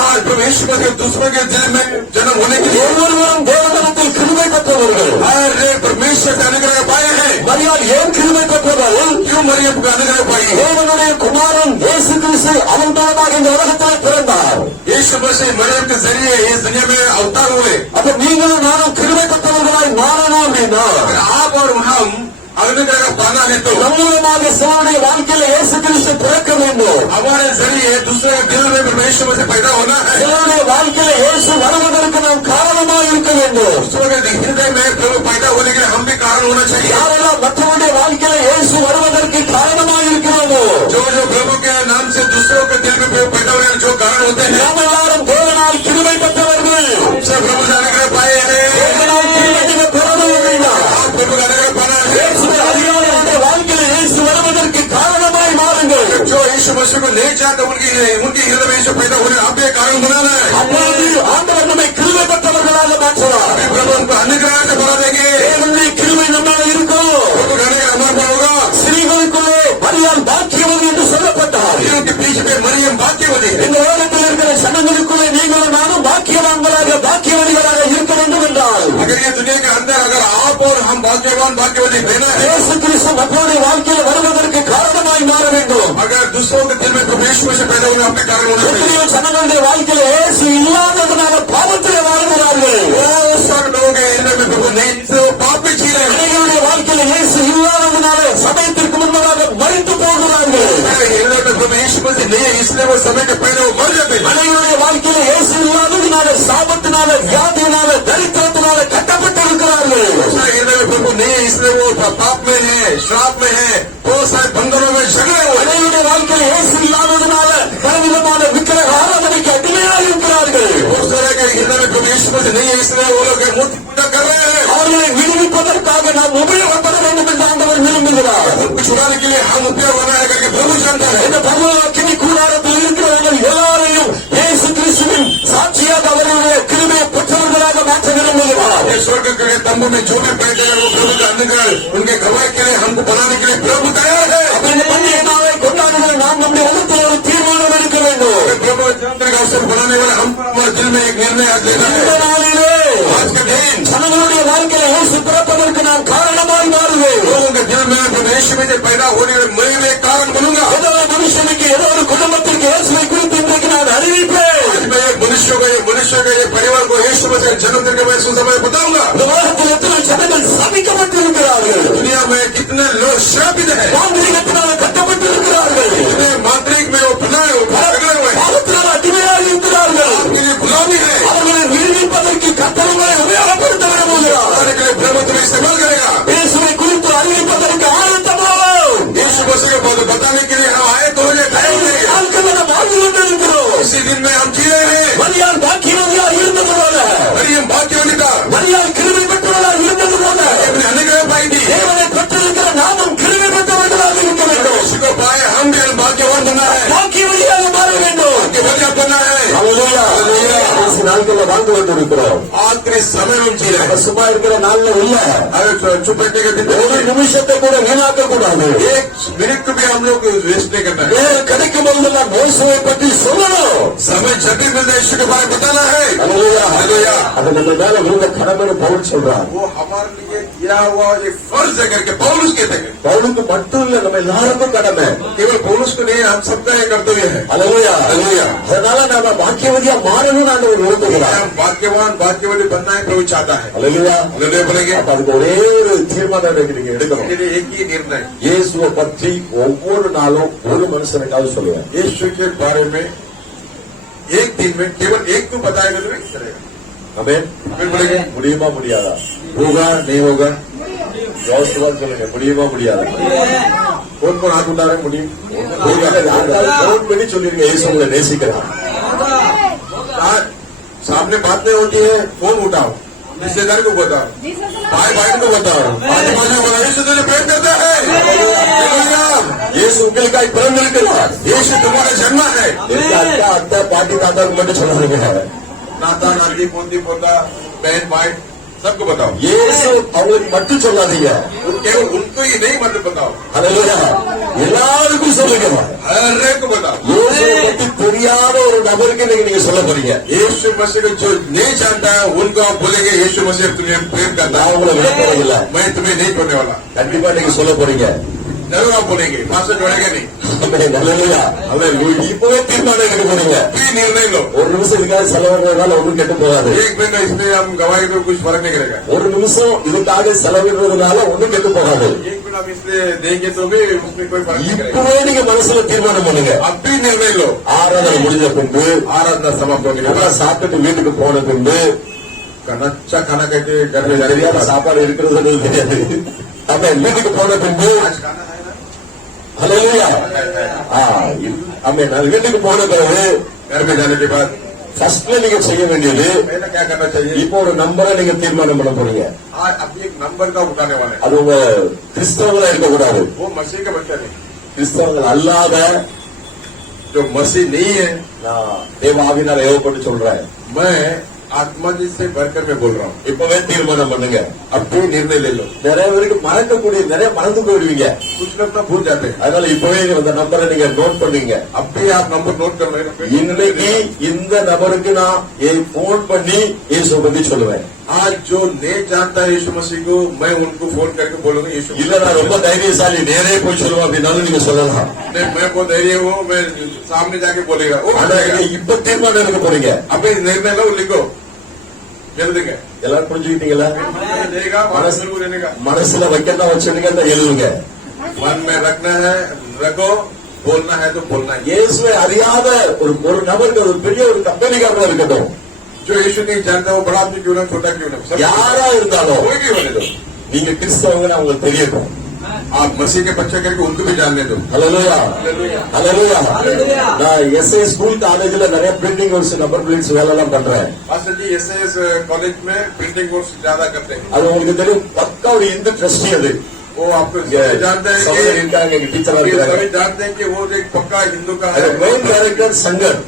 आज परमेश्वर के दूसरों के दिल में जन्म होने के लिए ஒவ்வொருவரும் தேவனிடத்தில் கிருபை பெற்றவர்கள். हर एक परमेश्वर से अनुग्रह पाए हैं. மரியாள் ஏன் கிருபை பெற்றவள்? क्यों मरियम को अनुग्रह पाई है? தேவனுடைய குமாரன் இயேசு கிறிஸ்து அவன் மூலமாக இந்த உலகத்தில் பிறந்தார். यीशु मसीह मरियम के जरिए इस दुनिया में अवतार हुए. அப்ப நீங்களும் நானும் கிருபை பெற்றவர்களாய் மாறணும் அப்படின்னா आप और हम अनुग्रह पाना है तो நம் மூலமாக சிலருடைய வாழ்க்கையில இயேசு கிறிஸ்து பிறக்க வேண்டும். हमारे जरिए दूसरे के दिल में परमेश्वर से पैदा होना है. சிலருடைய வாழ்க்கையில இயேசு வருவதற்கு நாம் காரணமாக இருக்க வேண்டும். दूसरों के हृदय में प्रभु पैदा होने के लिए हम भी कारण होना चाहिए. யாரெல்லாம் மற்றவருடைய வாழ்க்கையில இயேசு வருவதற்கு காரணமாக இருக்கிறோமோ, जो जो प्रभु के नाम से दूसरों के दिल में प्रभु पैदा होने के जो कारण होते हैं, நாம் எல்லாரும் தேவனால் கிருபை பெற்றவர்கள். सब प्रभु से अनुग्रह पाए हैं. தேவனால் கிருபை பெறவில்லை. प्रभु का अनुग्रह पाना है. இயேசுவை அறியாதவருடைய வாழ்க்கையில இயேசு வருவதற்கு காரணமாய் மாறுங்கள். जो यीशु मसीह को नहीं चाहते उनकी हृदय में यीशु पैदा होने आप भी कारण बनाना है. அப்பொழுது ஆண்டவர் நம்மை கிருபை பெற்றவர்களாக மாற்றுவார். अभी प्रभु उनको अनुग्रह से बना देंगे. தேவனுடைய கிருபை நம்மால் இருக்கும். प्रभु का अनुग्रह हमारे पर होगा. ஸ்திரீகளுக்குள்ளே மரியாள் பாக்கியவதி என்று சொல்லப்பட்டார். स्त्रियों के पीछे पे मरियम भाग्यवती है. இந்த உலகத்தில் இருக்கிற சனங்களுக்குள்ளே நீங்களும் நானும் பாக்கியவான்களாக பாக்கியவதிகளாக இருக்க வேண்டும் என்றால், अगर ये दुनिया के अंदर अगर आप और हम भाग्यवान भाग्यवती रहना है, இயேசு கிறிஸ்து மக்களுடைய வாழ்க்கையில் வருவதற்கு காரணமாய் மாற வேண்டும். अगर दूसरों के दिल में परमेश्वर से पैदा होने अपने कारण होना चाहिए. எத்தனையோ சனங்களுடைய வாழ்க்கையில் இயேசு இல்லாததனால பாவத்திலே வாழ்கிறார்கள். बहुत सारे लोग हैं इनमें प्रभु नहीं तो पाप में जी रहे हैं. அநேகருடைய வாழ்க்கையில் இயேசு இல்லாததனால சமயத்திற்கு முன்னதாக மறித்து போகிறார்கள். इनमें प्रभु यीशु मसीह नहीं है, इसलिए वो समय के पहले वो मर जाते हैं. அநேகருடைய வாழ்க்கையில் இயேசு இல்லாததினால சாபத்தினால வியாதியினால தரித்திரத்தினால கட்டப்பட்டு இருக்கிறார்கள். इनमें प्रभु नहीं है, इसलिए वो पाप में है, श्राप में है, बहुत सारे बंधनों में झगड़े हुए हैं. அநேகருடைய வாழ்க்கையில் இயேசு இல்லாததினால பலவிதமான விக்கிரக ஆராதனைக்கு அடிமையாக இருக்கிறார்கள். उस तरह के हृदय में प्रभु यीशु मसीह नहीं है, इसलिए वो लोग मूर्ति पूजा कर रहे हैं. அவர்களை விடுவிப்பதற்காக நாம் உபயோகப்பட வேண்டும் என்று ஆண்டவர் விரும்புகிறார். उनको छुड़ाने के लिए हम उपयोग बनाया करके प्रभु जानता है. இந்த பரலோகினி கூடாரத்தில் இருக்கிறவர்கள் எல்லாரையும் இயேசு கிறிஸ்துவின் சாட்சியாக அவர்களுடைய கிருபையை பெற்றவர்களாக மாற்ற விரும்புகிறார். ये स्वर्ग के तंबू में जो भी बैठे हैं वो प्रभु का अनुग्रह उनके गवाही के लिए हमको बनाने के लिए प्रभु तैयार है. அப்ப இந்த பண்டிகை நாளை கொண்டாடுகிற நாம் நம்முடைய உள்ளத்தில் ஒரு தீர்மானம் எடுக்க வேண்டும். प्रभु जन्म का अवसर बनाने वाले हम हमारे दिल में एक निर्णय आज लेना இந்த है. நாளிலே आज के दिन ஜனங்களுடைய வாழ்க்கையில இயேசு பிறப்பதற்கு நாம் காரணமாய் மாறுவேன். लोगों के दिल में परमेश्वर में से पैदा होने वाले मैं भी एक कारण बनूंगा. ஏதோ ஒரு மனுஷனுக்கு ஏதோ ஒரு குடும்பத்திற்கு இயேசுவை குறித்து இன்றைக்கு நான் அறிவிப்பேன். आज मैं एक मनुष्य का ये परिवार को यीशु मसीह के जन्मदिन के मैं सुसमय बताऊंगा. இந்த உலகத்தில் எத்தனை ஜனங்கள் சபிக்கப்பட்டிருக்கிறார்கள். दुनिया में कितने लोग श्रापित है, மாந்திரிகத்தினால கட்டப்பட்டிருக்கிறார்கள். कितने मांत्रिक में वो बनाए हुए झगड़े हुए हैं. பாவத்தினால் அடிமையாக இருக்கிறார்கள். आपके लिए गुलामी है. அவர்களை விடுவிப்பதற்கு கர்த்தருங்களை உபயோகப்படுத்த விரும்புகிறார். बनाने के लिए प्रभु तुम्हें इस्तेमाल करेगा. இயேசுவை குறித்து அறிவிப்பதற்கு ஆயத்தமோ यीशु मसीह के बारे में बताने के लिए हम आए तो मुझे टाइम नहीं है. வாழ்க்கை நாம் வாழ்ந்து கொண்டிருக்கிறோம். इसी दिन में हम जी रहे हैं. மரியாள் பாக்கியவதியாக இருந்தது போல, मरियम भाग्यवती था, மரியாள் கிருபை பெற்றவளாக இருந்தது போல, अपने अनुग्रह पाई थी. தேவனை பெற்றிருக்கிற நாமும் கிருபை பெற்றவர்களாக இருக்க வேண்டும். यीशु को पाए हम भी भाग्यवान बनना है, பாக்கியவதியாக மாற வேண்டும். भाग्यवान बनना है. அல்லேலூயா. கடைசி நாட்கள்ல வாழ்ந்து கொண்டிருக்கிறோம். आखिरी समय में जी रहे हैं. சும்மா இருக்கிற நாள்ல இல்ல. अरे चुप बैठने के दिन ஒரு நிமிஷத்தை கூட வீணாக்க கூடாது. एक मिनट को भी हम लोग वेस्ट नहीं करना है. நேரம் கிடைக்கும் போதெல்லாம் மோசவை பற்றி சொல்லணும். समय जब भी मिलता है यीशु के बारे में बताना है. அல்லேலூயா. हालेलुया. அது நம்ம மேல விழுந்த கடமைன்னு பவுல் சொல்றார். वो हमारे लिए किया हुआ ये फर्ज है करके पौलुस कहते हैं. பவுலுக்கு மட்டும் இல்ல, நம்ம எல்லாருக்கும் கடமை. केवल पौलुस को नहीं, हम सबका ये कर्तव्य है. அல்லேலூயா. हालेलुया. அதனால நாம பாக்கியவதியா மாறணும்னு ஆண்டவர் விரும்புகிறார். हम भाग्यवादी बनना है प्रभु चाहता है. அல்லேலூயா. हालेलुया बोलेंगे. அப்ப அதுக்கு ஒரே ஒரு தீர்மானம் இன்னைக்கு நீங்க எடுக்கணும். इसके लिए एक ही निर्णय, இயேசுவை பற்றி ஒவ்வொரு நாளும் ஒரு மனுஷனுக்காவது சொல்லுவேன். यीशु के बारे में एक दिन में केवल एक को बताएगा तो नहीं करेगा. ஆமென். फिर बोलेंगे முடியுமா முடியாதா? होगा नहीं होगा. யோசிச்சு சொல்லுங்க, முடியுமா முடியாதா? कौन कौन हाथ उठा रहे हैं? முடியும். ஃபோன் பண்ணி சொல்லிருங்க, இயேசு உங்களை நேசிக்கிறார். आज सामने बात नहीं होती है, फोन उठाओ, रिश्तेदार को बताओ, भाई भाई को बताओ, आजू बाजू वाला यीशु तुझे प्रेम करता है. हालेलुया. இயேசு உங்களுக்காய் பிறந்திருக்கிறார். यीशु तुम्हारा जन्म है. எங்க அக்கா அத்தை பாட்டி தாத்தாவுக்கு மட்டும் சொல்லாதீங்க. नाता नाती पोती पोता बहन भाई सबको बताओ. இயேசு அவங்களுக்கு மட்டும் சொல்லாதீங்க. केवल उनको ही नहीं मत बताओ, அல்லேலூயா. எல்லாருக்கும் சொல்லுங்க. हर एक को बताओ. இயேசுவை பத்தி தெரியாத ஒரு நபருக்கு நீங்க சொல்ல போறீங்க. यीशु मसीह को जो नहीं जानता है उनको आप बोलेंगे यीशु मसीह तुम्हें प्रेम करता நான் है, உங்களை விட போறதில்ல. मैं तुम्हें नहीं छोड़ने वाला. கண்டிப்பா நீங்க சொல்ல போறீங்க. जरूर आप बोलेंगे वहां से जोड़ेगा नहीं நல்லலையா அவன் இப்பவே தீர்மானம் எடுக்க போறீங்க भी निर्णय लो ஒரு நிமிஷம் இதுக்காக செலவிடுறதுனால ஒன்றும் கெட்டு போகாது एक मिनट इसलिए हम गवाही को कुछ फर्क नहीं करेगा ஒரு நிமிஷம் இதுக்காக செலவிடுறதுனால ஒன்றும் கெட்டு போகாது एक मिनट हम इसलिए देंगे तो भी उसमें कोई फर्क नहीं करेगा இப்பவே நீங்க மனசுல தீர்மானம் பண்ணுங்க अब भी निर्णय लो ஆராதனை முடிஞ்ச பின்பு आराधना समाप्त होने के நல்லா बाद சாப்பிட்டுட்டு வீட்டுக்கு போன பின்பு अच्छा खाना कहते घर में जाने के சரியான बाद சாப்பாடு இருக்கிறது தெரியாது அப்ப வீட்டுக்கு போன பின்பு आज खाना है ना ஹல்லேலூயா ஆமென் வீட்டுக்கு போன பிறகு घर में जाने के बाद ஃபர்ஸ்ட்ல நீங்க செய்ய வேண்டியது पहले क्या करना चाहिए இப்போ ஒரு நம்பரை நீங்க தீர்மானம் பண்ண போறீங்க आज अभी एक नंबर का उठाने वाले हैं அது உங்க கிறிஸ்தவங்களா இருக்கக்கூடாது वो मसीह का बच्चा नहीं கிறிஸ்தவங்கள் அல்லாத जो मसीह नहीं है நான் தேவ ஆவியினால ஏவப்பட்டு சொல்றேன் मैं आत्मा जी से भरकर मैं बोल रहा हूँ இப்பவே தீர்மானம் பண்ணுங்க अब भी निर्णय ले लो நிறைய பேருக்கு மறக்கக்கூடிய நிறைய மறந்து போயிடுவீங்க कुछ लोग तो भूल जाते हैं அதனால இப்பவே அந்த நம்பரை நீங்க நோட் பண்ணுவீங்க अब भी आप नंबर नोट कर रहे இன்னைக்கு இந்த நபருக்கு நான் போன் பண்ணி இயேசு பத்தி சொல்லுவேன் आज जो नहीं जानता है यीशु मसीह को मैं उनको फोन करके बोलूंगा यीशु இல்ல நான் ரொம்ப தைரியசாலி நேரே போய் சொல்லுவேன் அப்படின்னாலும் நீங்க சொல்லலாம் नहीं मैं बहुत धैर्य हूँ मैं सामने जाके बोलेगा वो ஆனா बताएगा நீங்க இப்ப தீர்மானம் எடுக்க போறீங்க अभी निर्णय लो लिखो जल्द देंगे எல்லாரும் புரிஞ்சுக்கிட்டீங்களா देगा मनस- बिल्कुल देगा மனசுல வைக்கிறதா வச்சிருங்க எழுதுங்க मन में रखना है रखो बोलना है तो बोलना है இயேசுவை அறியாத ஒரு நபருக்கு ஒரு பெரிய ஒரு கம்பெனிக்காரனா இருக்கட்டும் जो यीशु नहीं जानता वो बड़ा आदमी क्यों ना छोटा क्यों ना सब யாரா இருந்தாலும் कोई भी होने दो நீங்க கிறிஸ்தவங்கன்னு அவங்களுக்கு தெரியட்டும் आप मसीह के बच्चे करके उनको भी जानने दो ஹல்லேலூயா हालेलुया ஹல்லேலூயா நான் எஸ்ஏ ஸ்கூல் காலேஜ்ல நிறைய பிரிண்டிங் கோர்ஸ் நம்பர் பிளேட்ஸ் வேலை எல்லாம் பண்றேன் पास्टर जी एसएस कॉलेज में प्रिंटिंग कोर्स ज्यादा करते हैं அது உங்களுக்கு தெரியும் பக்கா ஒரு இந்து ட்ரஸ்டி அது वो आपको இங்க जानते हैं சகோதரி कि இருக்காங்க எங்க டீச்சரா ये இருக்காங்க सभी जानते हैं कि वो एक पक्का हिंदू का அது है மெயின் டைரக்டர் சங்கர்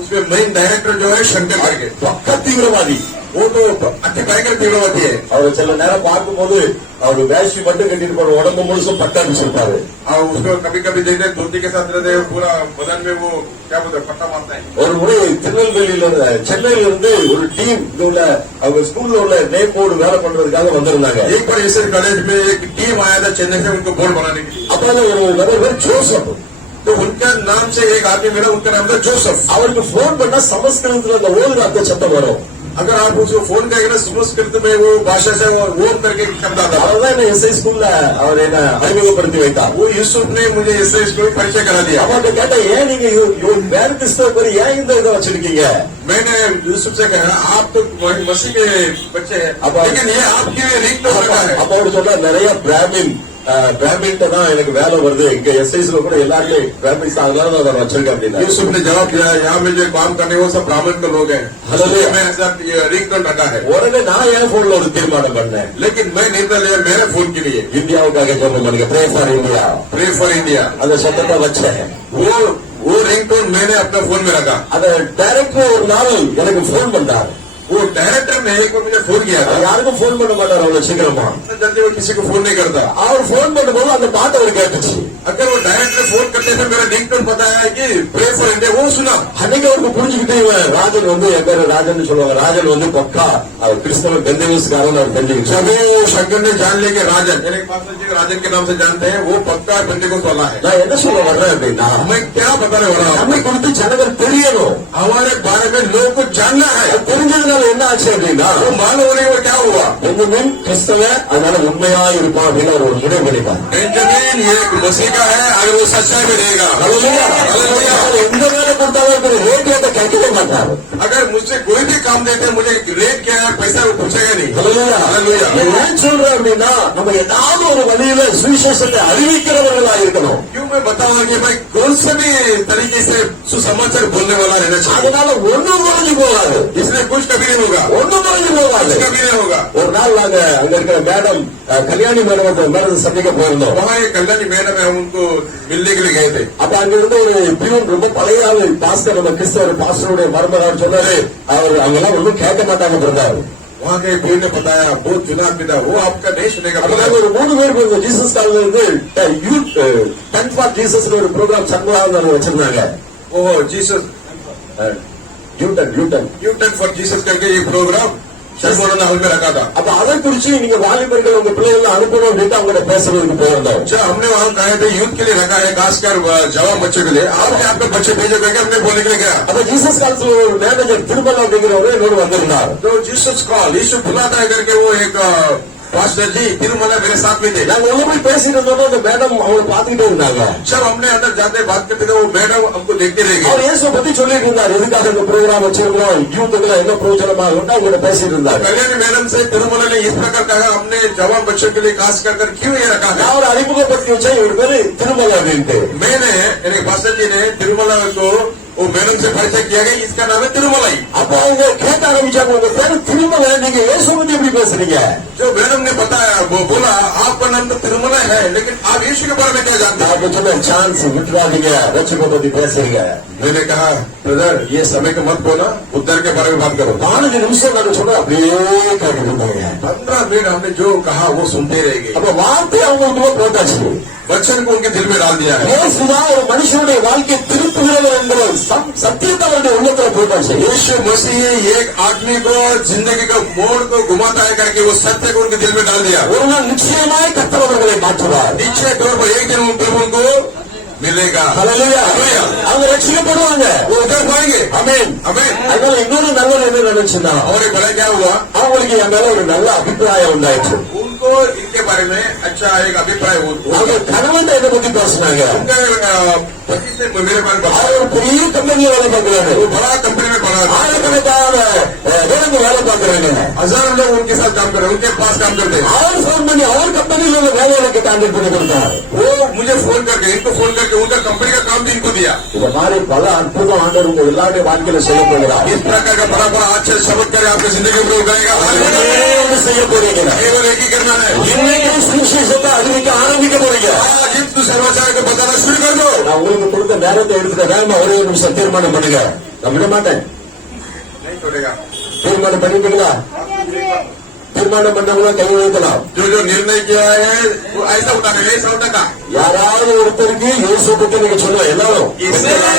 उसमें मेन डायरेक्टर जो है शंकर करके பக்கா தீவிரவாதி वो तो अच्छे भयंकर तीव्रवादी है அவர் சில நேரம் பார்க்கும்போது அவர் வேஷ்டி மட்டும் கட்டிட்டு போற உடம்பு முழுசும் பட்டா வச்சிருப்பாரு और उसको कभी कभी देखते हैं धोती के साथ रहते हैं पूरा बदन में वो क्या बोलते हैं पट्टा मारता है ஒரு முறை திருநெல்வேலியில சென்னையில இருந்து ஒரு டீம் உள்ள அவங்க ஸ்கூல்ல உள்ள நேம் போர்டு வேலை பண்றதுக்காக வந்திருந்தாங்க एक बार एसएस कॉलेज में एक टीम आया था चेन्नई से उनको बोर्ड बनाने के लिए அப்ப ஒரு நிறைய பேர் ஜோசப் तो उनका नाम से एक आदमी मिला उनका नाम था जोसेफ அவருக்கு போன் பண்ணா சமஸ்கிருதத்துல அந்த ஓதுற அர்த்த சத்தம் வரும் अगर आप उसको फोन करेंगे ना संस्कृत में वो भाषा से वो ओम करके शब्द आता था அவர்தான் என்ன எஸ்ஐ ஸ்கூல்ல அவர் என்ன அறிமுகப்படுத்தி வைத்தார் वो यूसुफ ने मुझे एसएस को परिचय करा दिया அவர்கிட்ட கேட்டா ஏன் நீங்க வேற கிறிஸ்தவ பேர் ஏன் இந்த இதை வச்சிருக்கீங்க मैंने यूसुफ से कहा आप तो मसीह के बच्चे हैं अब लेकिन ये आपके रिंग तो रखा है அப்ப அவர் சொன்னா நிறைய பிராமின்ட்ட தான் எனக்கு வேலை வருது இங்க எஸ்ஐஸ்ல கூட எல்லாருமே பிராமின்ஸ் அதனால நான் அதை வச்சிருக்கேன் அப்படின்னா यूसुफ ने जवाब दिया यहाँ में जो काम करने वो सब ब्राह्मण के लोग हैं हालेलुया। मैं ऐसा रिंग तो रखा है உடனே நான் என் போன்ல ஒரு தீர்மானம் பண்ணேன் लेकिन मैं निर्णय लिया मेरे फोन के लिए இந்தியாவுக்காக ஜெபம் பண்ணுங்க pray for India pray for India அந்த சத்தத்தை வச்சேன் वो रिंग टोन मैंने अपने फोन में रखा அத டைரக்டர் ஒரு நாள் எனக்கு போன் பண்ணாரு वो डायरेक्टर ने एक बार मुझे फोन किया था யாருக்கும் போன் பண்ண மாட்டாரு அவ்வளவு சீக்கிரமா इतना जल्दी वो किसी को फोन नहीं करता அவர் போன் பண்ணும்போது அந்த பாட்டு அவர் கேட்டுச்சு अगर वो डायरेक्टर फोन करते थे मेरा रिंग टोन पता है कि प्रे फॉर इंडिया वो सुना அன்னைக்கு அவருக்கு புரிஞ்சுக்கிட்டே இவன் ராஜன் வந்து என் பேரு ராஜன் சொல்லுவாங்க ராஜன் வந்து பக்கா அவர் கிறிஸ்தவ பெந்தேவிஸ்காரன் அவர் தெரிஞ்சுக்கிச்சு जब वो शंकर ने जान लिया कि राजन मेरे पास जी राजन के नाम से जानते हैं वो पक्का पेंटिकोस वाला है நான் என்ன சொல்ல வர்றேன் அப்படின்னா मैं क्या बताने वाला हूँ நம்மை குறித்து ஜனங்கள் தெரியணும் हमारे बारे में लोगों को जानना है அது தெரிஞ்சதுனால என்ன ஆச்சு அப்படின்னா वो मालूम होने के बाद क्या हुआ பெஞ்சமின் கிறிஸ்தவ அதனால உண்மையா இருப்பான் அப்படின்னு அவர் ஒரு முடிவு பண்ணிப்பார் बेंजामिन ये मसीह का है अगर वो सच्चाई में रहेगा हालेलुया। எந்த வேலை கொடுத்தாலும் ரேட் ஏற்ற கேட்கவே மாட்டாரு अगर मुझसे कोई भी काम देते हैं मुझे रेट क्या है पैसा वो पूछेगा नहीं हालेलुया। ஏன் சொல்றேன் அப்படின்னா நம்ம ஏதாவது ஒரு வழியில சுவிசேஷத்தை அறிவிக்கிறவர்களா இருக்கணும் क्यों मैं बताऊंगा कि भाई कौन सा भी तरीके से सुसमाचार बोलने वाला रहना चाहिए அதனால ஒண்ணும் குறைஞ்சு போகாது इसलिए कुछ कभी नहीं होगा ஒண்ணும் குறைஞ்சு போகாது कुछ कभी नहीं होगा ஒரு நாள் நாங்க அங்க இருக்கிற மேடம் கல்யாணி மேடம் சந்திக்க போயிருந்தோம் वहाँ एक कल्याणी मैडम है उनको मिलने के लिए गए थे அப்ப அங்க இருந்த ஒரு பியூன் ரொம்ப பழைய ஆளு பாஸ்டர் நம்ம கிறிஸ்தவர் பாஸ்டருடைய மருமகர் சொன்னாரு அவர் அவங்க எல்லாம் ஒன்றும் கேட்க மாட்டாங்க பிறந்தாரு वहाँ के भीड़ ने बताया बहुत चुनाव पिता वो आपका नहीं सुनेगा அப்ப நாங்க ஒரு 3 பேர் போயிருந்தோம் ஜீசஸ் காலில் இருந்து யூத் 10 ஃபார் ஜீசஸ் ஒரு ப்ரோக்ராம் சண்முகாவில் வச்சிருந்தாங்க वो Jesus U-turn U-turn for Jesus करके ये प्रोग्राम शर्मों ने हल में रखा था। அப்ப அதை குறிச்சு நீங்க வாலிபர்கள் உங்க பிள்ளைகளை அனுப்பணும் அப்படின்னு அவங்கள்ட்ட பேசுறதுக்கு போயிருந்தோம். जब हमने वहाँ कहे थे यूथ के लिए रखा है, खासकर जवान बच्चों के लिए, आपने आपके बच्चे भेजे करके हमने बोलने के लिए गया। அப்ப ஜீசஸ் காலத்துல ஒரு மேனேஜர் திருமலா அப்படிங்கிறவங்க என்னோட வந்திருந்தார். तो जीसस कॉल यीशु बुलाता है करके वो एक पास्टर जी तिरुमला मेरे साथ में थे। நாங்க உள்ள போய் பேசிட்டு இருந்தோம். அந்த மேடம் அவங்க பாத்துக்கிட்டே இருந்தாங்க. जब हमने अंदर जाते बात करते थे वो मैडम हमको देखते रह அவர் गए। இயேசுவை பத்தி சொல்லிட்டு இருந்தார். எதுக்காக இந்த ப்ரோக்ராம் வச்சிருக்கோம், யூத்துக்குள்ள என்ன பிரயோஜனமா இருக்கும் அவங்க பேசிட்டு இருந்தார். कल्याणी मैडम से तिरुमला ने इस प्रकार कहा हमने जवान बच्चों के लिए खास कर क्यों ये रखा है। நான் ஒரு அறிமுகப்படுத்தி வச்சேன், இவர் பேரு திருமலா அப்படின்ட்டு. मैंने यानी पास्टर जी ने तिरुमला को वो मैडम से परिचय किया गया, इसका नाम है तिरुमलाई। அப்ப அவங்க கேட்க ஆரம்பிச்சாங்க, உங்க பேரு திருமலா, நீங்க இயேசு பத்தி எப்படி பேசுறீங்க? जो मैडम ने बताया वो बोला आपका नाम तो तिरुमला है लेकिन आप यीशु के बारे में क्या जानते हैं। நான் சொன்ன சான்ஸ் விட்டுறாதீங்க, ரட்சிப்பை பத்தி பேசுறீங்க. मैंने कहा ब्रदर ये समय को मत बोला, उद्धार के बारे में बात करो। 4 நிமிஷம் நாங்க சொன்ன அப்படியே கேட்டுட்டு இருந்தாங்க. 15 मिनट हमने जो कहा वो सुनते रह गए। அப்ப வார்த்தை அவங்களுக்குள்ள போட்டாச்சு. वचन को उनके दिल में डाल दिया है। இயேசுதான் ஒரு மனுஷனுடைய வாழ்க்கையை திருப்புகிறவர் என்கிற சத்தியத்தை அவருடைய உள்ளத்துல போட்டாச்சு. यीशु मसीह एक आदमी को जिंदगी का मोड़ को घुमाता है करके वो सत्य को उनके दिल में डाल दिया। ஒரு நாள் நிச்சயமாய் கர்த்தர் அவர்களை மாற்றுவார். नीचे तौर पर एक दिन उन प्रभु को मिलेगा। ஹல்லேலூயா. அவங்க ரட்சிக்கப்படுவாங்க. वो उधर पाएंगे। ஆமென். हमें அதனால இன்னொரு நல்லது என்ன நினைச்சுன்னா, और एक बड़ा क्या हुआ, அவங்களுக்கு என் மேல ஒரு நல்ல அபிப்பிராயம் உண்டாயிற்று. उनको इनके बारे में अच्छा एक अभिप्राय हो அவங்க கணவன் இதை பத்தி பேசினாங்க. उनका पति से मेरे पास बताया அவர் ஒரு பெரிய கம்பெனியில வேலை பார்க்கிறாரு. वो बड़ा कंपनी में पढ़ा था। ஆயிரக்கணக்கான வேலைக்கு வேலை பார்க்கிறாங்க. हजारों लोग उनके साथ काम कर रहे, उनके पास काम करते हैं। அவர் போன் பண்ணி அவர் கம்பெனியில உள்ள வேலைகளுக்கு கான்டாக்ட் பண்ணி கொடுத்தார். वो मुझे फोन करके इनको फोन करके उनका कंपनी का काम भी इनको दिया। இந்த மாதிரி பல அற்புதம் ஆண்டவர் உங்க எல்லாருடைய வாழ்க்கையில செய்ய போகிறார். इस प्रकार का बड़ा बड़ा अच्छा शब्द करे आपकी जिंदगी में उगाएगा। செய்ய போறீங்க. केवल एक ही करना है, இன்னைக்கு சுவிசேஷத்தை அறிவிக்க ஆரம்பிக்க போறீங்க. आज हिंदू समाचार को बताना शुरू कर दो। நான் உங்களுக்கு கொடுத்த நேரத்தை எடுத்துக்க வேகமா ஒரே ஒரு நிமிஷம் தீர்மானம் பண்ணுங்க. நான் விட மாட்டேன். नहीं छोड़ेगा। தீர்மானம் பண்ணிட்டீங்களா? தீர்மானம் பண்ணவங்க கை வைக்கலாம். जो जो निर्णय किया है वो ऐसा उठाने नहीं, ऐसा उठाना। யாராவது ஒருத்தருக்கு இயேசு பத்தி நீங்க சொல்லுங்க. எல்லாரும் किसी ना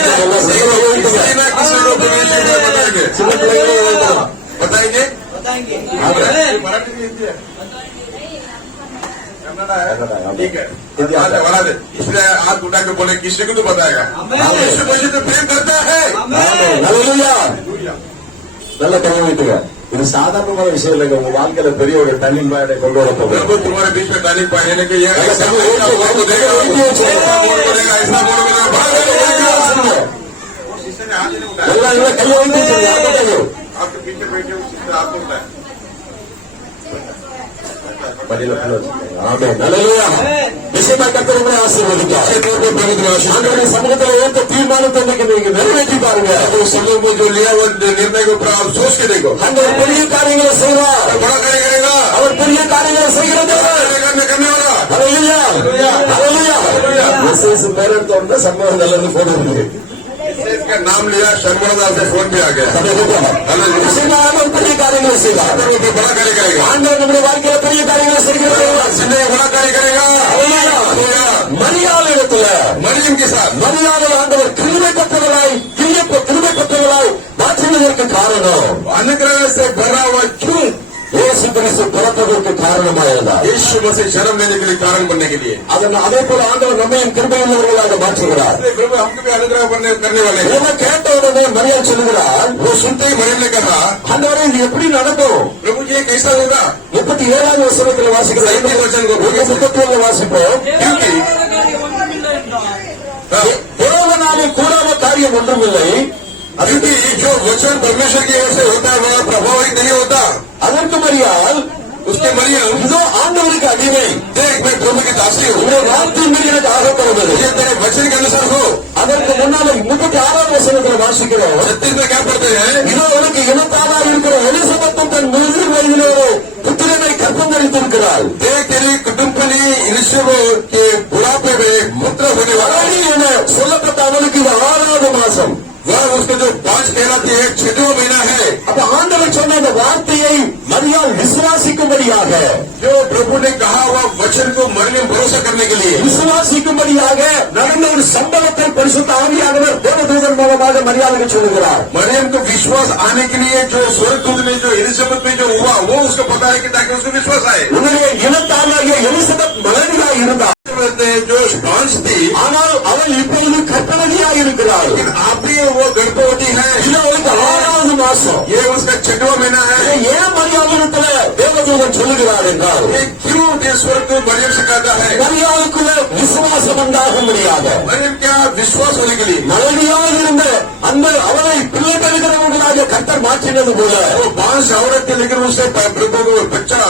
किसी को परमेश्वर को बताएंगे। சின்ன பிள்ளைங்களே வைக்கலாம். बताएंगे बताएंगे। मराठी में हिंदी है, कन्नड़ा है, ठीक है हिंदी आता है। बढ़ा दे। इसलिए हाथ उठा के बोले किसी को तो बताएगा। यीशु मसीह तो प्रेम करता है। ஹல்லேலூயா. நல்ல கை வைத்துங்க. இது சாதாரணமான விஷயம் இல்லைங்க. உங்க வாழ்க்கையில பெரிய ஒரு டர்னிங் பாயிண்டை கொண்டு வர போகுது. प्रभु तुम्हारे बीच में तारीफ पाने के लिए ऐसा मोड़ को देगा, ऐसा मोड़ को देगा, ऐसा मोड़ को देगा। वो शिष्य ने हाथ ही नहीं उठाया। எல்லாம் இல்லை, கையை வைத்து சொல்லுங்க. आपके पीछे बैठे वो शिष्य हाथ नहीं उठाया। ஆமென். ஹல்லேலூயா. நிச்சயமா கர்த்தர் உங்களை ஆசீர்வதிப்பார். ஆண்டவருடைய சமூகத்தில் எடுத்த தீர்மானத்தை இன்னைக்கு நீங்க நிறைவேற்றி பாருங்க. वो सब लोग जो लिया वो निर्णय को आप सोच के देखो। ஆண்டவர் பெரிய காரியங்களை செய்வார். बड़ा कार्य करेगा, அவர் பெரிய காரியங்களை செய்கிறது. करने वाला। ஹல்லேலூயா. ஹல்லேலூயா. இயேசு பேரெடுத்த உடனே சம்பவம் நல்லது போடுறது. इसका नाम लिया, शर्मदास से फोन भी आ गया। நிச்சயமா ஆண்டவர் பெரிய காரியங்களை செய்வார். वो बड़ा कार्य करेगा। ஆண்டவர் நம்முடைய வாழ்க்கையில பெரிய காரியங்களை செய்கிறார். जिंदगी बड़ा कार्य करेगा। மரியாள் இடத்துல मरियम के साथ மரியாதை ஆண்டவர் கிருபை பெற்றவர்களாய் மாற்றினதற்கு காரணம் अनुग्रह से भरा हुआ क्यों இயேசு கிறிஸ்து பிறப்பதற்கு காரணமாக இருந்தார். यीशु मसीह जन्म लेने के लिए कारण बनने के लिए। அதே போல ஆண்டவர் நம்மையும் கிருபையுள்ளவர்களாக மாற்றுகிறார். प्रभु हमको भी अनुग्रह करने वाले हैं। இதை கேட்ட உடனே மரியாள் சொல்லுகிறார், वो सुनते ही मरियम ने कहा ஆண்டவரே இது எப்படி நடக்கும்? प्रभु जी ये कैसा होगा। 37வது வசனத்தில் வாசிக்கிறோம். 37 வாசிப்போம். தேவனால காரியம் ஒன்றுமில்லை என்றார். தேவனாலே கூடாத காரியம் ஒன்றுமில்லை. क्योंकि जो वचन परमेश्वर की ओर से होता है वह प्रभावित नहीं होता। அதற்கு மரியாள் उसके मरियम இதோ ஆண்டவருக்கு அடிமை, देख मैं प्रभु की दासी हूँ, உங்களுடைய வார்த்தையின் மீது எனக்கு ஆகப்படுவது. मुझे तेरे वचन के अनुसार हो। அதற்கு முன்னால 36வது வசனத்தில் வாசிக்கிறோம். 36 में क्या पढ़ते हैं, இதோ உனக்கு இனத்தாரா இருக்கிற எலிசபெத்தும் தன் முதிர் வயதிலே ஒரு புத்திரனை கற்பம் தரித்திருக்கிறாள். देख तेरी कुटुंबनी इलिशबेत के बुढ़ापे में पुत्र होने वाला है। வளரி என சொல்லப்பட்ட அவளுக்கு இது 6வது மாசம். वह उसको जो 5 कहलाती है 6वां महीना है। அப்ப ஆண்டவர் சொன்ன இந்த வார்த்தையை மரியாள் விசுவாசிக்கும்படியாக, जो प्रभु ने कहा हुआ वचन को मरियम भरोसा करने के लिए விசுவாசிக்கும்படியாக நடந்த ஒரு சம்பவத்தை பரிசுத்த ஆவியானவர் தேவதூதன் மூலமாக மரியாதைக்கு சொல்லுகிறார். मरियम को विश्वास आने के लिए जो स्वर्गदूत ने जो एलिजाबेथ में जो हुआ वो उसको पता है कि ताकि उसको विश्वास आए. உன்னுடைய இனத்தாளாகிய எலிசபெத் மலடியாக இருந்தார். जो बांझ थी ஆனால் அவள் இப்பொழுது கற்பவதியாக இருக்கிறார். लेकिन आप भी वो गर्भवती है. இது அவளுக்கு 6வது மாசம். ये उसका 6वां महीना है. ஏன் மரியாதையிடத்துல தேவதூதன் சொல்லுகிறார் என்றால், ये क्यों ये स्वर्गदूत मरियम से कहता है மரியாதைக்குள்ள விசுவாசம் உண்டாக முடியாது. मरियम क्या विश्वास होने के लिए மலடியாக இருந்த அந்த அவளை பிள்ளை பெறுகிறவர்களாக கர்த்தர் மாற்றினது போல वो बांझ औरत के लेकर उसे प्रभु को बच्चा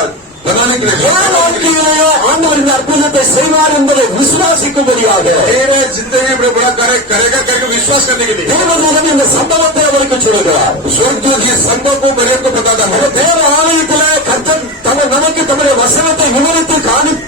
बनाने के लिए என் வாழ்க்கையிலேயோ ஆண்டவர் இந்த அற்புதத்தை செய்வார் என்பதை விசுவாசிக்கும்படியாக मेरे जिंदगी में बड़ा करेगा करके विश्वास करने के लिए தேவதூதன் இந்த சம்பவத்தை அவருக்கு சொல்லுகிறார். स्वर्गदूत ये संभव को मरियम को बताता है. தேவ ஆலயத்திலே கர்த்தர் நமக்கு தம்முடைய வசனத்தை விவரித்து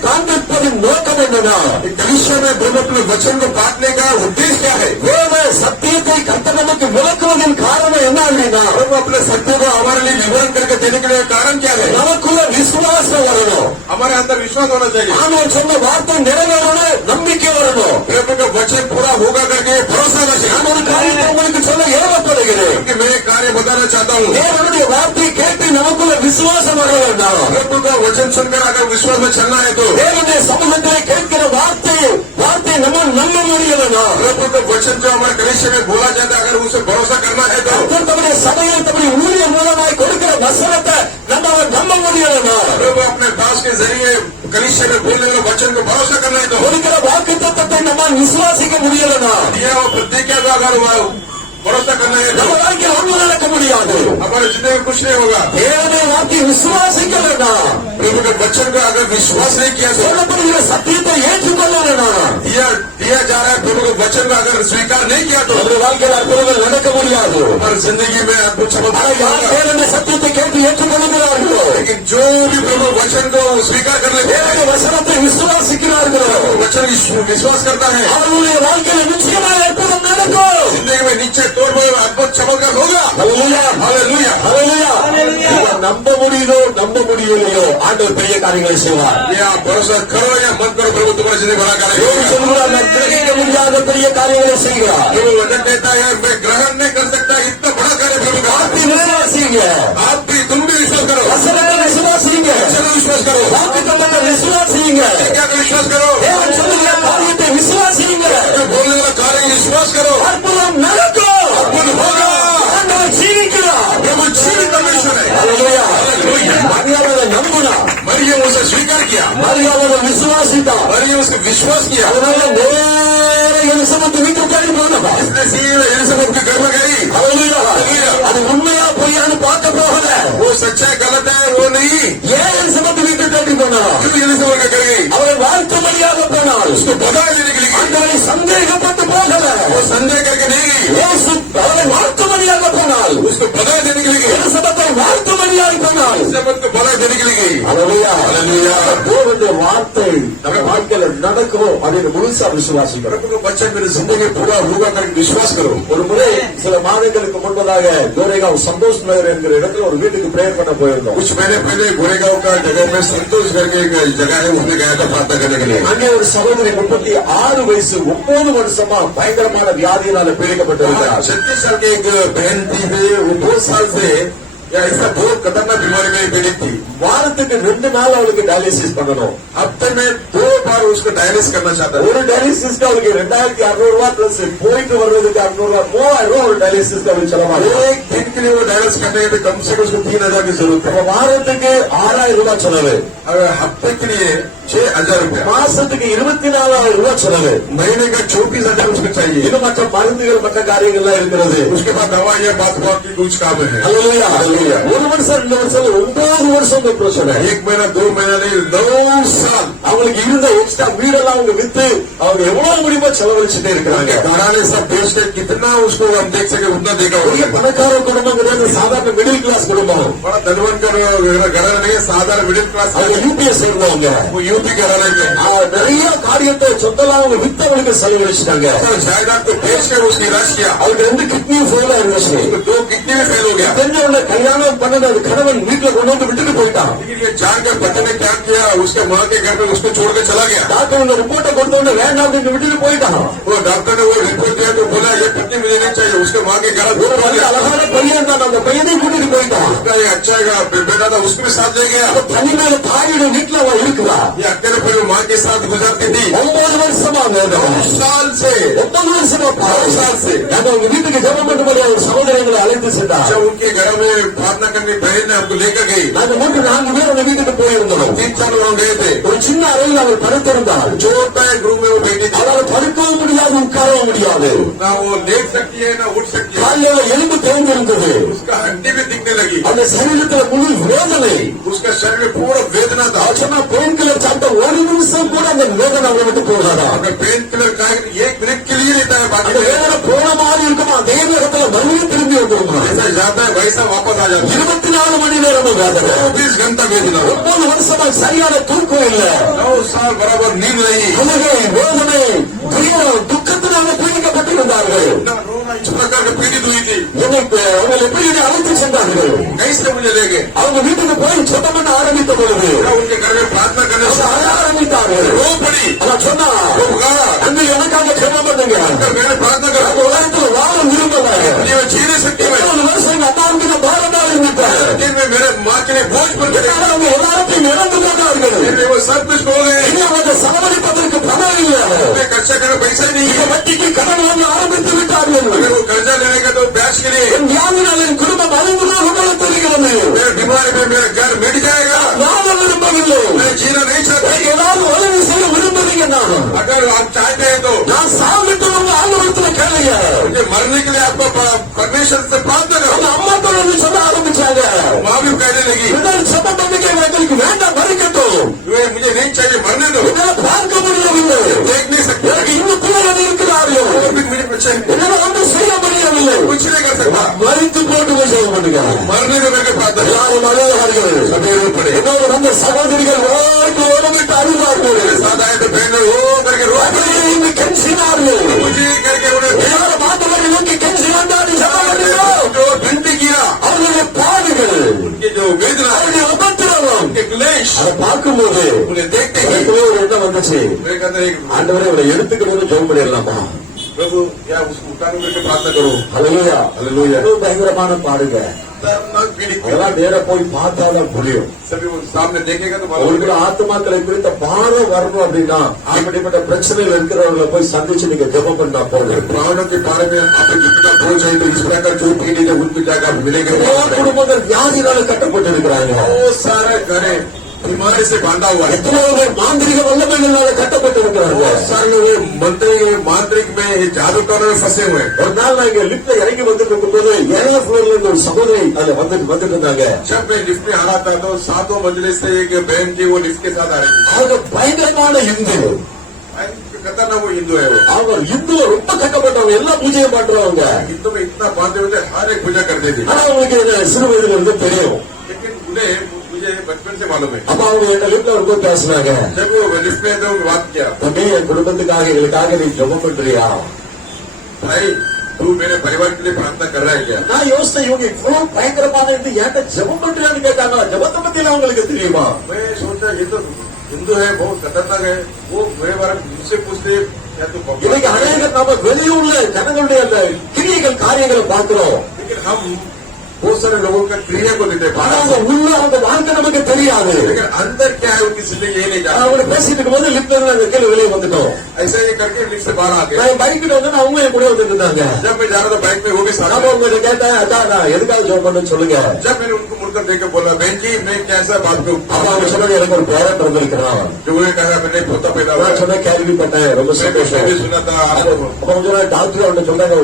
காண்பிப்பதின் நோக்கம் என்னன்னா, कलीसिया में प्रभु अपने वचन को बांटने का उद्देश्य क्या है. வேத சத்தியத்தை கர்த்தர் நமக்கு விளக்குவதின் காரணம் என்ன அப்படின்னா, प्रभु अपने सत्य को हमारे लिए विवरण करके देने के लिए कारण क्या है. நமக்குள்ள விசுவாசம் வரணும். हमारे अंदर विश्वास होना चाहिए. ஆண்டவர் சொன்ன வார்த்தை நிறைவேறணும், நம்பிக்கை வரணும். प्रभु का वचन पूरा होगा करके भरोसा होना चाहिए. நான் ஒரு காரியத்தை உங்களுக்கு சொல்ல ஏவப்படுகிறேன். क्योंकि मैं एक कार्य बताना चाहता हूँ. தேவனுடைய வார்த்தையை கேட்டு நமக்குள்ள விசுவாசம் வர வேண்டாம். प्रभु का वचन सुनकर अगर विश्वास में चलना है तो தேவனுடைய சமூகத்திலே கேட்கிற வார்த்தை நம்ம நம்ப முடியலனா, प्रभु का वचन जो हमारे कलीसिया में बोला जाता है अगर उसे भरोसा करना है तो கர்த்தர் தம்முடைய சபையில் தம்முடைய ஊழியர் மூலமாய் கொடுக்கிற வசனத்தை நம்ம நம்ப முடியலனா, प्रभु अपने दास के जरिए कलीसिया में बोलने वाले वचन को भरोसा करना है तो கொடுக்கிற வாக்குத்தத்தத்தை நம்ம விசுவாசிக்க முடியலனா, दिया वो प्रतिज्ञा का अगर भरोसा करना है तो நம்ம வாழ்க்கையில் ஒன்றும் நடக்க முடியாது. हमारे जिंदगी में कुछ नहीं होगा. தேவனுடைய வார்த்தையை விசுவாசிக்கலனா, प्रभु के वचन का अगर विश्वास नहीं किया तो சொல்லப்படுகிற சத்தியத்தை ஏற்றுக்கொள்ளலனா, दिया जा रहा है प्रभु के वचन का अगर स्वीकार नहीं किया तो நம்முடைய வாழ்க்கையில் அற்புதங்கள் நடக்க முடியாது. हमारी जिंदगी में अद्भुत चमत्कार ஆனால் யார் होगा. தேவனுடைய சத்தியத்தை கேட்டு ஏற்றுக்கொள்கிறார்களோ, लेकिन जो भी प्रभु वचन को स्वीकार कर लेते हैं தேவனுடைய வசனத்தை விசுவாசிக்கிறார்களோ, वचन विश्वास करता है அவர்களுடைய வாழ்க்கையில் நிச்சயமாக அற்புதம் நடக்கும். जिंदगी में नीचे तोड़ पर अद्भुत चमत्कार होगा. ஹல்லேலூயா, हालेलुया. ஹல்லேலூயா. இதை நம்ப முடியலையோ ஆண்டவர் பெரிய காரியங்களை செய்வார். ये आप भरोसा करो या मत करो प्रभु तुम्हारी जिंदगी बड़ा कार्य தேவன் करेगा. சொல்கிறார், நான் கிரகிக்க முடியாத பெரிய காரியங்களை செய்கிறார். प्रभु वचन देता है मैं ग्रहण नहीं कर सकता इतना बड़ा कार्य प्रभु का. வார்த்தை விசுவாசிங்க, आप भी तुम भी विश्वास करो. வசனத்தை விசுவாசிங்க, चलो विश्वास करो. வாக்குத்தத்தத்தை விசுவாசிங்க, क्या विश्वास करो. தேவன் சொல்லுகிற காரியத்தை விசுவாசிங்க, जो बोलने वाला कार्य विश्वास करो. அற்புதம் நடக்கும். अद्भुत होगा. ஆண்டவர் ஜீவிக்கிறார். प्रभु जीवित परमेश्वर है. ஹல்லேலூயா. हालेलुया. மரியாதை நம்பினா, मरियम उसे स्वीकार किया. மரியாதை விசுவாசித்தா, मरियम उसे विश्वास किया. அதனால நேர எலிசபெத் வீட்டுக்கு தேடி போனதா. इसने सीधे एलिजाबेथ के घर में गई. ஹல்லேலூயா. அது உண்மையா பொய்யான்னு பார்க்க போகல. वो सच्चा है गलत है वो नहीं. ஏன் எலிசபெத் வீட்டுக்கு தேடி போனா? क्यों एलिजाबेथ के घर गई. அவரை வாழ்த்தும்படியாக போனாள். उसको बधाई देने के लिए गई. ஆண்டவரை சந்தேகப்பட்டு போகல. वो संदेह करके नहीं गई. இயேசு அவரை வாழ்த்தும்படியாக போனாள். उसको बधाई देने के लिए गई. எலிசபெத்தை வாழ்த்தும்படியாக போனாள். एलिजाबेथ को बधाई देने के लिए गई. ஹல்லேலூயா. हालेलुया. தேவனுடைய வார்த்தை நம்ம வாழ்க்கையில நடக்கும் அப்படின்னு முழுசா விசுவாசிக்கிறோம். प्रभु का बच्चा मेरी जिंदगी पूरा होगा करके विश्वास करो. ஒரு முறை சில மாதங்களுக்கு முன்பதாக கோரேகாவ் சந்தோஷ் நகர் என்கிற இடத்துல ஒரு வீட்டுக்கு பிரேயர் பண்ண போயிருந்தோம். कुछ महीने पहले गोरेगांव का जगह में संतोष करके एक जगह है उसमें गया था प्रार्थना करने के लिए. அங்கே ஒரு சகோதரி 36 வயசு 9 வருஷமா பயங்கரமான வியாதியினால பீடிக்கப்பட்டிருக்கிறார். 36 साल की एक बहन थी वो 2 साल से या ऐसा बहुत खतरनाक बीमारी में पीड़ित थी. வாரத்துக்கு 2 நாள் அவளுக்கு டயாலிசிஸ் பண்ணணும். हफ्ते में 2 बार उसको डायलिसिस करना चाहता है. ஒரு டயாலிசிஸ்க்கு அவளுக்கு 2600 ரூபாய் பிளஸ் போயிட்டு வர்றதுக்கு 600 ரூபாய் 3000 ரூபாய் ஒரு டயாலிசிஸ்க்கு அவளுக்கு செலவாகும். एक दिन के लिए वो डायलिसिस करने के लिए कम से कम उसको 3000 की जरूरत है. வாரத்துக்கு 6000 ரூபாய் செலவு, अगर हफ्ते के लिए 6000 रुपया, மாசத்துக்கு 24000 ரூபாய் செலவு. महीने का 24000 उसको चाहिए. இது மற்ற மருந்துகள் மற்ற காரியங்கள்லாம் இருக்கிறது. उसके बाद दवाइयाँ बात की कुछ काम है. ஹல்லேலூயா. ஒரு வருஷம் 2 வருஷம் 9 வருஷம் இந்த பிரச்சனை. 1 महीना 2 महीना नहीं 9 साल அவங்களுக்கு இருந்த எக்ஸ்ட்ரா வீடெல்லாம் அவங்க வித்து அவங்க எவ்வளவு முடியுமோ செலவழிச்சுட்டே இருக்கிறாங்க. घराने सब बेच के कितना उसको हम देख सके उतना देखा. பெரிய பணக்கார குடும்பம் கிடையாது, சாதாரண மிடில் கிளாஸ் குடும்பம். बड़ा धनवान का घराना नहीं है, साधारण मिडिल क्लास. அவங்க யூபிஎஸ் இருந்தவங்க. वो यूपी भी कराने के நிறைய காரியத்தை சொத்தெல்லாம் அவங்க வித்தவங்களுக்கு செலவழிச்சிட்டாங்க. जायदाद को बेच कर उसकी रश किया, அவருக்கு 2 கிட்னியும் ஃபெயில் ஆயிருச்சு. 2 किडनी में फेल हो गया। தெரிஞ்சவங்க கல்யாணம் பண்ணது அது கணவன் வீட்டுல கொண்டு வந்து விட்டுட்டு போயிட்டான். लेकिन ये जानकर पति ने क्या किया, उसके माँ के घर में उसको छोड़ के चला गया। டாக்டர் இந்த ரிப்போர்ட்டை கொடுத்த உடனே வேண்டாம் அப்படின்னு விட்டுட்டு போயிட்டான். वो डॉक्टर ने वो रिपोर्ट दिया तो बोला ये किडनी मुझे नहीं चाहिए, उसके माँ के घर ஒரு நல்ல அழகான பையன் தான், அந்த பையனையும் கூட்டிட்டு போயிட்டான். उसका ये अच्छा बेटा था, उसको भी साथ ले गया। தனி மேல தாயோட வீட்டுல அவ இருக்கிறா. ये अकेले फिर माँ के साथ गुजरती थी 9 வருஷமா 9 साल से 9 வருஷமா 9 साल से। நாங்க உங்க வீட்டுக்கு ஜெபம் பண்ணும்போது ஒரு சகோதரங்களை அழைத்து சென்றார். जब उनके घर में प्रार्थना करने बहन ने हमको लेकर गई, நாங்க 3-4 பேர் அந்த வீட்டுக்கு போயிருந்தோம். 3-4 लोग गए थे। ஒரு சின்ன அறையில் அவர் படுத்திருந்தார். छोटा एक रूम में वो बैठी थी, அவரால் படுக்கவும் முடியாது, உட்காரவும் முடியாது. ना वो लेट सकती है ना उठ सकती है। காலையில எலும்பு தேய்ந்திருந்தது. उसका हड्डी भी दिखने लगी, அந்த சரீரத்தில் முழு வேதனை. उसका शरीर में पूरा वेदना था। சொன்னா பெயின் கில்லர் சாப்பிட்ட ஒரு நிமிஷம் கூட அந்த வேதனை அவருக்கு போகாதா. अगर पेन किलर का 1 मिनट के लिए लेता है, बाकी அந்த வேதனை போன மாதிரி இருக்குமா, அதே நேரத்துல மறுபடியும் திரும்பி வந்துருமா. ऐसा जाता है वैसा वापस आ जाता है। 24 மணி நேரம் வேதனை. 24 घंटा वेदना। 9 வருஷமா சரியான தூக்கம் இல்ல. 9 साल बराबर नींद नहीं। அழுகை, வேதனை, துயரம், துக்கத்தினால பீடிக்கப்பட்டிருந்தார்கள். रोना इस प्रकार के पीड़ित हुई थी। அவங்க எப்படி அழைத்து சென்றார்கள். कैसे मुझे ले गए, அவங்க வீட்டுக்கு போய் சொந்தம் பண்ண ஆரம்பித்த பொழுது उनके घर में प्रार्थना करने அவங்க அழ ஆரம்பித்தார்கள். रो पड़ी। அதான் சொன்னா அங்க எனக்காக ஜெபம் பண்ணுங்க. मैंने प्रार्थना அந்த करा, உலகத்துல வாழ விரும்பல. ये जी नहीं सकती मैं। 9 வருஷம் எங்க அம்மாவுக்கு பாரதா இருந்துட்டார். दिन में मेरे माँ के लिए बोझ पर गए, அவங்க எல்லாத்தையும் இழந்து போனார்கள். वो सब कुछ हो गए। இனி அவங்க சமாளிப்பதற்கு பணம் இல்லை. खर्चा करने पैसा ही नहीं இந்த है। வட்டிக்கு கடன் வாங்க ஆரம்பித்து விட்டார்கள். अगर वो कर्जा लेने का तो ब्याज के लिए என் வியாதினாலின் குடும்பம் அழிந்து போக தெரிகிறது. मेरे बीमारी में मेरा घर मिट जाएगा। வாழ விரும்பவில்லை. मैं जीना नहीं चाहता। ஏதாவது உதவி செய்ய விரும்புறீங்க. अगर आप चाहते हैं तो நான் சாப்பிட்டு உங்க ஆளுநரத்துல கேளுங்க. मुझे मरने के लिए आपको परमेश्वर से प्रार्थना அந்த करो। அம்மா தொடர்ந்து சொல்ல ஆரம்பிச்சாங்க. माँ भी कहने लगी, இதன் சப நம்பிக்கை எங்களுக்கு வேண்டாம், மறிக்கட்டும். मुझे नहीं चाहिए, मरने दो, என்னால பார்க்க முடியவில்லை. देख नहीं सकते। எனக்கு இன்னும் பிள்ளைகள் இருக்கிறார்கள். मुझे कुछ என்னால ஒன்றும் செய்ய முடியவில்லை. नहीं कर सकता। மறித்து போட்டு போய் செய்ய மாட்டேங்க. मरने को करके प्रार्थना எல்லாரும் அழுகிறார்கள். सभी रो पड़े। என்னோட வந்த சகோதரிகள் ஓட்டு ஓடவிட்டு அழுகிறார்கள். साथ आए तो बहन वो करके रो पड़े। இங்கு கெஞ்சினார்கள். मुझे करके उन्हें எல்லாரும் மாட்டவர்கள் நோக்கி கெஞ்சி வந்தாரு. ஜெபம் பண்ணுங்க. जो विनती किया, அவர்களுடைய பாடுகள், उनकी जो वेदना, அவருடைய உபத்திரவம், उनके क्लेश, அதை பார்க்கும்போது उन्हें देखते ही எனக்குள்ளே ஒரு எண்ணம் வந்துச்சு. मेरे अंदर एक ஆண்டவரே இவரை எடுத்துக்கணும்னு ஜெபம் பண்ணிடலாமா. प्रभु क्या उसको उठाने करके प्रार्थना करो। ஹல்லேலூயா. हालेलुया। எவ்வளவு பயங்கரமான பாடுங்க. दर्दनाक पीड़ित அதெல்லாம் நேர போய் பார்த்தாதான் புரியும். सभी वो सामने देखेगा तो मालूम அவங்களுக்கு ஆத்மாக்களை குறித்த பாரம் வரணும் அப்படின்னா அப்படிப்பட்ட பிரச்சனைகள் இருக்கிறவங்களை போய் சந்திச்சு நீங்க ஜெபம் பண்ணா போதும். प्राणों के बारे में आप जितना बोझ है तो इस प्रकार जो पीड़ित है उनको जाकर मिलेंगे। குடும்பங்கள் வியாதினால கட்டப்பட்டு இருக்கிறாங்க. बहुत सारे घरे बीमारी से बांधा हुआ है। எத்தனை பேர் மாந்திரிக வல்லமைகளால கட்டப்பட்டு இருக்கிறாங்க. बहुत सारे लोग मंत्री मांत्रिक में जादूगर में फंसे हुए हैं। ஒரு நாள் நான் இங்க லிப்ட்ல இறங்கி வந்துட்டு இருக்கும்போது 7th फ्लोர்ல இருந்து ஒரு சகோதரி அதுல வந்துட்டு இருந்தாங்க. जब मैं लिफ्ट में आ रहा था तो 7 मंजिले से एक बहन थी, वो लिफ्ट के साथ आ रही थी। அவங்க பயங்கரமான இந்து. खतरनाक वो हिंदू है। वो அவங்க இந்து ரொம்ப கட்டப்பட்டவங்க, எல்லாம் பூஜை பண்றவங்க. हिंदू में इतना बांधे हुए थे, हर एक पूजा करते थे। ஆனா அவங்களுக்கு இது சிறு வயதுல இருந்து தெரியும். लेकिन उन्हें मुझे बचपन से मालूम है। அப்ப அவங்க எங்க லிப்ட்ல ஒரு போய் பேசுனாங்க. जब वो लिफ्ट में तो बात किया, தம்பி என் குடும்பத்துக்காக எங்களுக்காக நீ ஜெபம் பண்றியா? भाई तू मेरे परिवार के लिए प्रार्थना कर रहा है क्या? நான் யோசிச்சேன் இவங்க இவ்வளவு பயங்கரமான இருந்து ஏன்ட்ட ஜெபம் பண்றியான்னு கேட்டாங்க. ஜெபத்தை பத்தி எல்லாம் உங்களுக்கு தெரியுமா? मैं सोचा ये तो हिंदू है, बहुत खतरनाक है। वो मेरे बारे में मुझसे पूछते क्या तू இன்னைக்கு भगवान है? அநேக நாம வெளியுள்ள ஜனங்களுடைய அந்த கிரியைகள் காரியங்களை பார்க்கிறோம். लेकिन हम बहुत सारे लोगों का क्रिया को देते ஆனா हैं, அவங்க உள்ள அந்த வாழ்க்கை நமக்கு தெரியாது. लेकिन अंदर क्या है उनकी जिंदगी ये नहीं जानते। அவங்க பேசிட்டு இருக்கும்போது லிப்ட்ல இருந்து அந்த கீழே வெளியே வந்துட்டோம். ऐसा ही करके लिफ्ट से बाहर आ गए। நான் பைக்கிட்ட வந்து அவங்க என் கூட வந்துட்டு இருந்தாங்க. जब मैं जा रहा था बाइक में, वो भी साथ நான் में। உங்ககிட்ட கேட்டேன், அதான் நான் எதுக்காக ஜெபம் பண்ணணும்னு சொல்லுங்க. जब मैंने उनको मुड़कर देख के बोला, बहन जी मैं कैसा बात को, அப்ப அவங்க சொன்னது எனக்கு ஒரு பேரன் பிறந்திருக்கிறான். जो उन्हें कहा मैंने पोता पैदा हुआ நான் है। சொன்ன கேள்விப்பட்டேன், ரொம்ப मैंने சந்தோஷம். भी सुना था அப்ப आपको। கொஞ்சம் டாக்டர் அவன் சொன்னாங்க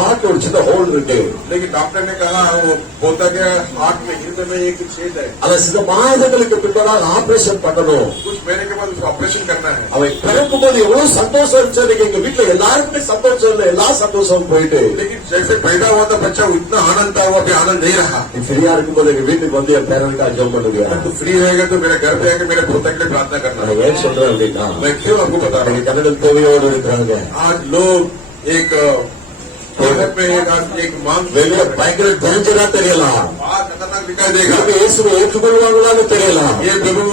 ஹார்ட் ஒரு சின்ன ஹோல் இருக்கு. लेकिन डॉक्टर ने कहा वो पोता के हार्ट में, हृदय में एक छेद है, அதை சில மாதங்களுக்கு பின்பதாக ஆபரேஷன் பண்ணணும். कुछ महीने के बाद उसको ऑपरेशन करना है। அவன் பிறக்கும் போது எவ்வளவு சந்தோஷம் இருந்துச்சு. இன்னைக்கு எங்க வீட்டுல எல்லாருக்குமே சந்தோஷம் இல்லை, எல்லா சந்தோஷமும் போயிட்டு. लेकिन जैसे पैदा हुआ था बच्चा इतना आनंद था, वो अभी आनंद नहीं रहा। ஃப்ரீயா இருக்கும்போது எங்க வீட்டுக்கு வந்து என் பேரனுக்காக ஜெபம் பண்ணுங்க. तो फ्री रहेगा तो मेरे घर पे आके मेरे पोता के लिए प्रार्थना करना। நான் ஏன் சொல்றேன் அப்படின்னா, मैं क्यों आपको बता रहा हूँ, கன்னடம் தேவையோடு இருக்கிறாங்க. आज लोग एक भारत में एक मांग வெளியே பயங்கர டேஞ்சரா தெரியலாம், बात खतरनाक दिखाई देगा। இயேசுவை ஏற்றுக்கொள்வாங்களான்னு தெரியலாம். ये प्रभु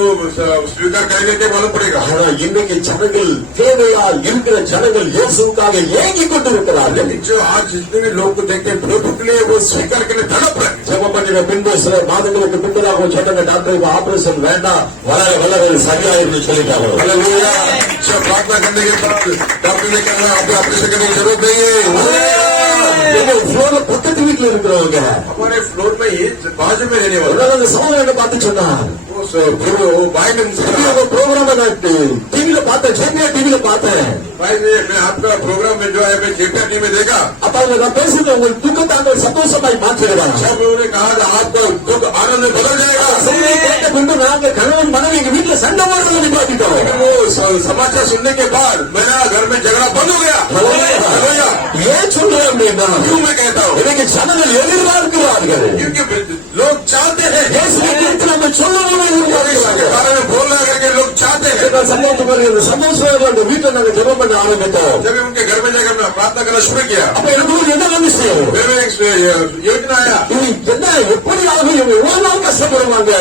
स्वीकार करेंगे क्या मालूम पड़ेगा। ஆனா இன்னைக்கு ஜனங்கள் தேவையால் இருக்கிற ஜனங்கள் இயேசுக்காக ஏங்கிக் கொண்டிருக்கிறார்கள். जो आज जितने भी लोग को देखते हैं प्रभु के लिए वो स्वीकार करने तड़प रहे। ஜெபம் பண்ணின பின்பு சில மாதங்களுக்கு பின்பதாக சொன்னாங்க, டாக்டர் ஆபரேஷன் வேண்டாம், வளர வளர சரியாயிருந்து சொல்லிட்டாங்க. हालेलुया। जब प्रार्थना करने के बाद डॉक्टर ने कहा आपको ऑपरेशन करने की जरूरत नहीं है। फ्लोर பக்கத்து வீட்டுல இருக்கிறவங்க हमारे फ्लोर में ही बाजू में रहने वाला அந்த சகோதரனை பார்த்து சொன்னார், भाई ने प्रोग्राम टीवी பார்த்தேன், டிவியில பார்த்தேன். भाई मैं आपका प्रोग्राम में जो है मैं जेपीआर टीवी में देखा। அப்ப அவங்க நான் பேசுறது உங்களுக்கு துக்கத்தை சந்தோஷமாய் மாற்றிடுவாங்க. जब उन्होंने कहा आपको दुख आनंद में बदल जाएगा। கேட்ட பின்பு நாங்க கணவன் மனைவி எங்க வீட்டுல சண்டை போடுறதை நிப்பாட்டிட்டோம். वो समाचार सुनने के बाद मेरा घर में झगड़ा बंद हो गया। हालेलुया। ஏன் சொல்றேன் அப்படின்னா, क्यों मैं कहता हूँ, இன்னைக்கு ஜனங்கள் எதிர்பார்க்கிறார்கள். क्योंकि लोग चाहते हैं இயேசுவை குறித்து நம்ம சொல்லணும்னு इसके बारे में बोलना करके लोग चाहते हैं। சந்தோஷம் அந்த வீட்டை நாங்க ஜெபம் பண்ண ஆரம்பித்தோம். जब उनके घर में जाकर मैं प्रार्थना करना शुरू किया, அப்ப எனக்கு ஒரு என்ன விஷயம், मेरे में एक योजना आया, இது என்ன எப்படியாவது இவங்க எவ்வளவு நாள் கஷ்டப்படுவாங்க,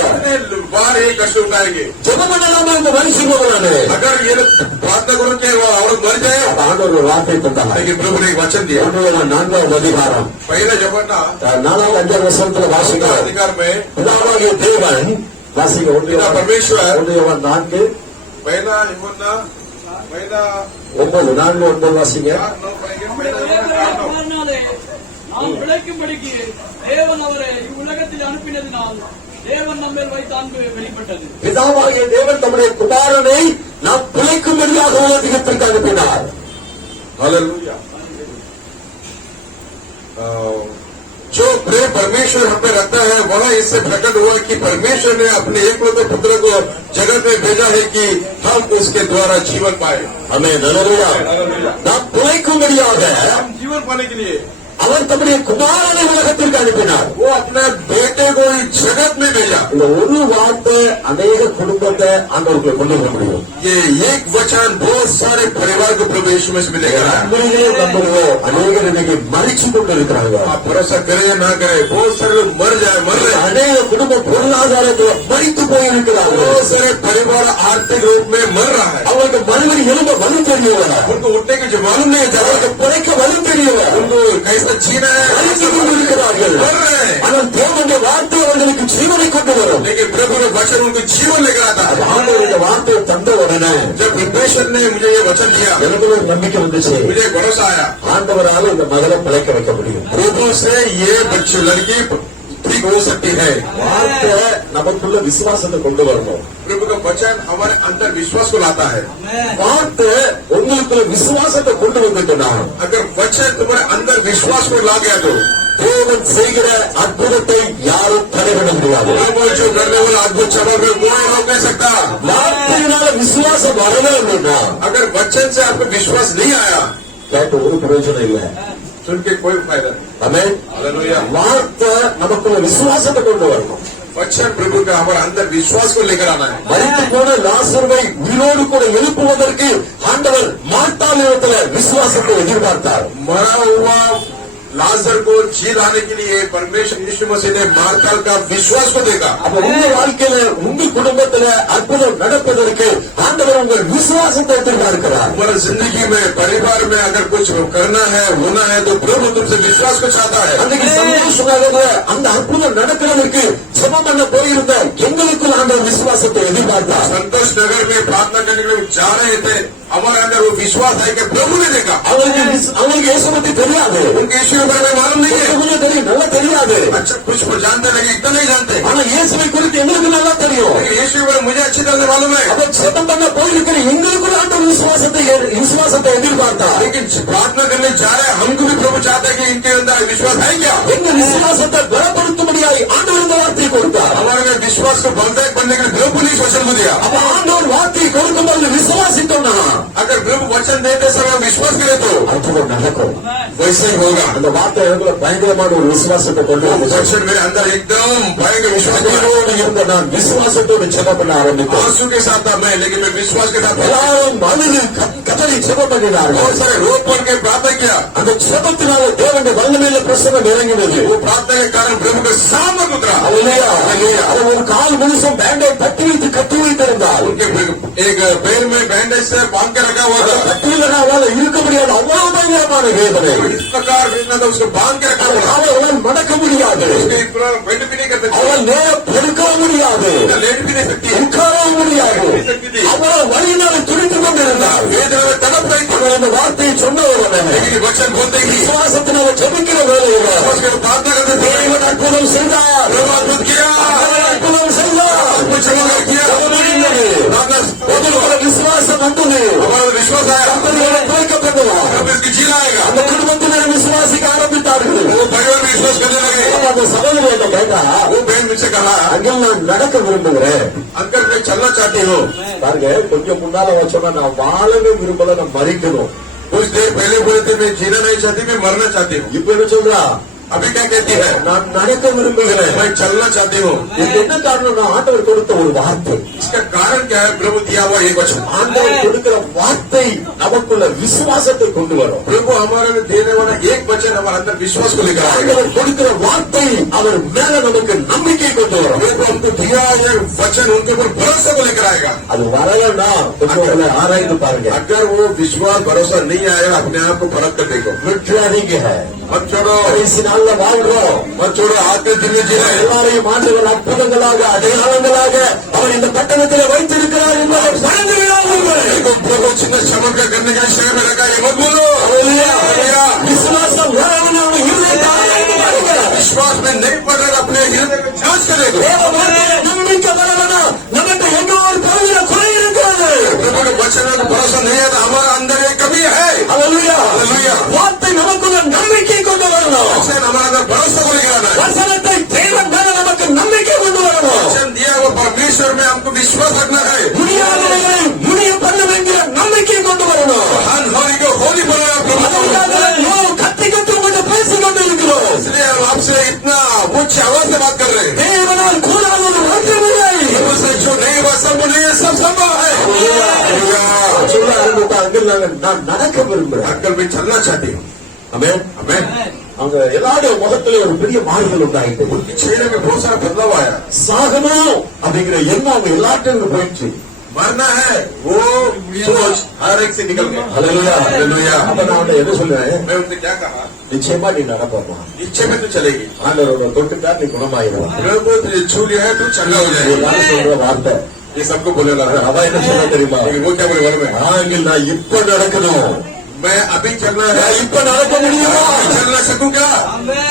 बाहर ये कष्ट उठाएंगे। ஜெபம் பண்ணலாமா இந்த மனுஷன் போகிறானே, अगर ये प्रार्थना करो कि वो औरत मर जाए। ஆண்டவர் ஒரு வார்த்தை தந்தார். लेकिन प्रभु ने एक वचन दिया, 4ஆம் அதிகாரம் पहला जमाना 4 5 வசனத்துல வாசிக்க, अधिकार में பிதாவாகிய தேவன் வாசிக்க, पिता परमेश्वर 4 पहला यहोन्ना पहला 9 வாசிங்க. 9 पढ़ेंगे। पहला குமாரனாலே நாம் பிழைக்கும்படிக்கு தேவன் அவரை இவ்வுலகத்தில் அனுப்பினதினால் தேவன் நம்மேல் வைத்த அன்பு வெளிப்பட்டது. பிதாவாகிய தேவன் தம்முடைய குமாரனை நாம் பிழைக்கும்படியாக உலகத்திற்கு அனுப்பினார். हालेलुया। जो प्रेम परमेश्वर हम पे रखता है वह इससे प्रकट हुआ कि परमेश्वर ने अपने एकलौते पुत्र को जगत में भेजा है कि हम उसके द्वारा जीवन पाए। हमें நாம் பிழைக்கும்படியாக हम जीवन पाने के लिए அவர் தம்முடைய குமாரனை உலகத்திற்கு அனுப்பினார். वो अपने बेटे को इस जगत में भेजा। இந்த ஒரு வார்த்தை அநேக குடும்பத்தை ஆண்டவருக்கு கொண்டு வர முடியும். ये एक वचन बहुत सारे परिवार को प्रभु यीशु मसीह में लेकर आया। அநேகர் இன்னைக்கு மறிச்சு கொண்டு இருக்கிறாங்க. आप भरोसा करें ना करें, बहुत सारे लोग मर रहे हैं। அநேக குடும்ப பொருளாதாரத்தில் மறித்து போயிருக்கிறார்கள். बहुत सारे परिवार आर्थिक रूप में मर रहा है। அவங்களுக்கு மறுபடி எழும்ப வலு தெரியல, उनको उठने की जो मालूम नहीं था, அவங்களுக்கு பிழைக்க வலு தெரியல, उनको कैसे जीना है மறித்து கொண்டிருக்கிறார்கள். मर रहे हैं। ஆனால் தேவனுடைய வார்த்தை அவர்களுக்கு ஜீவனை கொண்டு வரும். लेकिन प्रभु ने वचन उनको जीवन लेकर आता है। ஆண்டவர் இந்த வார்த்தையை தந்த उடனே जब परमेश्वर ने मुझे ये वचन दिया, எனக்கு ஒரு நம்பிக்கை வந்துச்சு, मुझे भरोसा आया ஆண்டவரால இந்த மகளை பிழைக்க வைக்க முடியும். प्रभु से ये बच्चे लड़की ठीक हो सकती है। வார்த்தை நமக்குள்ள விசுவாசத்தை கொண்டு வரணும். प्रभु का वचन हमारे अंदर विश्वास को लाता है। வார்த்தை உங்களுக்குள்ள விசுவாசத்தை கொண்டு வந்துட்டுனா, अगर वचन तुम्हारे अंदर विश्वास को ला गया तो தேவன் செய்கிற அற்புதத்தை யாரும் தடைபட முடியாது. प्रभु जो करने वाला अद्भुत चमक में कोई रोक नहीं सकता। வார்த்தையினால விசுவாசம் வரவே இல்லைன்னா, अगर वचन से आपको विश्वास नहीं आया, கேட்ட ஒரு பிரயோஜனம் இல்லை. सुन के कोई फायदा नहीं। ஆமென். हालेलुया। வார்த்தை நமக்குள்ள விசுவாசத்தை கொண்டு வரணும். वचन प्रभु का हमारे अंदर विश्वास को लेकर आना है। மரித்து போன லாசருவை உயிரோடு கூட எழுப்புவதற்கு ஆண்டவர் மார்த்தாளிடத்துல விசுவாசத்தை எதிர்பார்த்தார். मरा हुआ लाजर को जी लाने के लिए परमेश्वर यीशु मसीह ने मार्ताल का विश्वास को देखा। அப்ப உங்க வாழ்க்கையில உங்க குடும்பத்துல அற்புதம் நடப்பதற்கு ஆண்டவர் உங்கள் விசுவாசத்தை எதிர்பார்க்கிறார். हमारे जिंदगी में परिवार में अगर कुछ करना है होना है तो प्रभु तुमसे विश्वास को चाहता है। அன்றைக்கு சந்தோஷமாக அந்த அற்புதம் நடக்கிறதற்கு ஜெபம் பண்ண போயிருந்த எங்களுக்குள் ஆண்டவர் விசுவாசத்தை எதிர்பார்த்தார். संतोष नगर में प्रार्थना करने के लिए जा रहे थे, हमारे अंदर वो विश्वास है कि प्रभु ने देखा। அவங்களுக்கு இயேசு பத்தி தெரியாது, उनके यीशु के बारे में मालूम नहीं है, கொஞ்சம் தெரியும், நல்லா தெரியாது. अच्छा कुछ को जानते लगे, इतना नहीं जानते, ஆனா இயேசுவை குறித்து எங்களுக்கு நல்லா தெரியும். लेकिन यीशु के बारे में मुझे अच्छी तरह से मालूम है। அப்ப ஜெபம் பண்ண போயிருக்கிற எங்களுக்குள்ள ஆண்டவர் விசுவாசத்தை எதிர்பார்த்தார். लेकिन प्रार्थना करने जा रहे हैं, हमको भी प्रभु चाहता है कि इनके अंदर विश्वास है क्या। எங்க விசுவாசத்தை பலப்படுத்தும்படியாய் ஆண்டவர் இந்த வார்த்தையை கொடுத்தார். हमारे में विश्वास को बलदायक बनने के लिए प्रभु ने इस वचन को दिया। அப்ப ஆண்டவர் வார்த்தை वैसे ही होगा। அந்த வார்த்தை எனக்குள்ள பயங்கரமான ஒரு விசுவாசத்தை கொண்டு வந்து वचन मेरे अंदर एकदम भयंकर विश्वास இருந்த நான் விசுவாசத்தோடு ஜெபம் பண்ண ஆரம்பித்தேன். आंसू के साथ था मैं, लेकिन मैं विश्वास के साथ எல்லாரும் அழுது கதறி ஜெபம் பண்ணினார்கள். बहुत सारे रो पड़ के प्रार्थना किया। அந்த ஜெபத்தினால தேவனுடைய வல்லமையில பிரசன்னம் இறங்கினது. वो प्रार्थना के कारण प्रभु का सामर्थ उतरा। அல்லேலூயா. அவர் ஒரு கால் முழுசும் பேண்டேஜ் கட்டி வைத்திருந்தார். उनके एक पैर में बैंडेज से बांध के रखा हुआ था। கட்டில இருக்க முடியாது, அவ்வளவு பயங்கரமான வேதனை. इस प्रकार वेदना था, उसको बांध के रखा हुआ। அவரால் மடக்க முடியாது, बेंड भी नहीं करते, அவரால் நேரம் படுக்கவும் முடியாது, लेट भी नहीं सकती, உட்காரவும் முடியாது. அவரால் வழியினால துடித்துக் கொண்டிருந்தார். वेदना में तड़प रही थी। அவர் இந்த வார்த்தையை சொன்னவர் लेकिन वचन बोलते ही விசுவாசத்தினால ஜெபிக்கிற வேலையில प्रार्थना करते थे। தேவன் அற்புதம் செய்தார். अद्भुत किया, அற்புதம் செய்தார். कुछ चमत्कार किया। ஒரு விசுவாசம் வந்தது. हमारा विश्वास आया, குறைக்கப்பட்டவர் अब इसकी जी लाएगा। அந்த குடும்பத்தினர் விசுவாசிக்க ஆரம்பித்தார்கள். वो परिवार में विश्वास करने लगे। அந்த சகோதரத்தை கேட்டா वो बहन मुझसे कहा, அங்கே நான் நடக்க விரும்புகிறேன். अंकल मैं चलना चाहती हूँ। பாருங்க, கொஞ்சம் முன்னால வச்சோம்னா நான் வாழவே விரும்பல, நான் மறிக்கணும். कुछ देर पहले बोले थे मैं जीना नहीं चाहती, मैं मरना चाहती हूँ। இப்ப என்ன சொல்றா? अभी क्या कहती है? நான் நடக்க விரும்புகிறேன். मैं चलना चाहती हूँ। இது என்ன காரணம்? நான் ஆண்டவர் கொடுத்த ஒரு வார்த்தை. इसका कारण क्या है? प्रभु दिया हुआ एक वचन। ஆண்டவர் கொடுக்கிற வார்த்தை நமக்குள்ள விசுவாசத்தை கொண்டு வரும். प्रभु हमारे में देने वाला एक वचन हमारे अंदर विश्वास को लेकर आएगा। ஆண்டவர் கொடுக்கிற வார்த்தை அவர் மேல நமக்கு நம்பிக்கை கொண்டு வரும். प्रभु हमको दिया ये वचन उनके ऊपर भरोसा को लेकर आएगा। அது வரலன்னா கொஞ்சம் ஆராய்ந்து பாருங்க. अगर वो विश्वास भरोसा नहीं आएगा, अपने आप को परख कर देखो। விட்டுறாதீங்க. मत छोड़ो, கடைசி நாள்ல வாழ்றோம். मत छोड़ो, आखिरी दिन में जी रहे। எல்லாரையும் ஆண்டவர் அற்புதங்களாக அடையாளங்களாக அவர் இந்த பட்டணத்தில் வைத்திருக்கிறார் என்பதை மறந்து விடாதீர்கள். देखो प्रभु चिन्ह चमत्कार करने का शहर में रखा, ये मत बोलो। விசுவாசம் வரவன இருதயத்தை ஆராய்ந்து பாருங்க. विश्वास में नहीं पड़ रहा, अपने हृदय में जांच करेगा। தேவ வார்த்தையில நம்பிக்கை வரவனா நமக்கு எங்கோ ஒரு பகுதியில குறை இருக்கிறது. प्रभु के वचन में भरोसा नहीं है तो हमारा अंदर एक कमी है। அல்லேலூயா. हालेलुया। வார்த்தை நமக்குள்ள நம்பிக்கை கொண்டு வரணும். वचन हमारे अंदर भरोसा को लेकर आना है। வசனத்தை தேவன் மேல நமக்கு நம்பிக்கை கொண்டு வரணும். वचन दिया हुआ परमेश्वर में हमको विश्वास रखना है। முடியாதவர்களை முடிய பண்ணும் என்கிற நம்பிக்கை கொண்டு வரணும். अनहोनी को होली बनाना प्रभु। அதற்காக நாம் கத்தி கொஞ்சம் பேசிக் கொண்டு இருக்கிறோம். इसलिए हम आपसे इतना उच्च आवाज से बात कर रहे हैं। தேவனால் கூடாதது ஒன்றுமில்லை. उससे जो नहीं हुआ संभव नहीं है, सब संभव है। சொல்ல ஆரம்பித்தாங்க, நான் நடக்க விரும்புகிறேன். अंकल मैं चलना चाहती हूँ। ஆமென். हमें அவங்க எல்லாருடைய முகத்திலே ஒரு பெரிய மாறுதல் உண்டாயிட்டு. चेहरे में बहुत सारा बदलाव आया। சாகணும் அப்படிங்கிற எண்ணம் அவங்க எல்லாத்தையும் போயிடுச்சு. मरना है वो सोच हर एक से निकल गया। அல்லேலூயா. हालेलुया। அப்ப நான் அவனை என்ன சொல்றேன்? मैं उनसे क्या कहा? நிச்சயமா நீ நடப்பா. इच्छे में तू चलेगी। ஆண்டவரோட தொட்டுக்கார் நீ குணமாயிடும். प्रभु तुझे छू लिया है, तू चंगा हो जाएगी। எல்லாரும் சொல்ற வார்த்தை. ये सबको बोलेगा। அவ என்ன சொல்ல தெரியுமா? लेकिन वो क्या बोले घर में? ஆங்கில் நான் இப்ப நடக்கணும். मैं अभी चलना है। நான் இப்ப நடக்க முடியுமா? चलना सकूं क्या?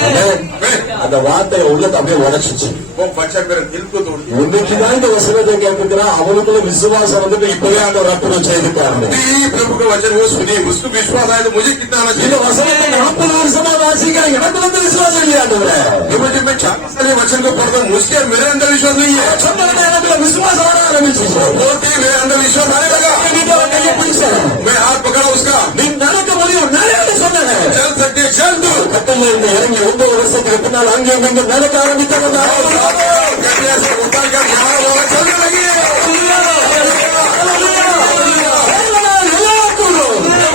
ஆமென். அந்த வார்த்தை உள்ளத்தை அப்படியே உடைச்சிச்சு. वो बच्चा मेरे दिल को तोड़ दिया। இன்னைக்குதான் இந்த வசனத்தை கேட்கிறான். அவனுக்குள்ள விசுவாசம் வந்துட்டு இப்பவே அந்த அற்புதம் செய்துட்டாரு. प्रभु का वचन वो सुनिए, उसको विश्वास आया तो मुझे कितना आना இந்த चाहिए? வசனத்தை 40 வருஷமா வாசிக்கிறேன், எனக்கு வந்து விசுவாசம் இல்லையா ஆண்டவரே? मुझे मैं 40 साल वचन को पढ़ता हूँ, मुझके मेरे अंदर विश्वास नहीं है। சொன்னது எனக்கு விசுவாசம் வர ஆரம்பிச்சிச்சு. बोलते ही मेरे अंदर विश्वास आने लगा। கையை பிடிச்சேன். मैं हाथ पकड़ा उसका। நீ நடக்க முடியும், நிறைய சொன்னேன். चल सकते चल तू। கட்டளை இருந்து இறங்கி 9 வருஷத்துக்கு பின்னால் அங்கே இங்கே நடக்க ஆரம்பித்தவங்க कहने से उतर कर यहाँ वहाँ चलने लगी।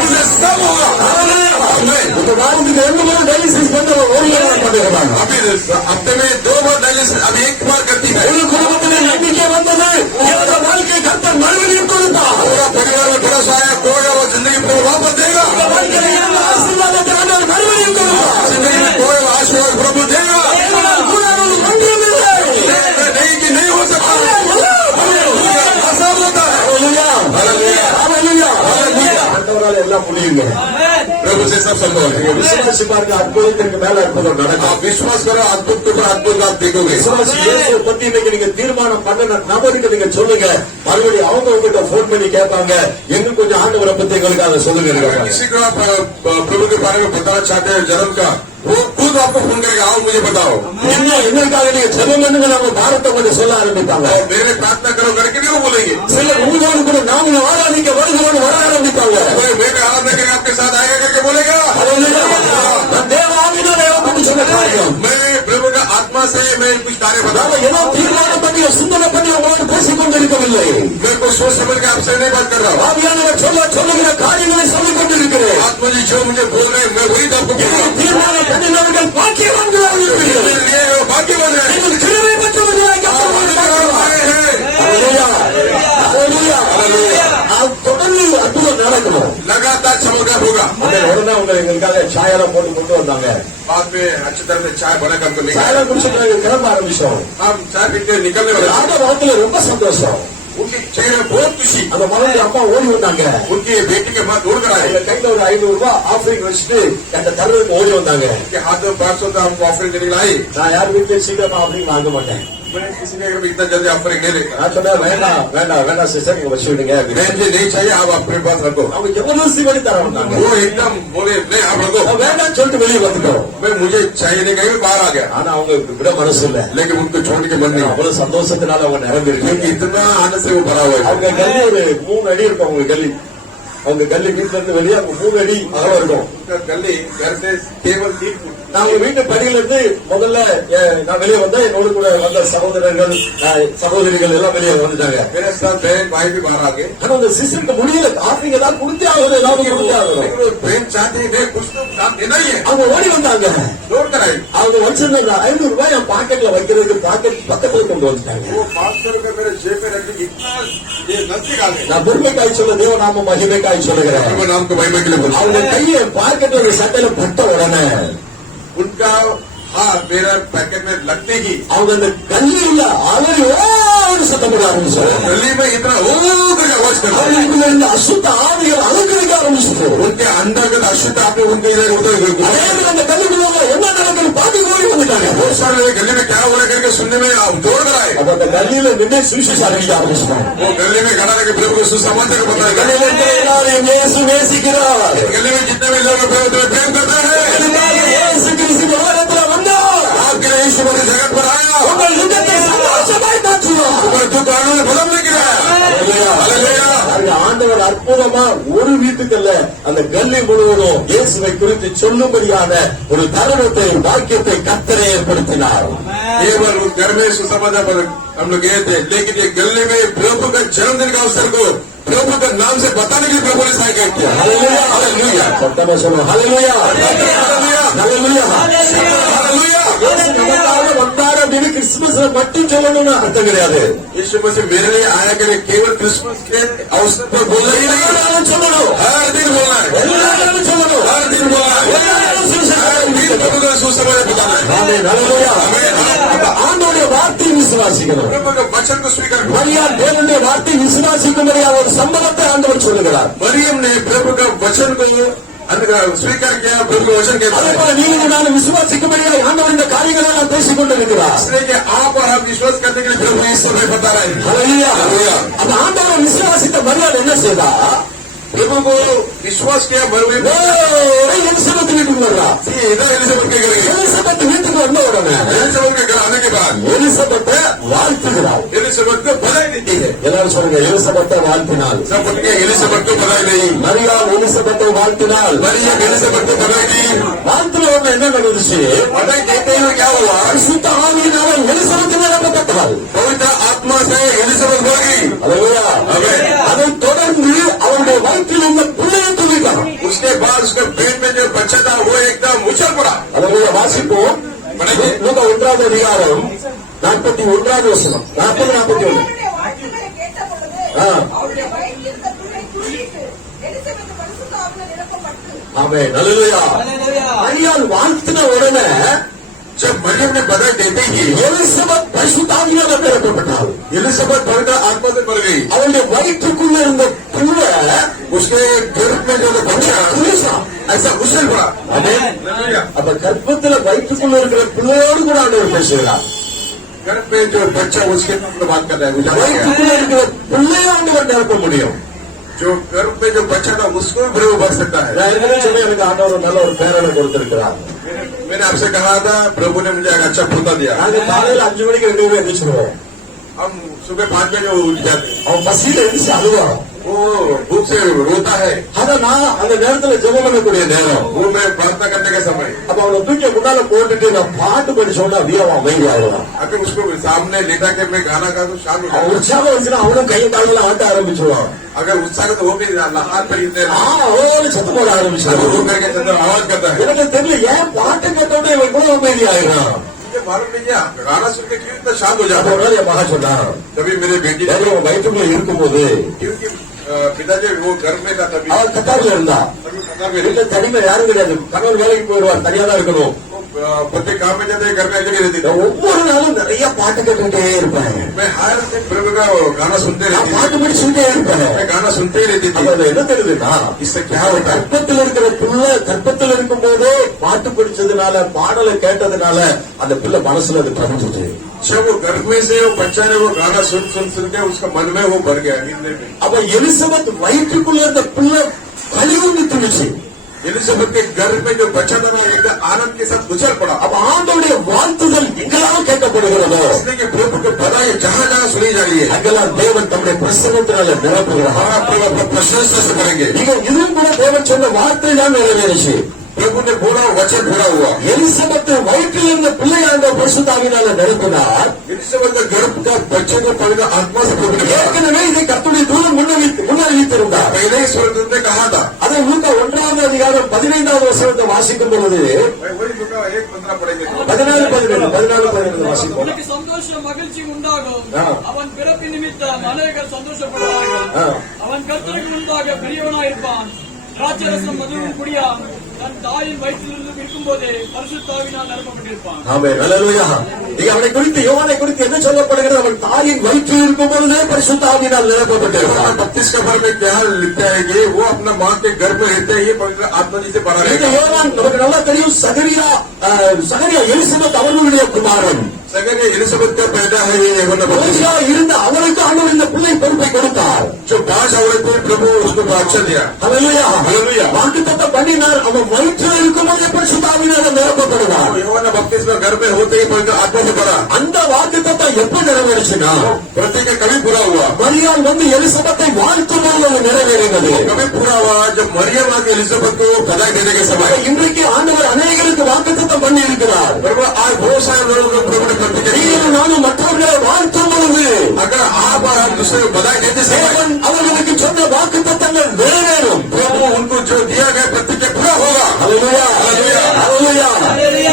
मुझे सब होगा। இப்ப வாரத்துக்கு 2 முறை டயாலிசிஸ் பண்ண ஓடியெல்லாம் பண்ணிருக்காங்க. अभी हफ्ते में 2 बार डायलिसिस, अभी 1 बार करती है। ஒரு குடும்பத்திலே நம்பிக்கை வந்தது, எனது வாழ்க்கை கர்த்தர் மறுபடியும் கொடுத்தார். पूरा परिवार में भरोसा आया, खोया वो जिंदगी को वापस देगा। இந்த வாழ்க்கையில இருந்த ஆசீர்வாதத்தை ஆண்டவர் மறுபடியும் கொடுத்தார். जिंदगी में कोई आशीर्वाद प्रभु देगा। தேவனால் கூடாதது ஒன்றுமில்லை. नहीं कि नहीं हो सकता। आसान होता है। ஹல்லேலூயா. ஹல்லேலூயா. ஹல்லேலூயா. ஆண்டவரால் எல்லாம் முடியுங்க. प्रभु से सब संभव है। விசுவாசி பாருங்க, அற்புதத்திற்கு மேல அற்புதம் நடக்கும். आप विश्वास करो, अद्भुत के ऊपर अद्भुत आप देखोगे। விசுவாசி இயேசுவை பத்தி இன்னைக்கு நீங்க தீர்மானம் பண்ண நபருக்கு நீங்க சொல்லுங்க. மறுபடியும் அவங்க உங்ககிட்ட போன் பண்ணி கேட்பாங்க, எங்களுக்கு கொஞ்சம் ஆண்டவரை பத்தி எங்களுக்கு அதை சொல்லுங்க. किसी को आप प्रभु के बारे में बताना चाहते हैं जन्म का, वो खुद आपको फोन करेगा, आओ मुझे बताओ। என்ன எங்களுக்காக நீங்க செல்வம் என்று நம்ம பாரத்தை கொஞ்சம் சொல்ல ஆரம்பிப்பாங்க. और मेरे प्रार्थना करो करके नहीं वो बोलेंगे। சிலர் உங்களோடு கூட நாமளும் ஆராதிக்க வருகிறோம் வர ஆரம்பிப்பாங்க. मेरे आराधना करें आपके साथ आएगा करके बोलेगा। ஹல்லேலூயா. कार्य நாம बताओ। ஏதோ தீர்மானம் பண்ணி சிந்தனை பண்ணி உங்களோடு பேசிக் கொண்டிருக்கவில்லை. मैं कुछ सोच समझ के आपसे नहीं बात कर रहा हूँ। ஆவியானவர் சொல்லுகிற காரியங்களை சொல்லிக் கொண்டிருக்கிறேன். आत्मा जी जो मुझे बोल रहे हैं मैं वही तो आपको बोल रहा हूँ। தீர்மானம் பண்ணினவர்கள் பாக்கியவான்களாக இருக்கிறீர்கள். मेरे लिए वो भाग्यवान है। நீங்கள் கிருபை பெற்றவர்களாக தொடர்ந்து அற்புதம் நடக்கணும். लगातार चमत्कार होगा। உடனே உங்களை எங்களுக்காக சாயெல்லாம் போட்டு கொண்டு வந்தாங்க. बाद में अच्छी तरह से चाय बना करके लेकर சாயெல்லாம் குடிச்சிட்டு கிளம்ப ஆரம்பிச்சோம். हम चाय पीते निकलने वाले। அந்த வாரத்துல ரொம்ப சந்தோஷம். उनके चेहरे में बहुत खुशी। அந்த மகளுடைய அம்மா ஓடி வந்தாங்க. उनकी बेटी के माँ दौड़ कर आए। எங்க கையில ஒரு 500 ரூபாய் ஆஃபரிங் வச்சுட்டு எங்க தருவதுக்கு ஓடி வந்தாங்க. उनके हाथ में 500 का हमको ऑफरिंग देने लाई। நான் யார் வீட்டுல சீக்கிரமா ஆஃபரிங் வாங்க மாட்டேன். मैं किसी के घर में इतना जल्दी ऑफरिंग नहीं लेता। நான் சொன்னேன் வேண்டாம் சிஸ்டர் நீங்க வச்சு விடுங்க. बहन जी नहीं चाहिए आप अपने पास रखो। அவங்க ஜபர்தஸ்தி பண்ணி தர வந்தாங்க. वो एकदम बोले नहीं आप रखो। வேண்டாம்னு சொல்லிட்டு வெளியே வந்துட்டோம். मैं मुझे चाहिए नहीं कहीं बाहर आ गया। ஆனா அவங்க விட மனசு இல்ல. लेकिन उनको छोड़ के मन नहीं। அவ்வளவு சந்தோஷத்தினால அவங்க நிரம்பி क्योंकि இருக்கு. इतना आनंद से वो भरा हुआ है। அவங்க கல்லி ஒரு 3 அடி இருக்கும். அவங்க கல்லி வீட்டுல இருந்து வெளியே அவங்க 3 அடி அகலம் இருக்கும். उनका गली घर से केवल 3 फुट। நாங்க வீட்டு படியில இருந்து முதல்ல நான் வெளியே வந்தேன். என்னோடு கூட வந்த சகோதரர்கள் சகோதரிகள் எல்லாம் வெளியே வந்துட்டாங்க. मेरे साथ बहन भाई भी बाहर आ गए। ஆனா அந்த சிஸ்டருக்கு முடியல. ஆஃபரிங் ஏதாவது கொடுத்தே ஆகணும். ஏதாவது கொடுத்தே ஆகணும். लेकिन वो बहन चाहती है कुछ तो साथ देना ही है। அவங்க ஓடி வந்தாங்க. दौड़ कर आई। அவங்க வச்சிருந்த 500 ரூபாய் என் பாக்கெட்ல வைக்கிறதுக்கு பாக்கெட் பக்கத்துல கொண்டு வந்துட்டாங்க. वो 500 रुपए मेरे जेब में रख के इतना ये नजदीक आ गए। நான் பெருமைக்காய் சொல்ல தேவநாம மகிமைக்காய் சொல்லுகிறேன். वो नाम को महिमा के लिए बोलते हैं। அவங்க கையை பாக்கெட்ல ஒரு சட்டையில பட்ட உடனே उनका हाथ मेरा पैकेट में लगते ही அவங்க அந்த கல்லியில அலறி ஓடு சத்தம் போட ஆரம்பிச்சாங்க. गली में इतना ओ करके आवाज कर रहा है। அவங்களுக்குள்ள இருந்த அசுத்த ஆவிகள் அலங்கரிக்க ஆரம்பிச்சிட்டு उनके अंतर्गत अशुद्ध आपने उनके इधर उधर அதே மாதிரி அந்த கல்லுக்குள்ள என்ன நடக்குது பாத்து ஓடி வந்துட்டாங்க. बहुत सारे लोग गली में क्या हो रहा है करके सुनने में आप दौड़ कर आए। அப்ப அந்த கல்லியில நின்று சுவிசேஷம் அறிவிக்க ஆரம்பிச்சிட்டாங்க. वो गली में खड़ा रहे प्रभु को सुसमाचार को बताया। கல்லியில இருக்கிற எல்லாரையும் இயேசு நேசிக்கிறார். गली में जितने भी लोग हैं, प्रभु तुम्हें प्रेम करते हैं। இதுக்காக இயேசு கிறிஸ்து உலகத்துல வந்தார். आपके लिए यीशु मसीह जगत पर आया। உங்கள் துக்கத்தை சந்தோஷமாய் மாற்றுவார். तुम्हारे दुख आनंद में बदल लेके आया। हालेलुया। அந்த ஆண்டவர் அற்புதமா ஒரு வீட்டுக்குள்ள அந்த கல்லி முழுவதும் இயேசுவை குறித்து சொல்லும்படியான ஒரு தருணத்தை வாக்கியத்தை கர்த்தரே ஏற்படுத்தினார். ये बार घर में सुसमाचार पर हम लोग गए थे, लेकिन ये गली में प्रभु का जन्मदिन का अवसर को प्रभु का नाम से बताने के लिए प्रभु ने सहायता किया। ஹல்லேலூயா ஹல்லேலூயா சத்தமா சொல்லுங்க ஹல்லேலூயா ஹல்லேலூயா हालेलुया। இயேசு நமக்காக வந்தார் அப்படின்னு கிறிஸ்துமஸ்ல மட்டும் சொல்லணும்னு அர்த்தம் கிடையாது. यीशु मसीह मेरे लिए आया के लिए केवल क्रिसमस के अवसर पर बोलना ही नहीं, எல்லாரும் சொல்லணும். हर दिन बोलना है। எல்லாரும் சொல்லணும். हर दिन बोलना है। எல்லாரும் हर दिन प्रभु का सुसमाचार बताना है। ஆமென் ஹல்லேலூயா. அப்ப ஆண்டவருடைய வார்த்தையை விசுவாசிக்கணும். प्रभु के वचन को स्वीकार करो। மரியாள் தேவனுடைய வார்த்தையை விசுவாசிக்கும்படியாக ஒரு சம்பவத்தை ஆண்டவர் சொல்லுகிறார். मरियम ने प्रभु का वचन को स्वीकार किया। प्रभु के वचन के அதே போல நீங்களும் நானும் விசுவாசிக்கும்படியாக ஆண்டவர் இந்த காரியங்களை எல்லாம் பேசிக் கொண்டிருக்கிறார். इसलिए कि आप और हम विश्वास करने के लिए प्रभु इस समय बता रहे हैं। ஹல்லேலூயா. அந்த ஆண்டவரை விசுவாசித்த மரியாள் என்ன செய்தா? प्रभु को विश्वास किया। मरियम எலிசபெத் வீட்டுக்கு வர்றா. इधर एलिजाबेथ के घर गई। எலிசபெத் வீட்டுக்கு வந்த உடனே एलिजाबेथ के घर आने के बाद எலிசபெத்தை வாழ்த்துகிறாள். एलिजाबेथ को बधाई देती है। எல்லாரும் சொல்லுங்க எலிசபெத்தை வாழ்த்தினாள். सब उठ के एलिजाबेथ को बधाई दी। மரியாள் எலிசபெத்தை வாழ்த்தினாள். मरियम एलिजाबेथ को बधाई दी। வாழ்த்துல உடனே என்ன நடந்துச்சு? बधाई देते हुए क्या हुआ? பரிசுத்த ஆவியினால எலிசபெத் நிரப்பப்பட்டாள். पवित्र आत्मा से एलिजाबेथ बढ़ गई। ஹல்லேலூயா. आमीन। அதைத் தொடர்ந்து அவருடைய வயிற்றில் இருந்த பிள்ளையை துதித்தார். उसके बाद उसके पेट में जो बच्चा था वो एकदम उछल पड़ा। ஹல்லேலூயா. வாசிப்போம். லூக்கா 1வது அதிகாரம் 41வது வசனம் 40-41. அவருடைய வார்த்தைகளை கேட்ட பொழுது அவருடைய வயிற்றில் இருந்த பிள்ளை துள்ளிட்டு எலிசபெத் பரிசுத்த ஆவியால் நிரப்பப்பட்டு ஆமென் ஹல்லேலூயா. ஹல்லேலூயா. மரியாள் வாழ்த்தின உடனே जब मरियम ने बधाई देते ही எலிசபெத் பரிசுத்த ஆவியால நிரப்பப்பட்டாள். एलिजाबेथ पवित्र आत्मा से बढ़ गई। அவளுடைய வயிற்றுக்குள்ள இருந்த பிள்ளை उसके गर्भ में जो बच्चा புதுசா ऐसा उछल पड़ा। ஆமென். हालेलुया। அப்ப கர்ப்பத்துல வயிற்றுக்குள்ள இருக்கிற பிள்ளையோடு கூட ஆண்டவர் பேசுகிறார். गर्भ में जो बच्चा उसके साथ बात कर रहा है। उजागर किया। வயிற்றுக்குள்ள இருக்கிற பிள்ளையை ஆண்டவர் நிரப்ப முடியும். जो गर्भ में जो बच्चा था उसको भी प्रभु भर सकता है। நான் ஏற்கனவே சொன்னேன், எனக்கு ஆண்டவர் நல்ல ஒரு பேரனை கொடுத்திருக்கிறார். मैंने आपसे कहा था प्रभु ने मुझे एक अच्छा पोता दिया। நாங்க காலையில 5 மணிக்கு 2 பேரும் எந்திரிச்சிருவோம். हम सुबह 5 बजे उठ जाते हैं। அவன் பசியில எந்திரிச்சு அழுவான். वो भूख से रोता है, அதான் நான் அந்த நேரத்துல ஜெபம் பண்ணக்கூடிய நேரம். वो मैं प्रार्थना करने का समय, அப்ப அவனை தூக்கி முன்னால போட்டுட்டு நான் பாட்டு படிச்சோன்னா அப்படியே அவன் அமைதியாகலாம். अगर उसको सामने लेटा के मैं गाना गा तो शांत हो அவன் जाए. உற்சாகம் வச்சுன்னா அவனும் கையை காலில் ஆட்ட ஆரம்பிச்சிருவான். अगर उत्साह तो वो भी हाथ पे हिलते हैं, ஓன்னு சத்தம் போட ஆரம்பிச்சிருவான். वो करके चंद्र आवाज करता है. எனக்கு தெரியல ஏன் பாட்டு கேட்டோடனே இவன் கூட அமைதி ஆயிடுறான். मुझे मालूम नहीं है गाना सुन के क्यों इतना शांत हो அப்ப जाता ஒரு है. நாள் என் மகன் சொன்னான், तभी मेरे बेटी ने, அவன் வயிற்றுக்குள்ள இருக்கும்போது क्योंकि पिताजी वो घर में था, तभी அவன் கத்தாரில இருந்தா. कतार में வீட்டுல தனிமை யாரும் கிடையாது. கணவன் வேலைக்கு போயிடுவார், தனியா தான் இருக்கணும். पति काम में जाते घर में अकेली रहती थी. நான் ஒவ்வொரு நாளும் நிறைய பாட்டு கேட்டுக்கிட்டே இருப்பேன். मैं हर दिन प्रभु का गाना सुनते நான் रहती பாட்டு படிச்சுட்டே இருப்பேன். मैं गाना सुनते ही रहती அப்ப थी. அது என்ன தெரியுதுன்னா, इससे क्या होता है, கற்பத்தில் இருக்கிற பிள்ளை கற்பத்தில் இருக்கும் போதே பாட்டு படிச்சதுனால பாடலை கேட்டதுனால அந்த பிள்ளை மனசுல அது பதிஞ்சுச்சு. जब वो घर में से वो बच्चा ने वो गाना सुन के उसका मन में वो भर गया नींद में. அப்ப எலிசபெத் வயிற்றுக்குள்ள இருந்த பிள்ளை கழிவுன்னு துணிச்சு. एलिजाबेथ के घर में जो बच्चा था वो एकदम आनंद के साथ उछल पड़ा. அப்ப ஆண்டவருடைய வாழ்த்துதல் எங்கெல்லாம் கேட்கப்படுகிறதோ इसलिए कि प्रभु को बधाई जहाँ जहाँ सुनी जा रही है, அங்கெல்லாம் தேவன் தம்முடைய பிரசன்னத்தினால நிரப்புகிறார். हमारा प्रभु अपना प्रशंसा से करेंगे. நீங்க இதுவும் கூட தேவன் சொன்ன வார்த்தை தான் நிறைவேறிச்சு. प्रभु ने बोला वचन पूरा हुआ. எலிசபெத் வயிற்றில் இருந்த பிள்ளை அந்த பரிசுத்தாவினால நிரப்பினார். एलिजाबेथ के गर्भ का बच्चे को पवित्र आत्मा से प्रभु ने भरा. ஏற்கனவே இதை கர்த்தருடைய தூதன் முன்னறிவித்திருந்தார். पहले ही स्वर्गदूत ने कहा था. அதை லூக்கா 1வது அதிகாரம் 15வது வசனத்தை வாசிக்கும் பொழுது वही लूका 1:15 पढ़ेंगे. 14 வாசிப்போம். உனக்கு சந்தோஷம் மகிழ்ச்சி உண்டாகும். ஆ. அவன் பிறப்பின் நிமித்தம் அநேகர் சந்தோஷப்படுவார்கள். ஆ. அவன் கர்த்தருக்கு முன்பாக பெரியவனாயிருப்பான். திராட்சரசம் மதுவும் குடியான். தன் தாயின் வயிற்றிலிருந்து இருக்கும்போதே பரிசுத்தாவினால் நிரப்பப்பட்டிருப்பான். ஆமென். அல்லேலூயா. இங்க அவனை குறித்து யோவானை குறித்து என்ன சொல்லப்படுகிறது? அவன் தாயின் வயிற்றில் இருக்கும் பொழுதே பரிசுத்தாவினால் நிரப்பப்பட்டிருப்பான். 32 का में क्या लिखता है कि वो अपना माँ के घर में रहते ही पवित्र आत्मा जी से भरा இந்த रहेगा. யோவான் நமக்கு நல்லா தெரியும். சகரியா எலிசபெத் அவர்களுடைய குமாரன். सगरे एलिजाबेथ का पैदा है ये होना ரோஜா இருந்த அவனுக்கு ஆண்டவர் இந்த பிள்ளை பொறுப்பை கொடுத்தார். जो 5 औरत थे प्रभु उसको बादशाह दिया. அல்லேலூயா. அல்லேலூயா. வாக்குத்தத்தம் பண்ணினார். அவன் வயிற்றில் இருக்கும்போதே பரிசுத்தாவினால் நிரப்பப்படுவார். யோவாन बपतिस्मा घर में होते ही पवित्र आत्मा से भरा. அந்த வாக்குத்தத்தம் எப்ப நிறைவேறுச்சுன்னா, प्रति का कभी पूरा हुआ. மரியாள் வந்து எலிசபெத்தை வாழ்த்தும் போது அது நிறைவேறினது. कभी पूरा हुआ जब मरियम आके एलिजाबेथ को बधाई देने के समय. இன்றைக்கு ஆண்டவர் அநேகருக்கு வாக்குத்தத்தம் பண்ணி இருக்கிறார். प्रभु आज बहुत सारे लोगों को प्रभु ने प्रतिज्ञा की. நீங்களும் நானும் மற்றவர்களை வாழ்த்தும் பொழுது अगर आप और हम दूसरे को बधाई देते समय தேவன் அவர்களுக்கு சொன்ன வாக்குத்தத்தங்கள் நிறைவேறும். प्रभु उनको जो दिया गया प्रतिज्ञा पूरा होगा. அல்லேலூயா. அல்லேலூயா. அல்லேலூயா.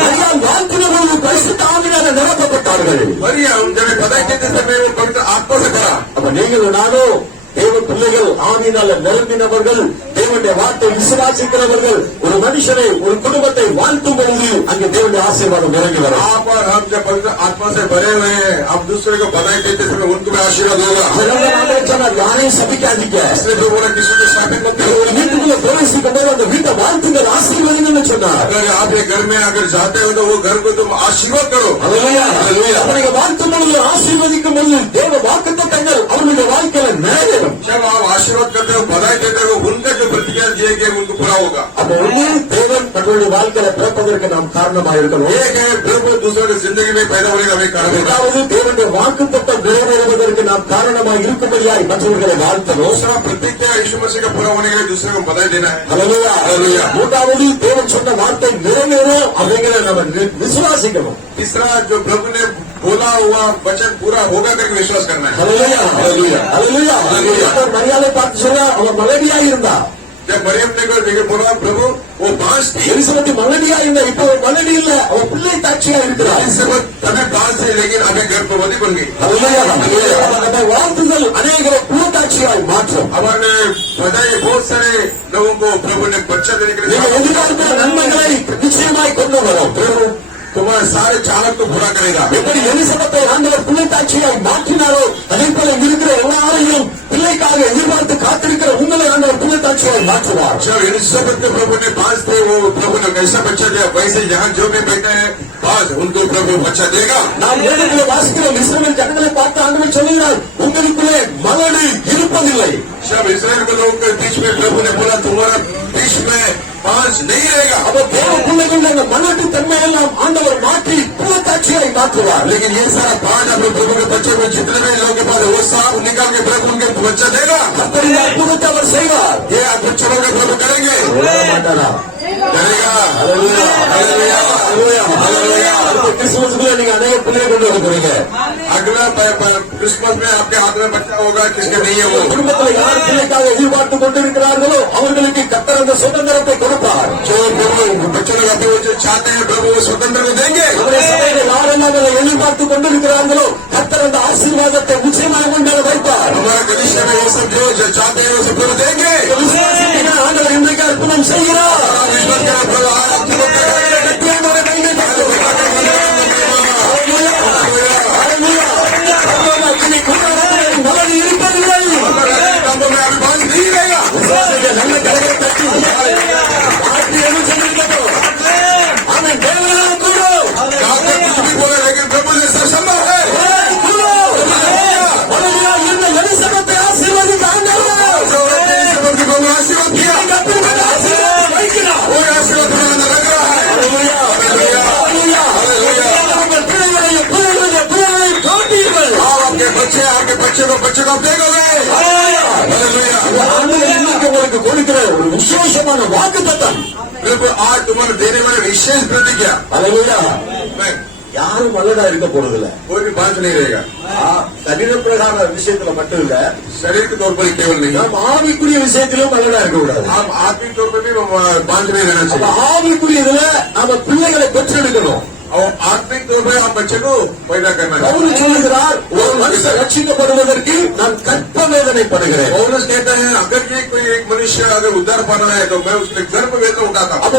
மரியாள் வாழ்த்தின பொழுது பரிசுத்த ஆவியினால நிரப்பப்பட்டார்கள். मरियम जब बधाई देते समय वो पवित्र आत्मा से भरा. அப்ப நீங்களும் நானும் தேவ பிள்ளைகள், ஆவியினால நிரம்பினவர்கள், தேவனுடைய வார்த்தை விசுவாசிக்கிறவர்கள், ஒரு மனுஷனை ஒரு குடும்பத்தை வாழ்த்தும் பொழுது அங்கே தேவனுடைய ஆசீர்வாதம் இறங்கி வரும். आप और हम जब पवित्र आत्मा से भरे हुए हैं, आप दूसरे को बधाई देते समय उनको भी आशीर्वाद होगा. அதனால நான் சொன்னார், யாரையும் சபிக்காதீங்க. इसलिए प्रभु बोला किसी को स्थापित मत करो. ஒரு வீட்டுக்குள்ள பிரவேசிக்கும் போது அந்த வீட்டை வாழ்த்துங்கள், ஆசீர்வதிங்கன்னு சொன்னார். अगर आप ये घर में अगर जाते हो तो वो घर को तुम आशीर्वाद करो. அல்லேலூயா. அப்ப நீங்க வாழ்த்தும் பொழுது, ஆசீர்வதிக்கும் பொழுது தேவ வாக்குத்தத்தங்கள் அவர்களுடைய வாழ்க்கையில நிறைவேறும். जब आप आशीर्वाद करते हो, बधाई देते हो, उनका जो प्रतिज्ञा दिए गए उनको पूरा होगा. அப்ப ஒண்ணு தேவன் தன்னுடைய வாழ்க்கையில பிறப்பதற்கு நாம் காரணமாக இருக்கணும். एक है प्रभु दूसरे की जिंदगी में पैदा होने का हमें कारण होगा. இரண்டாவது தேவனுடைய வாக்குத்தத்தம் நிறைவேறுவதற்கு நாம் காரணமாக இருக்கும்படியாய் மற்றவர்களை வாழ்த்தணும். दूसरा प्रतिज्ञा यीशु मसीह का पूरा होने के लिए दूसरे को बधाई देना है. அல்லேலூயா. அல்லேலூயா. மூன்றாவது தேவன் சொன்ன வார்த்தை நிறைவேறும் அப்படிங்கிற நம்ம விசுவாசிக்கணும். तीसरा जो प्रभु ने बोला हुआ वचन पूरा होगा करके विश्वास करना है. அல்லேலூயா. அல்லேலூயா. அல்லேலூயா. அல்லேலூயா. அவர் மரியாதை பார்த்து சொன்னா அவன் மலடியா இருந்தா. जब मरियम ने बोला प्रभु वो बांस थी. எலிசபெத் மலடியா இருந்தா, இப்ப ஒரு மலடி இல்ல, அவ பிள்ளை தாட்சியா இருக்கிறார். एलिजाबेथ तभी बांस थी लेकिन अभी गर्भवती बन गई. அல்லேலூயா. அந்த வாழ்த்துதல் அநேகரை புறத்தாட்சியாய் மாற்றும். हमारे बधाई बहुत सारे लोगों को प्रभु ने बच्चा देने के நீங்க लिए எதிர்பார்க்கிற நன்மைகளை நிச்சயமாய் கொண்டு வரும். प्रभु तुम्हारे सारे चालक को पूरा करेगा. எப்படி எலிசபெத்தை ஆண்டவர் பிள்ளைத்தாட்சியாய் மாற்றினாரோ, அதே போல இங்க இருக்கிற எல்லாரையும் பிள்ளைக்காக எதிர்பார்த்து காத்திருக்கிற உங்களை ஆண்டவர் பிள்ளைத்தாட்சியாய் மாற்றுவார். जब एलिजाबेथ के प्रभु ने बांस थे वो प्रभु ने कैसा बच्चा दिया, वैसे यहाँ जो भी बैठे हैं बांस उनको प्रभु बच्चा देगा. நாம் வேதத்திலே வாசிக்கிறோம், இஸ்ரவேல் ஜனங்களை பார்த்து ஆண்டவர் சொல்லுகிறார், உங்களுக்குள்ளே மலடி இருப்பதில்லை. जब इसराइल के लोगों के बीच में प्रभु ने बोला तुम्हारा बीच में बांस नहीं रहेगा. அப்ப தேவ பிள்ளைகள் அந்த மலட்டு தன்மையெல்லாம் ஆண்டவர் மாற்றி பிள்ளைத்தாட்சியாய் மாற்றுவார். लेकिन ये सारा पांच अपने प्रभु के बच्चों में जितने भी लोगों के पास वो सांप निकाल के प्रभु उनके बच्चा देगा. கர்த்தர் இந்த அற்புதத்தை அவர் செய்வார். ये बच्चों के प्रभु करेंगे. மாட்டாரா? करेगा. ஹalleluya हालेलुया. ஹalleluya ஹalleluya. அடுத்த கிறிஸ்துமஸ்க்கு நீங்க अनेक பிள்ளைகளை கொண்டு வர போறீங்க. अगला क्रिसमस में आपके हाथ में बच्चा होगा किसके नहीं है वो. குடும்பத்தில் யார் பிள்ளைக்காக எதிர்பார்த்து கொண்டிருக்கிறார்களோ அவர்களுக்கு கர்த்தர் அந்த சுதந்திரத்தை கொடுப்பார். जो प्रभु बच्चों लोग अपने बच्चे चाहते हैं प्रभु वो स्वतंत्र को देंगे. நம்முடைய சபையில் யாரெல்லாம் அதை எதிர்பார்த்து கொண்டிருக்கிறார்களோ கர்த்தர் அந்த ஆசீர்வாதத்தை நிச்சயமாக கொண்டு வைப்பார். हमारे कलिसिया में वो सब जो चाहते हैं वो सब प्रभु देंगे. விசுவாசிக்கிறேன், ஆண்டவர் இன்றைக்கு அற்புதம் செய்கிறார். ईश्वर का प्रभु आज अद्भुत करेगा. கர்த்தருடைய கையிலே இனி கொண்டாடுவதற்கு மலர் இருப்பதில்லை. कामों में अभी बांध नहीं रहेगा. விசுவாசிகள் நல்ல கரங்களை தட்டி ஆற்றி என்ன சொல்லியிருக்கிறதோ அவன் தேவனாக கூடும். गाँव में कुछ भी बोले लेकिन प्रभु से सब संभव है. இந்த எலிசபெத்தை ஆசீர்வதிக்க ஆண்டவர் प्रभु आशीर्वाद किया. கர்த்தருடைய ஆசீர்வாதத்தை வைக்கிறார். वो आशीर्वाद तुम्हारा लग रहा है. ஹalleluya हालेलुया. உங்கள் பிள்ளைகளை காட்டீர்கள். आपके बच्चे को आप देखोगे. हालेलुया. ஆண்டவர் இன்னைக்கு உங்களுக்கு கொடுக்கிற ஒரு விசேஷமான வாக்குத்தத்தம். बिल्कुल आज तुम्हारे देने वाले विशेष प्रतिज्ञा. ஹalleluya. मैं யாரும் மல்லடா இருக்க போறதில்ல. कोई भी बांझ नहीं रहेगा. சரீர பிரகார விஷயத்துல மட்டும் இல்ல, शरीर के तौर पर ही केवल नहीं. நாம் ஆவிக்குரிய விஷயத்திலும் மல்லடா இருக்க கூடாது. हम आत्मिक तौर पर भी बांझ नहीं रहना அப்ப चाहिए. ஆவிக்குரியதுல நாம பிள்ளைகளை பெற்றெடுக்கணும். और आत्मिक तौर पर हम बच्चे को पैदा करना चाहिए. பவுல் சொல்லுகிறார், ஒரு மனுஷன் ரட்சிக்கப்படுவதற்கு நான் கற்ப வேதனைப்படுகிறேன். पौलुस कहता है अगर ये कोई एक मनुष्य अगर उद्धार पाना है तो मैं उसके गर्भ वेदना उठाता हूं. அப்ப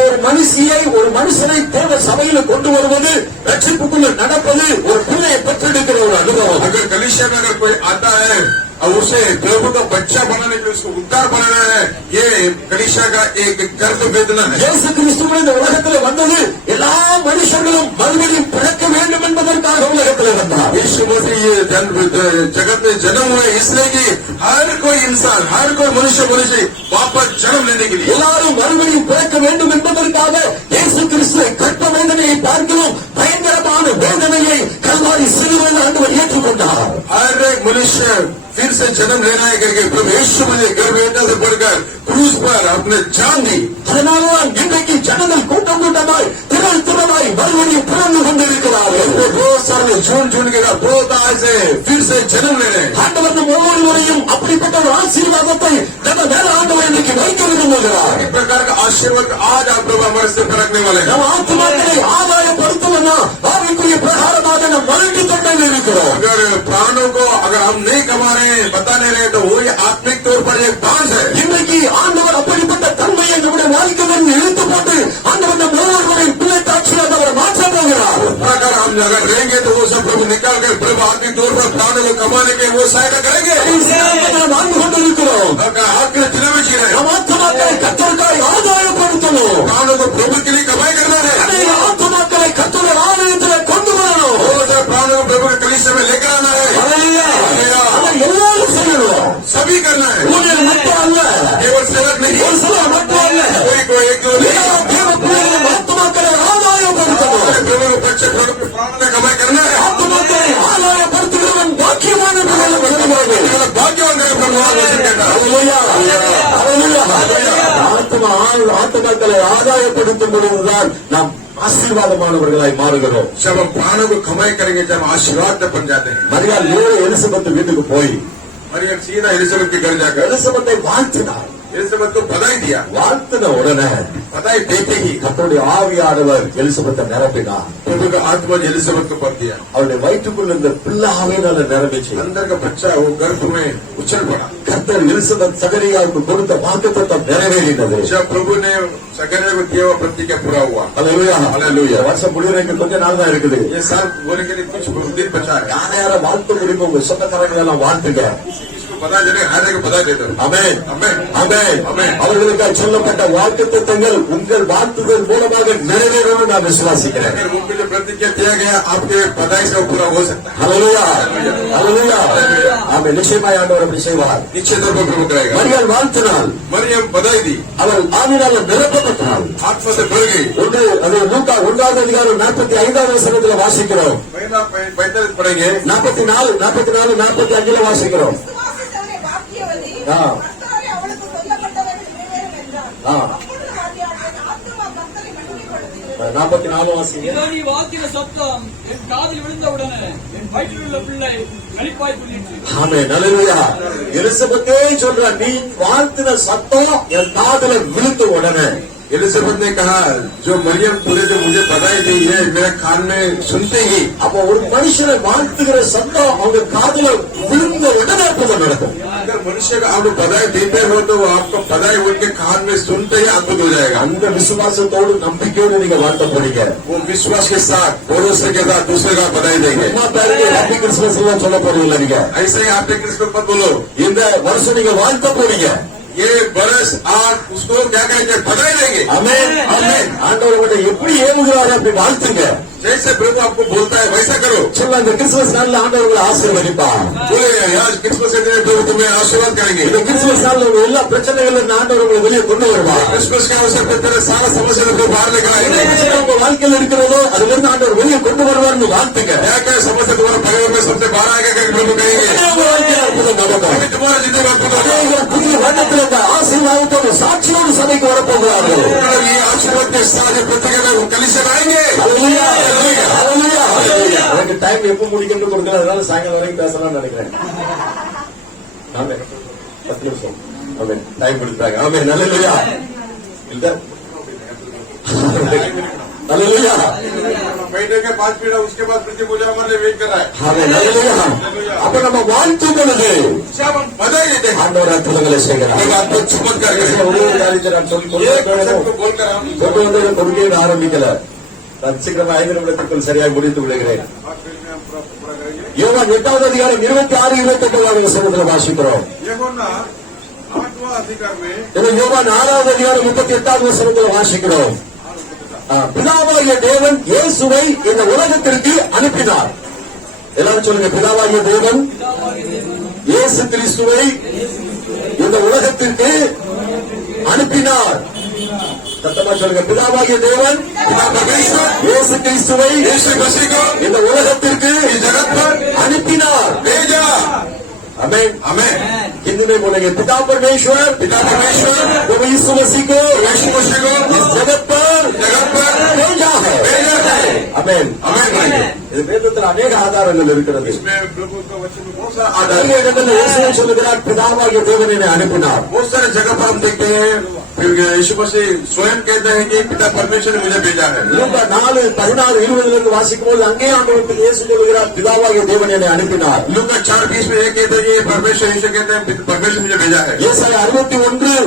ஒரு மனுஷனை தேவ சபையில கொண்டு வருவது, ரட்சிப்புக்குள்ள நடப்பது, ஒரு பிள்ளையை பெற்றெடுக்கிற ஒரு அனுபவம். अगर कलिसिया में अगर कोई आता है और उसे प्रभु का बच्चा बनाने के लिए उसको उद्धार बनाना है, ये कलिसिया का एक गर्भ वेदना है. இயேசு கிறிஸ்துவின் இந்த உலகத்தில் வந்தது எல்லா மனுஷர்களும் மறுபடியும் பிறக்க வேண்டும் என்பதற்காக உலகத்தில் வந்தார். यीशु मसीह ये जगत में जन्म हुए इसलिए कि हर कोई इंसान हर कोई मनुष्य वापस जन्म लेने के लिए எல்லாரும் மறுபடியும் பிறக்க வேண்டும் என்பதற்காக இயேசு கிறிஸ்து கற்ப வேதனையை பார்க்கிறோம். பயங்கரமான வேதனையை கல்வாரி சிலுவையில் ஆண்டவர் ஏற்றுக்கொண்டார். हर एक मनुष्य फिर से जन्म लेना है करके प्रभु यीशु मसीह गर्भ वेदना से बढ़कर क्रूस पर अपने जान दी. அதனால்தான் இன்றைக்கு ஜனங்கள் கூட்டம் கூட்டமாய் திரளாய் மறுபடியும் பிறந்து கொண்டிருக்கிறார்கள். बहुत सारे झूठ के साथ बहुत आज से फिर से जन्म ले रहे हैं. ஆண்டவர் நம் ஒவ்வொருவரையும் அப்படிப்பட்ட ஒரு ஆசீர்வாதத்தை நம்ம மேல ஆண்டவர் இன்னைக்கு வைக்க விரும்புகிறார். एक प्रकार का आशीर्वाद आज आप प्रभु हमारे से परखने वाले हैं. நம் ஆத்மாக்களை ஆதாயப்படுத்துவனா ஆவிக்குரிய பிரகாரமாக நம் மறைந்து தொண்டையில் இருக்கிறோம். अगर प्राणों को अगर हम नहीं कमा रहे हैं बता नहीं रहे तो वो आत्मिक तौर पर एक बांझ है. இன்றைக்கு ஆண்டவர் அப்படிப்பட்ட தன்மையை நம்முடைய வாழ்க்கையில் இழுத்து போட்டு ஆண்டவர் நம் ஒவ்வொருவரையும் பிள்ளை காட்சியாக அவர் மாற்ற போகிறார். अगर हम अगर रहेंगे तो वो सब प्रभु निकाल कर प्रभु आत्मिक तौर पर प्राणों को कमाने के वो सहायता करेंगे. நாம் வாழ்ந்து கொண்டிருக்கிறோம். आपके जिले में जीना है. நம் ஆத்மாக்களை கர்த்தருக்காய் ஆதாயப்படுத்தணும். प्राणों को प्रभु के लिए कमाई करना है. அநேக ஆத்மாக்களை கர்த்தருடைய ஆலயத்தில் கொண்டு வரணும். और प्राणों को प्रभु के कलीसिया में लेकर आना है. அதை எல்லாரும் செய்யணும். सभी करना है. ஊழியர் மட்டும் அல்ல, केवल सेवक नहीं. ஒரு சிலர் மட்டும் அல்ல, कोई एक दो नहीं. எல்லா தேவ பிள்ளைகளும் ஆத்மாக்களை ஆதாயப்படுத்தணும். प्रभु को बच्चे प्रभु के प्राणों में कमाई करना है. ஆத்மாக்களை ஆதாயப்படுத்துகிறவன் பாக்கியமான भाग्यवान है प्रभु ஹல்லேலூயா, ஹல்லேலூயா. ஆத்மாக்களை ஆதாயப்படுத்தும் பொழுதுதான் நாம் ஆசீர்வாதமானவர்களாய் மாறுகிறோம். जब हम प्राणों को कमाई करेंगे जब आशीर्वाद बन जाते हैं. மரியாள் எலிசபெத் வீட்டுக்கு போய் मरियम सीधा एलिजाबेथ के घर जाकर எலிசபெத்தை வாழ்த்தினார். एलिजाबेथ को बधाई दिया. வாழ்த்தின உடனே बधाई देते ही கர்த்தருடைய ஆவியானவர் எலிசபெத்தை நிரப்பினார். प्रभु का आत्मा एलिजाबेथ को भर दिया. அவருடைய वயிற்றுக்குள்ள இருந்த பிள்ளை ஆவியினால நிரம்பிச்சு. अंदर का बच्चा वो गर्भ में उछल पड़ा. கர்த்தர் எலிசபெத் சகரியாவுக்கு கொடுத்த வாக்குத்தத்தம் நிறைவேறினது. जब प्रभु ने सकरिया को दिया हुआ प्रतिज्ञा पूरा हुआ. ஹல்லேலூயா, ஹல்லேலூயா. வருஷம் முடியறதுக்கு கொஞ்ச நாள் தான் இருக்குது. ये साल होने के लिए कुछ दिन बचा है. யார வாழ்த்து முடியும், உங்க சொந்தக்காரங்களை எல்லாம் வாழ்த்துங்க. इसको बधाई देने हारे को बधाई देते हैं। ஆமென் आमेन ஆமென் आमेन। அவர்களுக்காக சொல்லப்பட்ட வாக்குத்தத்தங்கள் உங்கள் வாழ்த்துதல் மூலமாக நிறைவேறும் நான் விசுவாசிக்கிறேன். अगर उनको जो प्रतिज्ञा दिया गया आपके बधाई से वो पूरा हो सकता है। ஹல்லேலூயா ஹல்லேலூயா ஆமென். நிச்சயமாய் ஆண்டவர் அப்படி செய்வார். निश्चित रूप में प्रभु करेगा। மரியாள் வாழ்த்தினாள், मरियम बधाई दी, அவள் ஆவியால நிரப்பப்பட்டாள். आत्मा से भर गई। ஒன்று அது லூக்கா 1 45 வசனத்துல வாசிக்கிறோம். पहला 45 पढ़ेंगे, 44 45 வாசிக்கிறோம். விசுவாசித்தவனே பாக்கியவதி, ஆ. கர்த்தராலே அவளுக்கு சொல்லப்பட்டவைகள் நிறைவேறும் என்றார். ஆ. அப்பொழுது மரியாள் தன் ஆத்துமா கர்த்தரை மகிமைப்படுத்தியது. 44 வாசிங்க. இதோ நீ வாக்கின சத்தம் என் காதில் விழுந்தவுடனே என் வயிற்றில் உள்ள பிள்ளை களிப்பாய் துள்ளிற்று. ஆமென் ஹல்லேலூயா. எலிசபெத்தே சொல்ற, நீ வாழ்த்தின சத்தம் என் காதுல விழுந்த உடனே. एलिजाबेथ ने कहा जो मरियम तूने जो मुझे बधाई दी है मेरे कान में सुनते ही। அப்போ ஒரு மனுஷனை வாழ்த்துகிற சத்தம் அவங்க காதுல விழுந்த உடனே அற்புதம் நடக்கும். अगर मनुष्य का आप बधाई देते हो तो आपको बधाई उनके कान में सुनते ही अद्भुत हो जाएगा। அந்த விசுவாசத்தோடு நம்பிக்கையோடு நீங்க வாழ்த்த போறீங்க. वो विश्वास के साथ भरोसे के साथ दूसरे का बधाई देंगे। அம்மா பேருக்கு ஹாப்பி கிறிஸ்மஸ் எல்லாம் சொல்ல போறீங்களா நீங்க? ऐसे ही आपने किसको मत बोलो, இந்த வருஷம் நீங்க வாழ்த்த போறீங்க. ये बरस आप उसको क्या कहेंगे, बधाई देंगे। ஆமென் ஆமென். ஆண்டவர் உங்களை எப்படி ஏவுகிறாரு அப்படி வாழ்த்துங்க. जैसे प्रभु आपको बोलता है वैसा करो। சொல்ல இந்த கிறிஸ்துமஸ் நாள்ல ஆண்டவர் உங்களை ஆசீர்வதிப்பார். बोले यार क्रिसमस के दिन प्रभु तुम्हें आशीर्वाद करेंगे। இந்த கிறிஸ்துமஸ் நாள்ல உங்க எல்லா பிரச்சனைகளும் இந்த ஆண்டவர் உங்களை வெளியே கொண்டு வருவார். क्रिसमस के अवसर पर तेरे सारा समस्या को बाहर लेकर என்ன आएंगे। பிரச்சனை உங்க வாழ்க்கையில் இருக்கிறதோ அதுல இருந்து ஆண்டவர் வெளியே கொண்டு வருவார்னு வாழ்த்துங்க. क्या क्या समस्या तुम्हारे परिवार में सबसे बाहर आएगा करके प्रभु कहेंगे। உங்க வாழ்க்கையில் अற்புதம் நடக்கும். अभी तुम्हारा जिंदगी में अद्भुत होगा। அநேகர் புதிய வருடத்தில் இந்த ஆசீர்வாதத்தோடு சாட்சியோடு சபைக்கு வரப்போகிறார்கள். ये आशीर्वाद के साथ प्रत्येक कलिसिया में आएंगे। ஹல்லேலூயா ஹல்லேலூயா ஹல்லேலூயா. எனக்கு டைம் எப்ப முடிக்கணும்னு கொடுக்கல, அதனால சாயங்காலம் வரைக்கும் பேசலாம்னு நினைக்கிறேன். ஆமென். 10 நிமிஷம். ஆமென். டைம் கொடுத்தாங்க. ஆமென். ஹல்லேலூயா. இல்ல ஹல்லேலூயா. बैठेंगे 5 मिनट, उसके बाद प्रति पूजा हमारे लिए वेट कर रहा है। ஆமென். ஹல்லேலூயா. அப்ப நம்ம வாழ்த்தும் பொழுது जब हम बधाई देते हैं ஆண்டவர் அற்புதங்களை செய்கிறார். एक अद्भुत चमत्कार ஒரே करेंगे। ஒரு காரியத்தை நான் சொல்லி ये concept को बोलकर हम கொண்டு வந்து கொடுக்க ஆரம்பிக்கல. நான் சீக்கிரமா 5 நிமிடத்துக்குள் சரியாக முடித்து விடுகிறேன். आज फिर में हम पूरा करेंगे। யோவான் 8வது அதிகாரம் 26 28 வசனத்தில் வாசிக்கிறோம். यूहन्ना 8वां अधिकार में இதை யோவான் 6வது அதிகாரம் 38வது வசனத்தில் வாசிக்கிறோம். பிதாவாகிய தேவன் இயேசுவை இந்த உலகத்திற்கு அனுப்பினார். எல்லாரும் சொல்லுங்க, பிதாவாகிய தேவன் இயேசு கிறிஸ்துவை இந்த உலகத்திற்கு அனுப்பினார். சத்தமா சொல்லுங்க, பிதாவாகிய தேவன் पिता परमेश्वर இயேசு கிறிஸ்துவை यीशु मसीह को இந்த उलगத்திற்கு इस जगत पर அனுப்பினார். भेजा। आमेन आमेन। हिंदी में बोलेंगे, पिता परमेश्वर पिता परमेश्वर प्रभु यीशु मसीह को यीशु मसीह को इस जगत पर भेजा है. आमेन आमेन बोलेंगे। இது வேதத்தில் அநேக ஆதாரங்கள் இருக்கிறது. इसमें प्रभु का वचन में बहुत सारा आधार அநேக है। இடங்களில் இயேசு சொல்லுகிறார், பிதாவாகிய தேவன் என்னை அனுப்பினார். बहुत सारे जगह पर हम देखते हैं फिर यीशु मसीह स्वयं कहते हैं कि पिता परमेश्वर ने मुझे भेजा है। லூக்கா 4:16-20 வாசிக்கும்போது அங்கே ஆண்டவர் இயேசு சொல்லுகிறார், பிதாவாகிய தேவன் என்னை அனுப்பினார். लूका 4:20 में ये कहते हैं कि परमेश्वर यीशु कहते हैं परमेश्वर मुझे भेजा है। ஏசாயா 61:1-3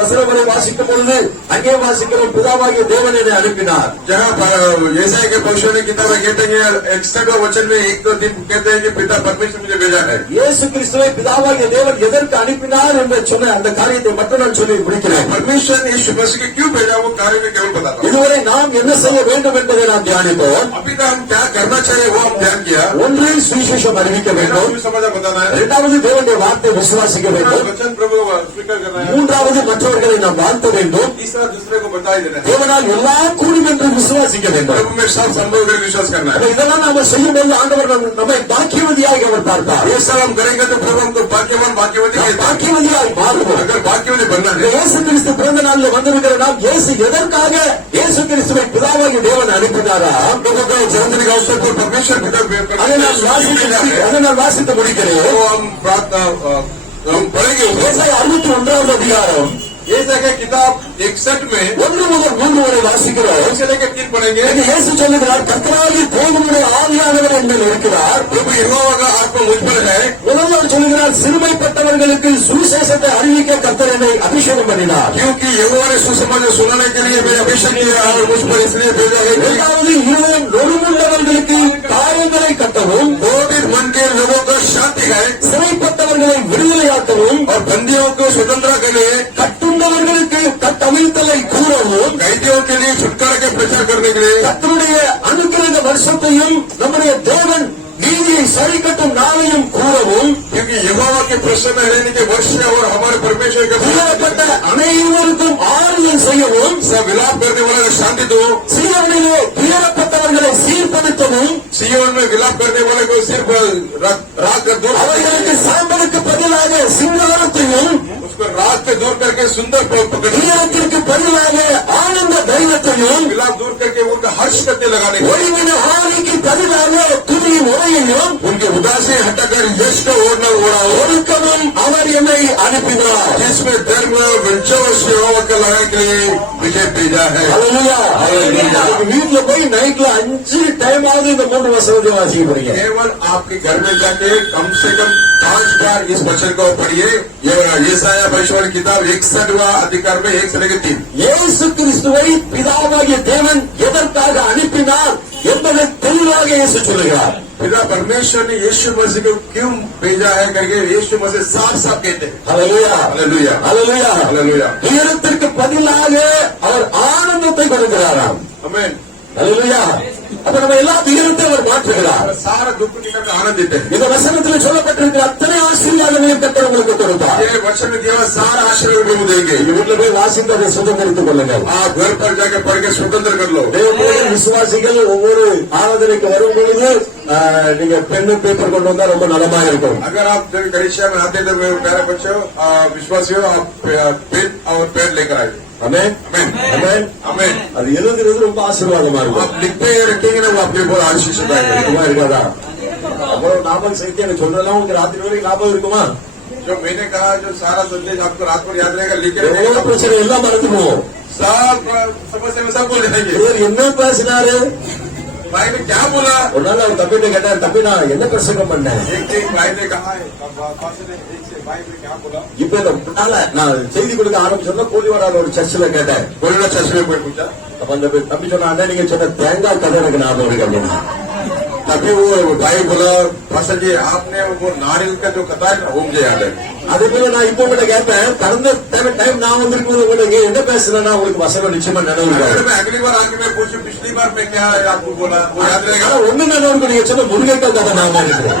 வசனம் வரை வாசிக்கும் பொழுது அங்கே வாசிக்கிறோம், பிதாவாகிய தேவன் என்னை அனுப்பினார். जहाँ यशायाह के भविष्यवाणी किताब में कहते हैं 61 वचन में 1-2 दिन कहते हैं कि पिता परमेश्वर मुझे भेजा है। இயேசு கிறிஸ்துவை பிதாவாகிய தேவன் எதற்கு அனுப்பினார் என்று சொன்ன அந்த காரியத்தை மட்டும் நான் சொல்லி முடிக்கிறேன். परमेश्वर ने यीशु मसीह को क्यों भेजा वो कार्य में केवल बताता हूँ। இதுவரை நாம் என்ன செய்ய வேண்டும் என்பதை நாம் தியானிப்போம். अभी तक हम क्या करना चाहिए वो हम ध्यान किया। ஒன்று, சுவிசேஷம் அறிவிக்க வேண்டும். समाचार बताना है। இரண்டாவது, தேவனுடைய வார்த்தை விசுவாசிக்க வேண்டும். वचन प्रभु को स्वीकार करना है। மூன்றாவது, மற்றவர்களை நாம் வாழ்த்த வேண்டும். तीसरा दूसरे को बताई देना है। தேவனால் எல்லாம் கூடும் என்று விசுவாசிக்க வேண்டும். प्रभु में सब संभव कर विश्वास करना அப்ப है। இதெல்லாம் நாம செய்யும் போது ஆண்டவர் நம்மை பாக்கியவதியாக அவர் பார்ப்பார். ये सब हम करेंगे तो प्रभु हमको भाग्यवान भाग्यवती பாக்கியவதியாய் மாறுவோம். अगर भाग्यवती बनना है இயேசு கிறிஸ்து பிறந்த நாளில் வந்திருக்கிற நாம் இயேசு எதற்காக இயேசு கிறிஸ்துவை பிதாவாகிய தேவன் அனுப்பினாரா? प्रभु का जन्मदिन का अवसर पर परमेश्वर அதை நான் வாசித்து முடிக்கிறேன். वो हम प्रार्थना हम पढ़ेंगे। ஏசாயா 61வது அதிகாரம் ஏசாயா की किताब 61 में 1 முதல் 3 வரை வாசிக்கிறோம். से लेकर 3 पढ़ेंगे। இங்கே இயேசு சொல்லுகிறார், கர்த்தராகிய தேவனுடைய ஆவியானவர் என்மேல் இருக்கிறார். प्रभु यहोवा का आत्मा मुझ पर है। முதல்ல சொல்லுகிறார், சிறுமைப்பட்டவர்களுக்கு சுவிசேஷத்தை அறிவிக்க கர்த்தர் என்னை அபிஷேகம் பண்ணினார். क्योंकि यहोवा ने सुसमाचार सुनाने के लिए मेरे अभिषेक किया और मुझ पर इसलिए भेजा है। இரண்டாவது, இருதயம் நொறுங்குண்டவர்களுக்கு காயங்களை கட்டவும், क्रोधित मन के लोगों का शांति है। சிறைப்பட்டவர்களுக்கு में रहने के वर्ष और हमारे परमेश्वर के துயரப்பட்ட அனைவருக்கும் ஆறுதல் செய்யவும், सब विलाप करने वाला को शांति दो, சீயோனிலே துயரப்பட்டவர்களை சீர்படுத்தவும், सिय्योन में विलाप करने वाले को सिर्फ रात कर दूर, அவர்களுக்கு சாம்பலுக்கு பதிலாக சிங்காரத்தையும், उसको रात से दूर करके सुंदर पकड़, துயரத்திற்கு பதிலாக ஆனந்த தைரியத்தையும், विलाप दूर करके उनका हर्ष करने लगाने, ஒழுங்கின ஆவிக்கு பதிலாக துதியின் உரையையும், उनके उदासी हटाकर यश का ओढ़ना ओढ़ा, ஒழுக்கமும் அவர் என்னை அனுப்பினார். जिसमें धर्म वंशों सेवा का लगाने के लिए विजय भेजा है। ஹல்லேலூயா. இன்னைக்கு வீட்டுல போய் நைட்ல 5 டைம் ஆகுது இந்த 3 வசனத்தை வாசிக்க போறீங்க. केवल आपके घर में जाके कम से कम 5 बार इस वचन को पढ़िए। यशायाह भविष्यवाणी किताब 61वां अधिकार में 1 से लेकर 3। இயேசு கிறிஸ்துவை பிதாவாகிய தேவன் எதற்காக அனுப்பினார் என்பதை தெளிவாக இயேசு சொல்லுகிறார். पिता परमेश्वर ने यीशु मसीह को क्यों भेजा है करके यीशु मसीह साफ साफ कहते हैं। ஹல்லேலூயா. हालेलुया ஹல்லேலூயா. हालेलुया துயரத்திற்கு பதிலாக அவர் ஆனந்தத்தை கொடுக்கிறாராம். आमीन। ஹல்லேலூயா. அப்ப நம்ம எல்லா துயரத்தை அவர் மாற்றுகிறார். सारा दुख निकल कर आनंद देते हैं। இந்த வசனத்தில் சொல்லப்பட்டிருக்கிற அத்தனை ஆசீர்வாதங்களையும் கர்த்தர் உங்களுக்கு கொடுப்பார். ये वचन में दिया हुआ सारा आशीर्वाद प्रभु देंगे। வீட்டுல போய் வாசித்து அதை சுதந்திரித்துக் கொள்ளுங்கள். आप घर पर जाकर पढ़ के स्वतंत्र कर लो। தேவனுடைய விசுவாசிகள் ஒவ்வொரு ஆராதனைக்கு வரும் பொழுது நீங்க பெண்ணு பேப்பர் கொண்டு வந்தா ரொம்ப நலமாக இருக்கும். अगर आप जब परीक्षा में आते तो मेरे बच्चों विश्वासियों आप पेन और पेन लेकर आए। ஆமென். आमीन ஆமென். आमीन। அது எழுதுறது ரொம்ப ஆசீர்வாதமா இருக்கும். आप लिखते रखेंगे ना वो अपने बहुत आशीष पाएंगे। இருக்குமா இருக்காதா? அப்புறம் ஞாபகம் சக்தி எனக்கு சொல்றதெல்லாம் உங்களுக்கு ராத்திரி வரைக்கும் ஞாபகம் இருக்குமா? जो मैंने कहा जो सारा संदेश आपको रात को याद रहेगा, लिख के எவ்வளவு रखेगा, பிரச்சனை எல்லாம் மறந்துடுவோம். सब समस्या में सब बोल जाएंगे। இவர் என்ன பேசினாரு? भाई ने क्या बोला? ஒரு நாள் அவர் தப்பிட்டு கேட்டார், தப்பி நான் என்ன பிரசங்கம் பண்ணேன்? एक दिन भाई ने कहा है, भाई ने क्या बोला? இப்ப இந்த முன்னால நான் செய்தி கொடுக்க ஆரம்பிச்சோம்னா கோழிவாடால ஒரு சர்ச்சில் கேட்டேன். बोलना चर्च में कोई पूछा, அப்ப அந்த தம்பி சொன்னா, அண்ணா நீங்க சொன்ன தேங்காய் கதை எனக்கு ஞாபகம் இருக்கு அப்படின்னா. तभी वो भाई बोला, पास्टर जी आपने वो नारियल का जो कथा है ना वो मुझे याद है। அதே போல நான் இப்ப கூட கேட்பேன், கடந்த டைம் நான் வந்திருக்கும் உங்களுக்கு என்ன பேசுறேன்னா உங்களுக்கு வசனம் நிச்சயமா நினைவு अगर இருக்காது. मैं अगली बार आके मैं पूछूं पिछली बार मैं क्या आपको बोला वो याद रहेगा। ஆனா ஒண்ணு நினைவு நீங்க சொன்ன முருங்கைக்காய் கதை ஞாபகம் இருக்கு.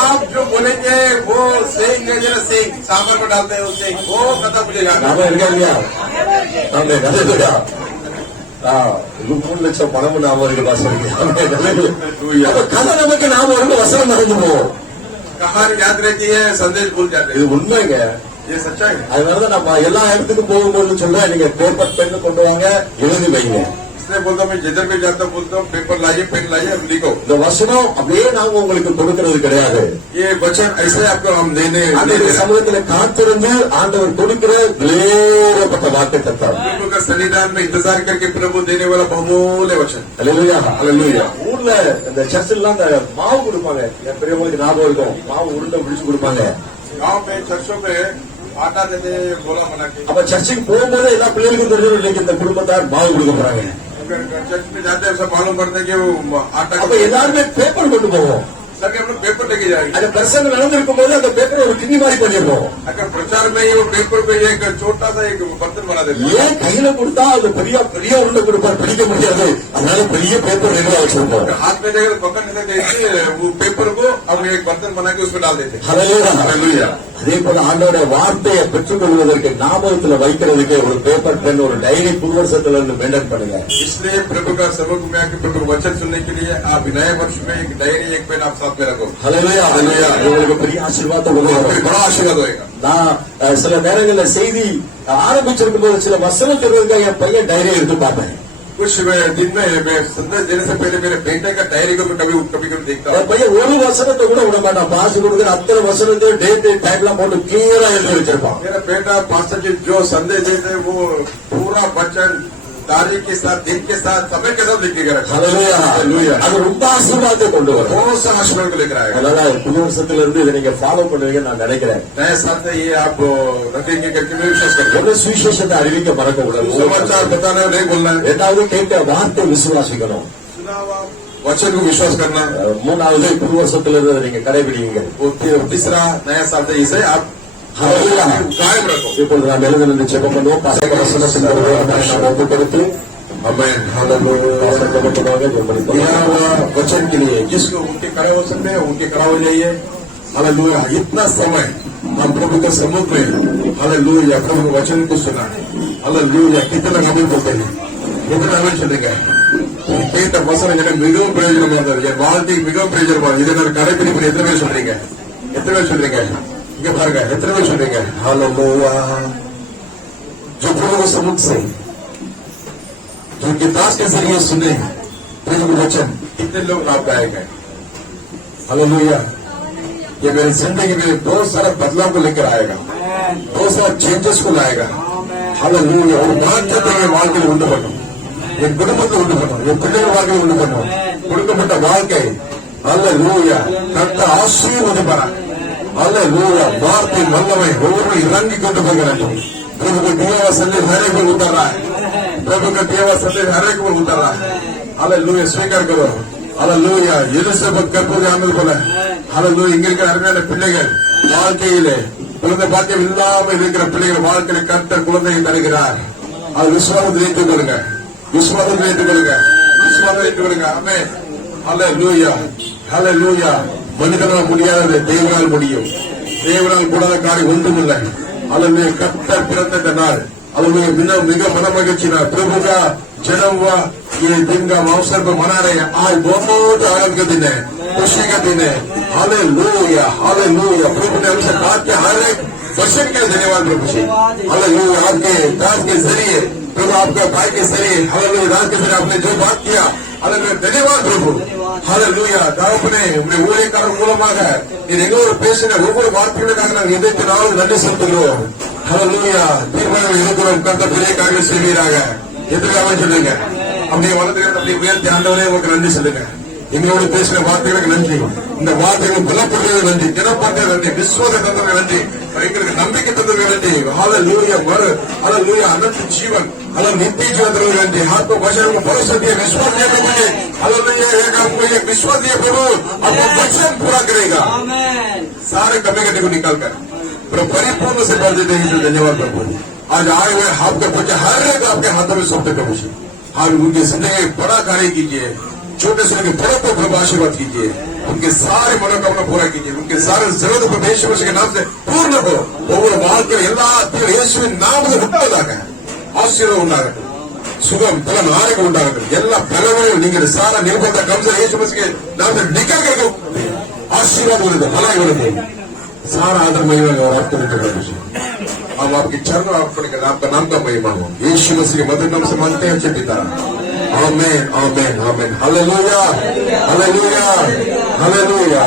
आप जो बोलेंगे वो सेंग है जरा सेंग सांबर में डालते हैं वो सेंग वो कथा मुझे याद है। ஞாபகம் இருக்கா இல்லையா? ஆமே நல்லதுடா. 3 லட்சம் பணமும் ஞாபகம் இருக்கு பாஸ்டருக்கு. ஆமே நல்லது. அப்ப கதை நமக்கு ஞாபகம் இருக்கு, வசனம் மறந்து போவோம். कहानी याद रहती है, संदेश भूल जाते இது हैं। உண்மைங்க. ये सच्चाई है। அதனாலதான் நம்ம எல்லா இடத்துக்கும் போகும்போது சொல்றேன், நீங்க பேப்பர் பெண்ணு கொண்டு வாங்க, எழுதி வைங்க. इसलिए बोलता हूँ मैं जिधर भी जाता हूँ बोलता हूँ पेपर लाइए पेन लाइए अब लिखो। இந்த வசனம் அப்படியே நாங்க உங்களுக்கு கொடுக்கிறது கிடையாது. ये वचन ऐसे आपको हम देने ஆண்டவர் சமூகத்துல காத்திருந்து ஆண்டவர் கொடுக்கிற விலையேறப்பட்ட வாக்கு தத்தம். प्रभु का सन्निधान में इंतजार करके प्रभु देने वाला बहुमूल्य वचन। அல்லேலூயா. அல்லேலூயா. ஊர்ல இந்த சர்ச்சில் அந்த மாவு கொடுப்பாங்க, என் பெரியவங்களுக்கு ஞாபகம் இருக்கும், மாவு உருண்டை பிடிச்சு கொடுப்பாங்க. गांव में चर्चों में आटा देते बोला बना के। அப்ப சர்ச்சுக்கு போகும்போது எல்லா பிள்ளைகளுக்கும் தெரியும், இன்னைக்கு இந்த குடும்பத்தார் மாவு கொடுக்க போறாங்க. अगर चर्च में जाते हैं सब मालूम पड़ता है कि वो आटा அப்ப எல்லாருமே பேப்பர் கொண்டு போவோம். सभी हम लोग पेपर लेके जाएंगे। அந்த பிரசங்கம் நடந்திருக்கும் போது அந்த பேப்பர் ஒரு கிண்ணி மாதிரி பண்ணிருப்போம். अगर प्रचार में ही वो पेपर पे एक छोटा सा एक बर्तन बना देते हैं। ஏன் கையில கொடுத்தா அது பெரிய பெரிய உருண்டை கொடுப்பார், பிடிக்க முடியாது, அதனால பெரிய பேப்பர் ரெடியா வச்சிருப்போம். हाथ में देकर पकड़ नहीं देते वो पेपर को हम एक बर्तन बना के उसमें डाल देते हैं। ஹல்லேலூயா. हालेलुया। அதே போல ஆண்டோட வார்த்தையை பெற்றுக் கொள்வதற்கு ஞாபகத்துல வைக்கிறதுக்கு ஒரு பேப்பர் பென் ஒரு டைரி புதுவருஷத்துல இருந்து மெயின்டைன் பண்ணுங்க. इसलिए प्रभु का सबक में आके प्रभु वचन सुनने के लिए आप नए वर्ष में एक डायरी एक पेन आप साथ में रखो। ஹல்லேலூயா. ஹல்லேலூயா. உங்களுக்கு பெரிய ஆசீர்வாதத்தை आपको கொடுக்கும். एक बड़ा आशीर्वाद होगा। நான் சில நேரங்கள்ல செய்தி ஆரம்பிச்சிருக்கும் போது சில வசனம் சொல்றதுக்காக என் பையன் டைரி எடுத்து பார்ப்பேன். कुछ दिन में मैं संदेश देने से पहले मेरे बेटे का डायरी को कभी कभी देखता हूँ। என் பையன் ஒரு வசனத்தை கூட விட மாட்டான், பாசு கொடுக்குற அத்தனை வசனத்தையும் டேட் டைம்லாம் போட்டு கிளியரா எழுதி வச்சிருப்பான். मेरा बेटा पास्टर जी जो संदेश देते हैं वो पूरा वचन तारीख के साथ दिन के साथ समय के साथ लिख के रखा। ஹல்லேலூயா. हालेलुया। அது ரொம்ப ஆசீர்வாதத்தை கொண்டு வரும். बहुत सा आशीर्वाद को लेकर आएगा। அதனால புது வருஷத்துல இருந்து இதை நீங்க ஃபாலோ பண்ணுவீங்கன்னு நான் நினைக்கிறேன். नए साल से ये आप रखेंगे करके मैं विश्वास करता हूँ। ஒரு சுவிசேஷத்தை அறிவிக்க மறக்க கூடாது. समाचार बताना नहीं बोलना है, இரண்டாவது கேட்க வார்த்தை விசுவாசிக்கணும். सुना हुआ वचन को विश्वास करना। மூணாவது புது வருஷத்துல இருந்து அதை நீங்க கடைபிடிங்க. तीसरा नया साल से इसे आप ஹல்லேலூயா. कायम रखो। இப்பொழுது நாம் எழுந்து நின்று ஜெபம் பண்ணுவோம். பசங்க வசனத்தின் நாம் ஒப்பு கொடுத்து आमीन। ஜெபம் दिया हुआ वचन के लिए जिसको उनके खड़े हो सकते हैं उनके खड़ा हो जाइए। हालेलुया। इतना समय हम प्रभु के सम्मुख में हालेलुया प्रभु के वचन को सुना हालेलुया कितना कभी बोलते हैं कितना हमें चलेगा கேட்ட வசனம் எனக்கு மிகவும் பிரயோஜனமா இருந்தது என் வாழ்க்கைக்கு மிகவும் பிரயோஜனமா இதை நான் கடைபிடிப்பது எத்தனை பேர் சொல்றீங்க இங்க பாருங்க எத்தனை பேர் சொல்றீங்க हालेलुया जो प्रभु के सम्मुख से जो उनके दास के जरिए सुने प्रभु के वचन कितने लोग लाभदायक है हालेलुया ये मेरी जिंदगी में बहुत सारा बदलाव को लेकर आएगा बहुत सारा चेंजेस को लाएगा हालेलुया और மாற்றத்தை வாழ்க்கையில் உண்டு பண்ணும் என் குடும்பத்தில் உண்டு பண்ணும் என் பிள்ளைகள் வாழ்க்கையில் உண்டு பண்ணும் கொடுக்கப்பட்ட வாழ்க்கை हालेलुया கர்த்தர் ஆசீர்வதிப்பார் हालेलुया வார்த்தை வல்லமை ஒவ்வொரு இறங்கி கொண்டு போகிறது प्रभु का दिया हुआ संदेश हर एक पर उतर रहा है प्रभु का दिया हुआ संदेश हर एक पर उतर रहा है हालेलुया स्वीकार करो हालेलुया எலிசபெத் கற்பூரி ஆமல் போல हालेलुया இங்க இருக்கிற அருமையான பிள்ளைகள் வாழ்க்கையிலே குழந்தை பாக்கியம் இல்லாமல் இருக்கிற பிள்ளைகள் வாழ்க்கையில கர்த்தர் குழந்தையை தருகிறார் அது விசுவாசத்தை ஏற்றுக் கொள்ளுங்க விசுவாசத்தை ஏற்றுக் கொள்ளுங்க விசுவாசத்தை ஏற்றுக் கொள்ளுங்க ஆமென் हालेलुया हालेलुया மனிதனால் முடியாதது தேவனால் முடியும் தேவனால் கூடாத காரியம் ஒன்றுமில்லை हालेलुया கர்த்தர் பிறந்த இந்த நாள் हालेलुया மிக மனமகிழ்ச்சி नाल प्रभु का जन्म हुआ ये दिन का अवसर पर मना रहे हैं आज बहुत आनंद का दिन है खुशी का दिन है हालेलुया हालेलुया प्रभु ने हमसे बात किया हर एक वचन के धन्यवाद प्रभु जी हालेलुया आपके दास के जरिए प्रभु आपके भाई के जरिए हालेलुया दास के जरिए आपने जो बात किया हालेलुया धन्यवाद प्रभु हालेलुया தாவனே உங்களுடைய ஊழியக்காரர் மூலமாக நீ எங்களோடு பேசின ஒவ்வொரு வார்த்தைகளுக்காக நாங்கள் இதற்கு நாளும் நன்றி செலுத்துகிறோம் हालेलुया தீர்மானம் இருக்கிறோம் கர்த்தர் பெரிய காரியம் செய்வீராக எதிர்காலம் சொல்லுங்க அப்படியே வளர்த்துக்கிறது அப்படியே உயர்த்தி ஆண்டவரே உங்களுக்கு நன்றி சொல்லுங்க எங்களோடு பேசின வார்த்தைகளுக்கு நன்றி இந்த வார்த்தைகள் பலப்படுறது நன்றி தினப்பட்டது நன்றி விசுவாச தந்தவர்கள் நன்றி எங்களுக்கு நம்பிக்கை தந்தவர்கள் நன்றி हालेलुया हालेलुया अनंत जीवन हालेलुया नित्य जीवन तंदवர்கள் நன்றி आपको वचन को भरोसा दिया विश्वास दिया प्रभु ने हालेलुया एक आपको एक विश्वास दिया प्रभु आपको वचन पूरा करेगा सारे कमी घटे को निकाल कर परिपूर्ण से कर देते हैं धन्यवाद प्रभु आज आए हुए आपके बच्चे हर एक आपके हाथों में सौंपते प्रभु जी आज उनकी जिंदगी बड़ा कार्य कीजिए छोटे से लेकर बड़ों को प्रभु आशीर्वाद कीजिए उनके सारे मनोकामना पूरा कीजिए उनके सारे जरूरत को यीशु के नाम से पूर्ण हो ஒவ்வொரு வாழ்க்கையில் எல்லாத்தையும் இயேசுவின் நாமத்தில் உட்பதாக ஆசீர்வாதம் உண்டாகட்டும் சுகம் பலன் ஆரோக்கியம் உண்டாகட்டும் எல்லா பலனையும் நீங்கள் சாரா நிர்பந்த கம்ச இயேசு நாமத்தில் நிகழ்கிறது आशीर्वाद வருது பலன் வருது सारा आदर महिमा और आपको हम आपके चरणों आपका नाम का महिमा हो यीशु मसीह के मधुर नाम से मांगते हैं अच्छे पिता आमीन आमीन आमीन हालेलुया हालेलुया हालेलुया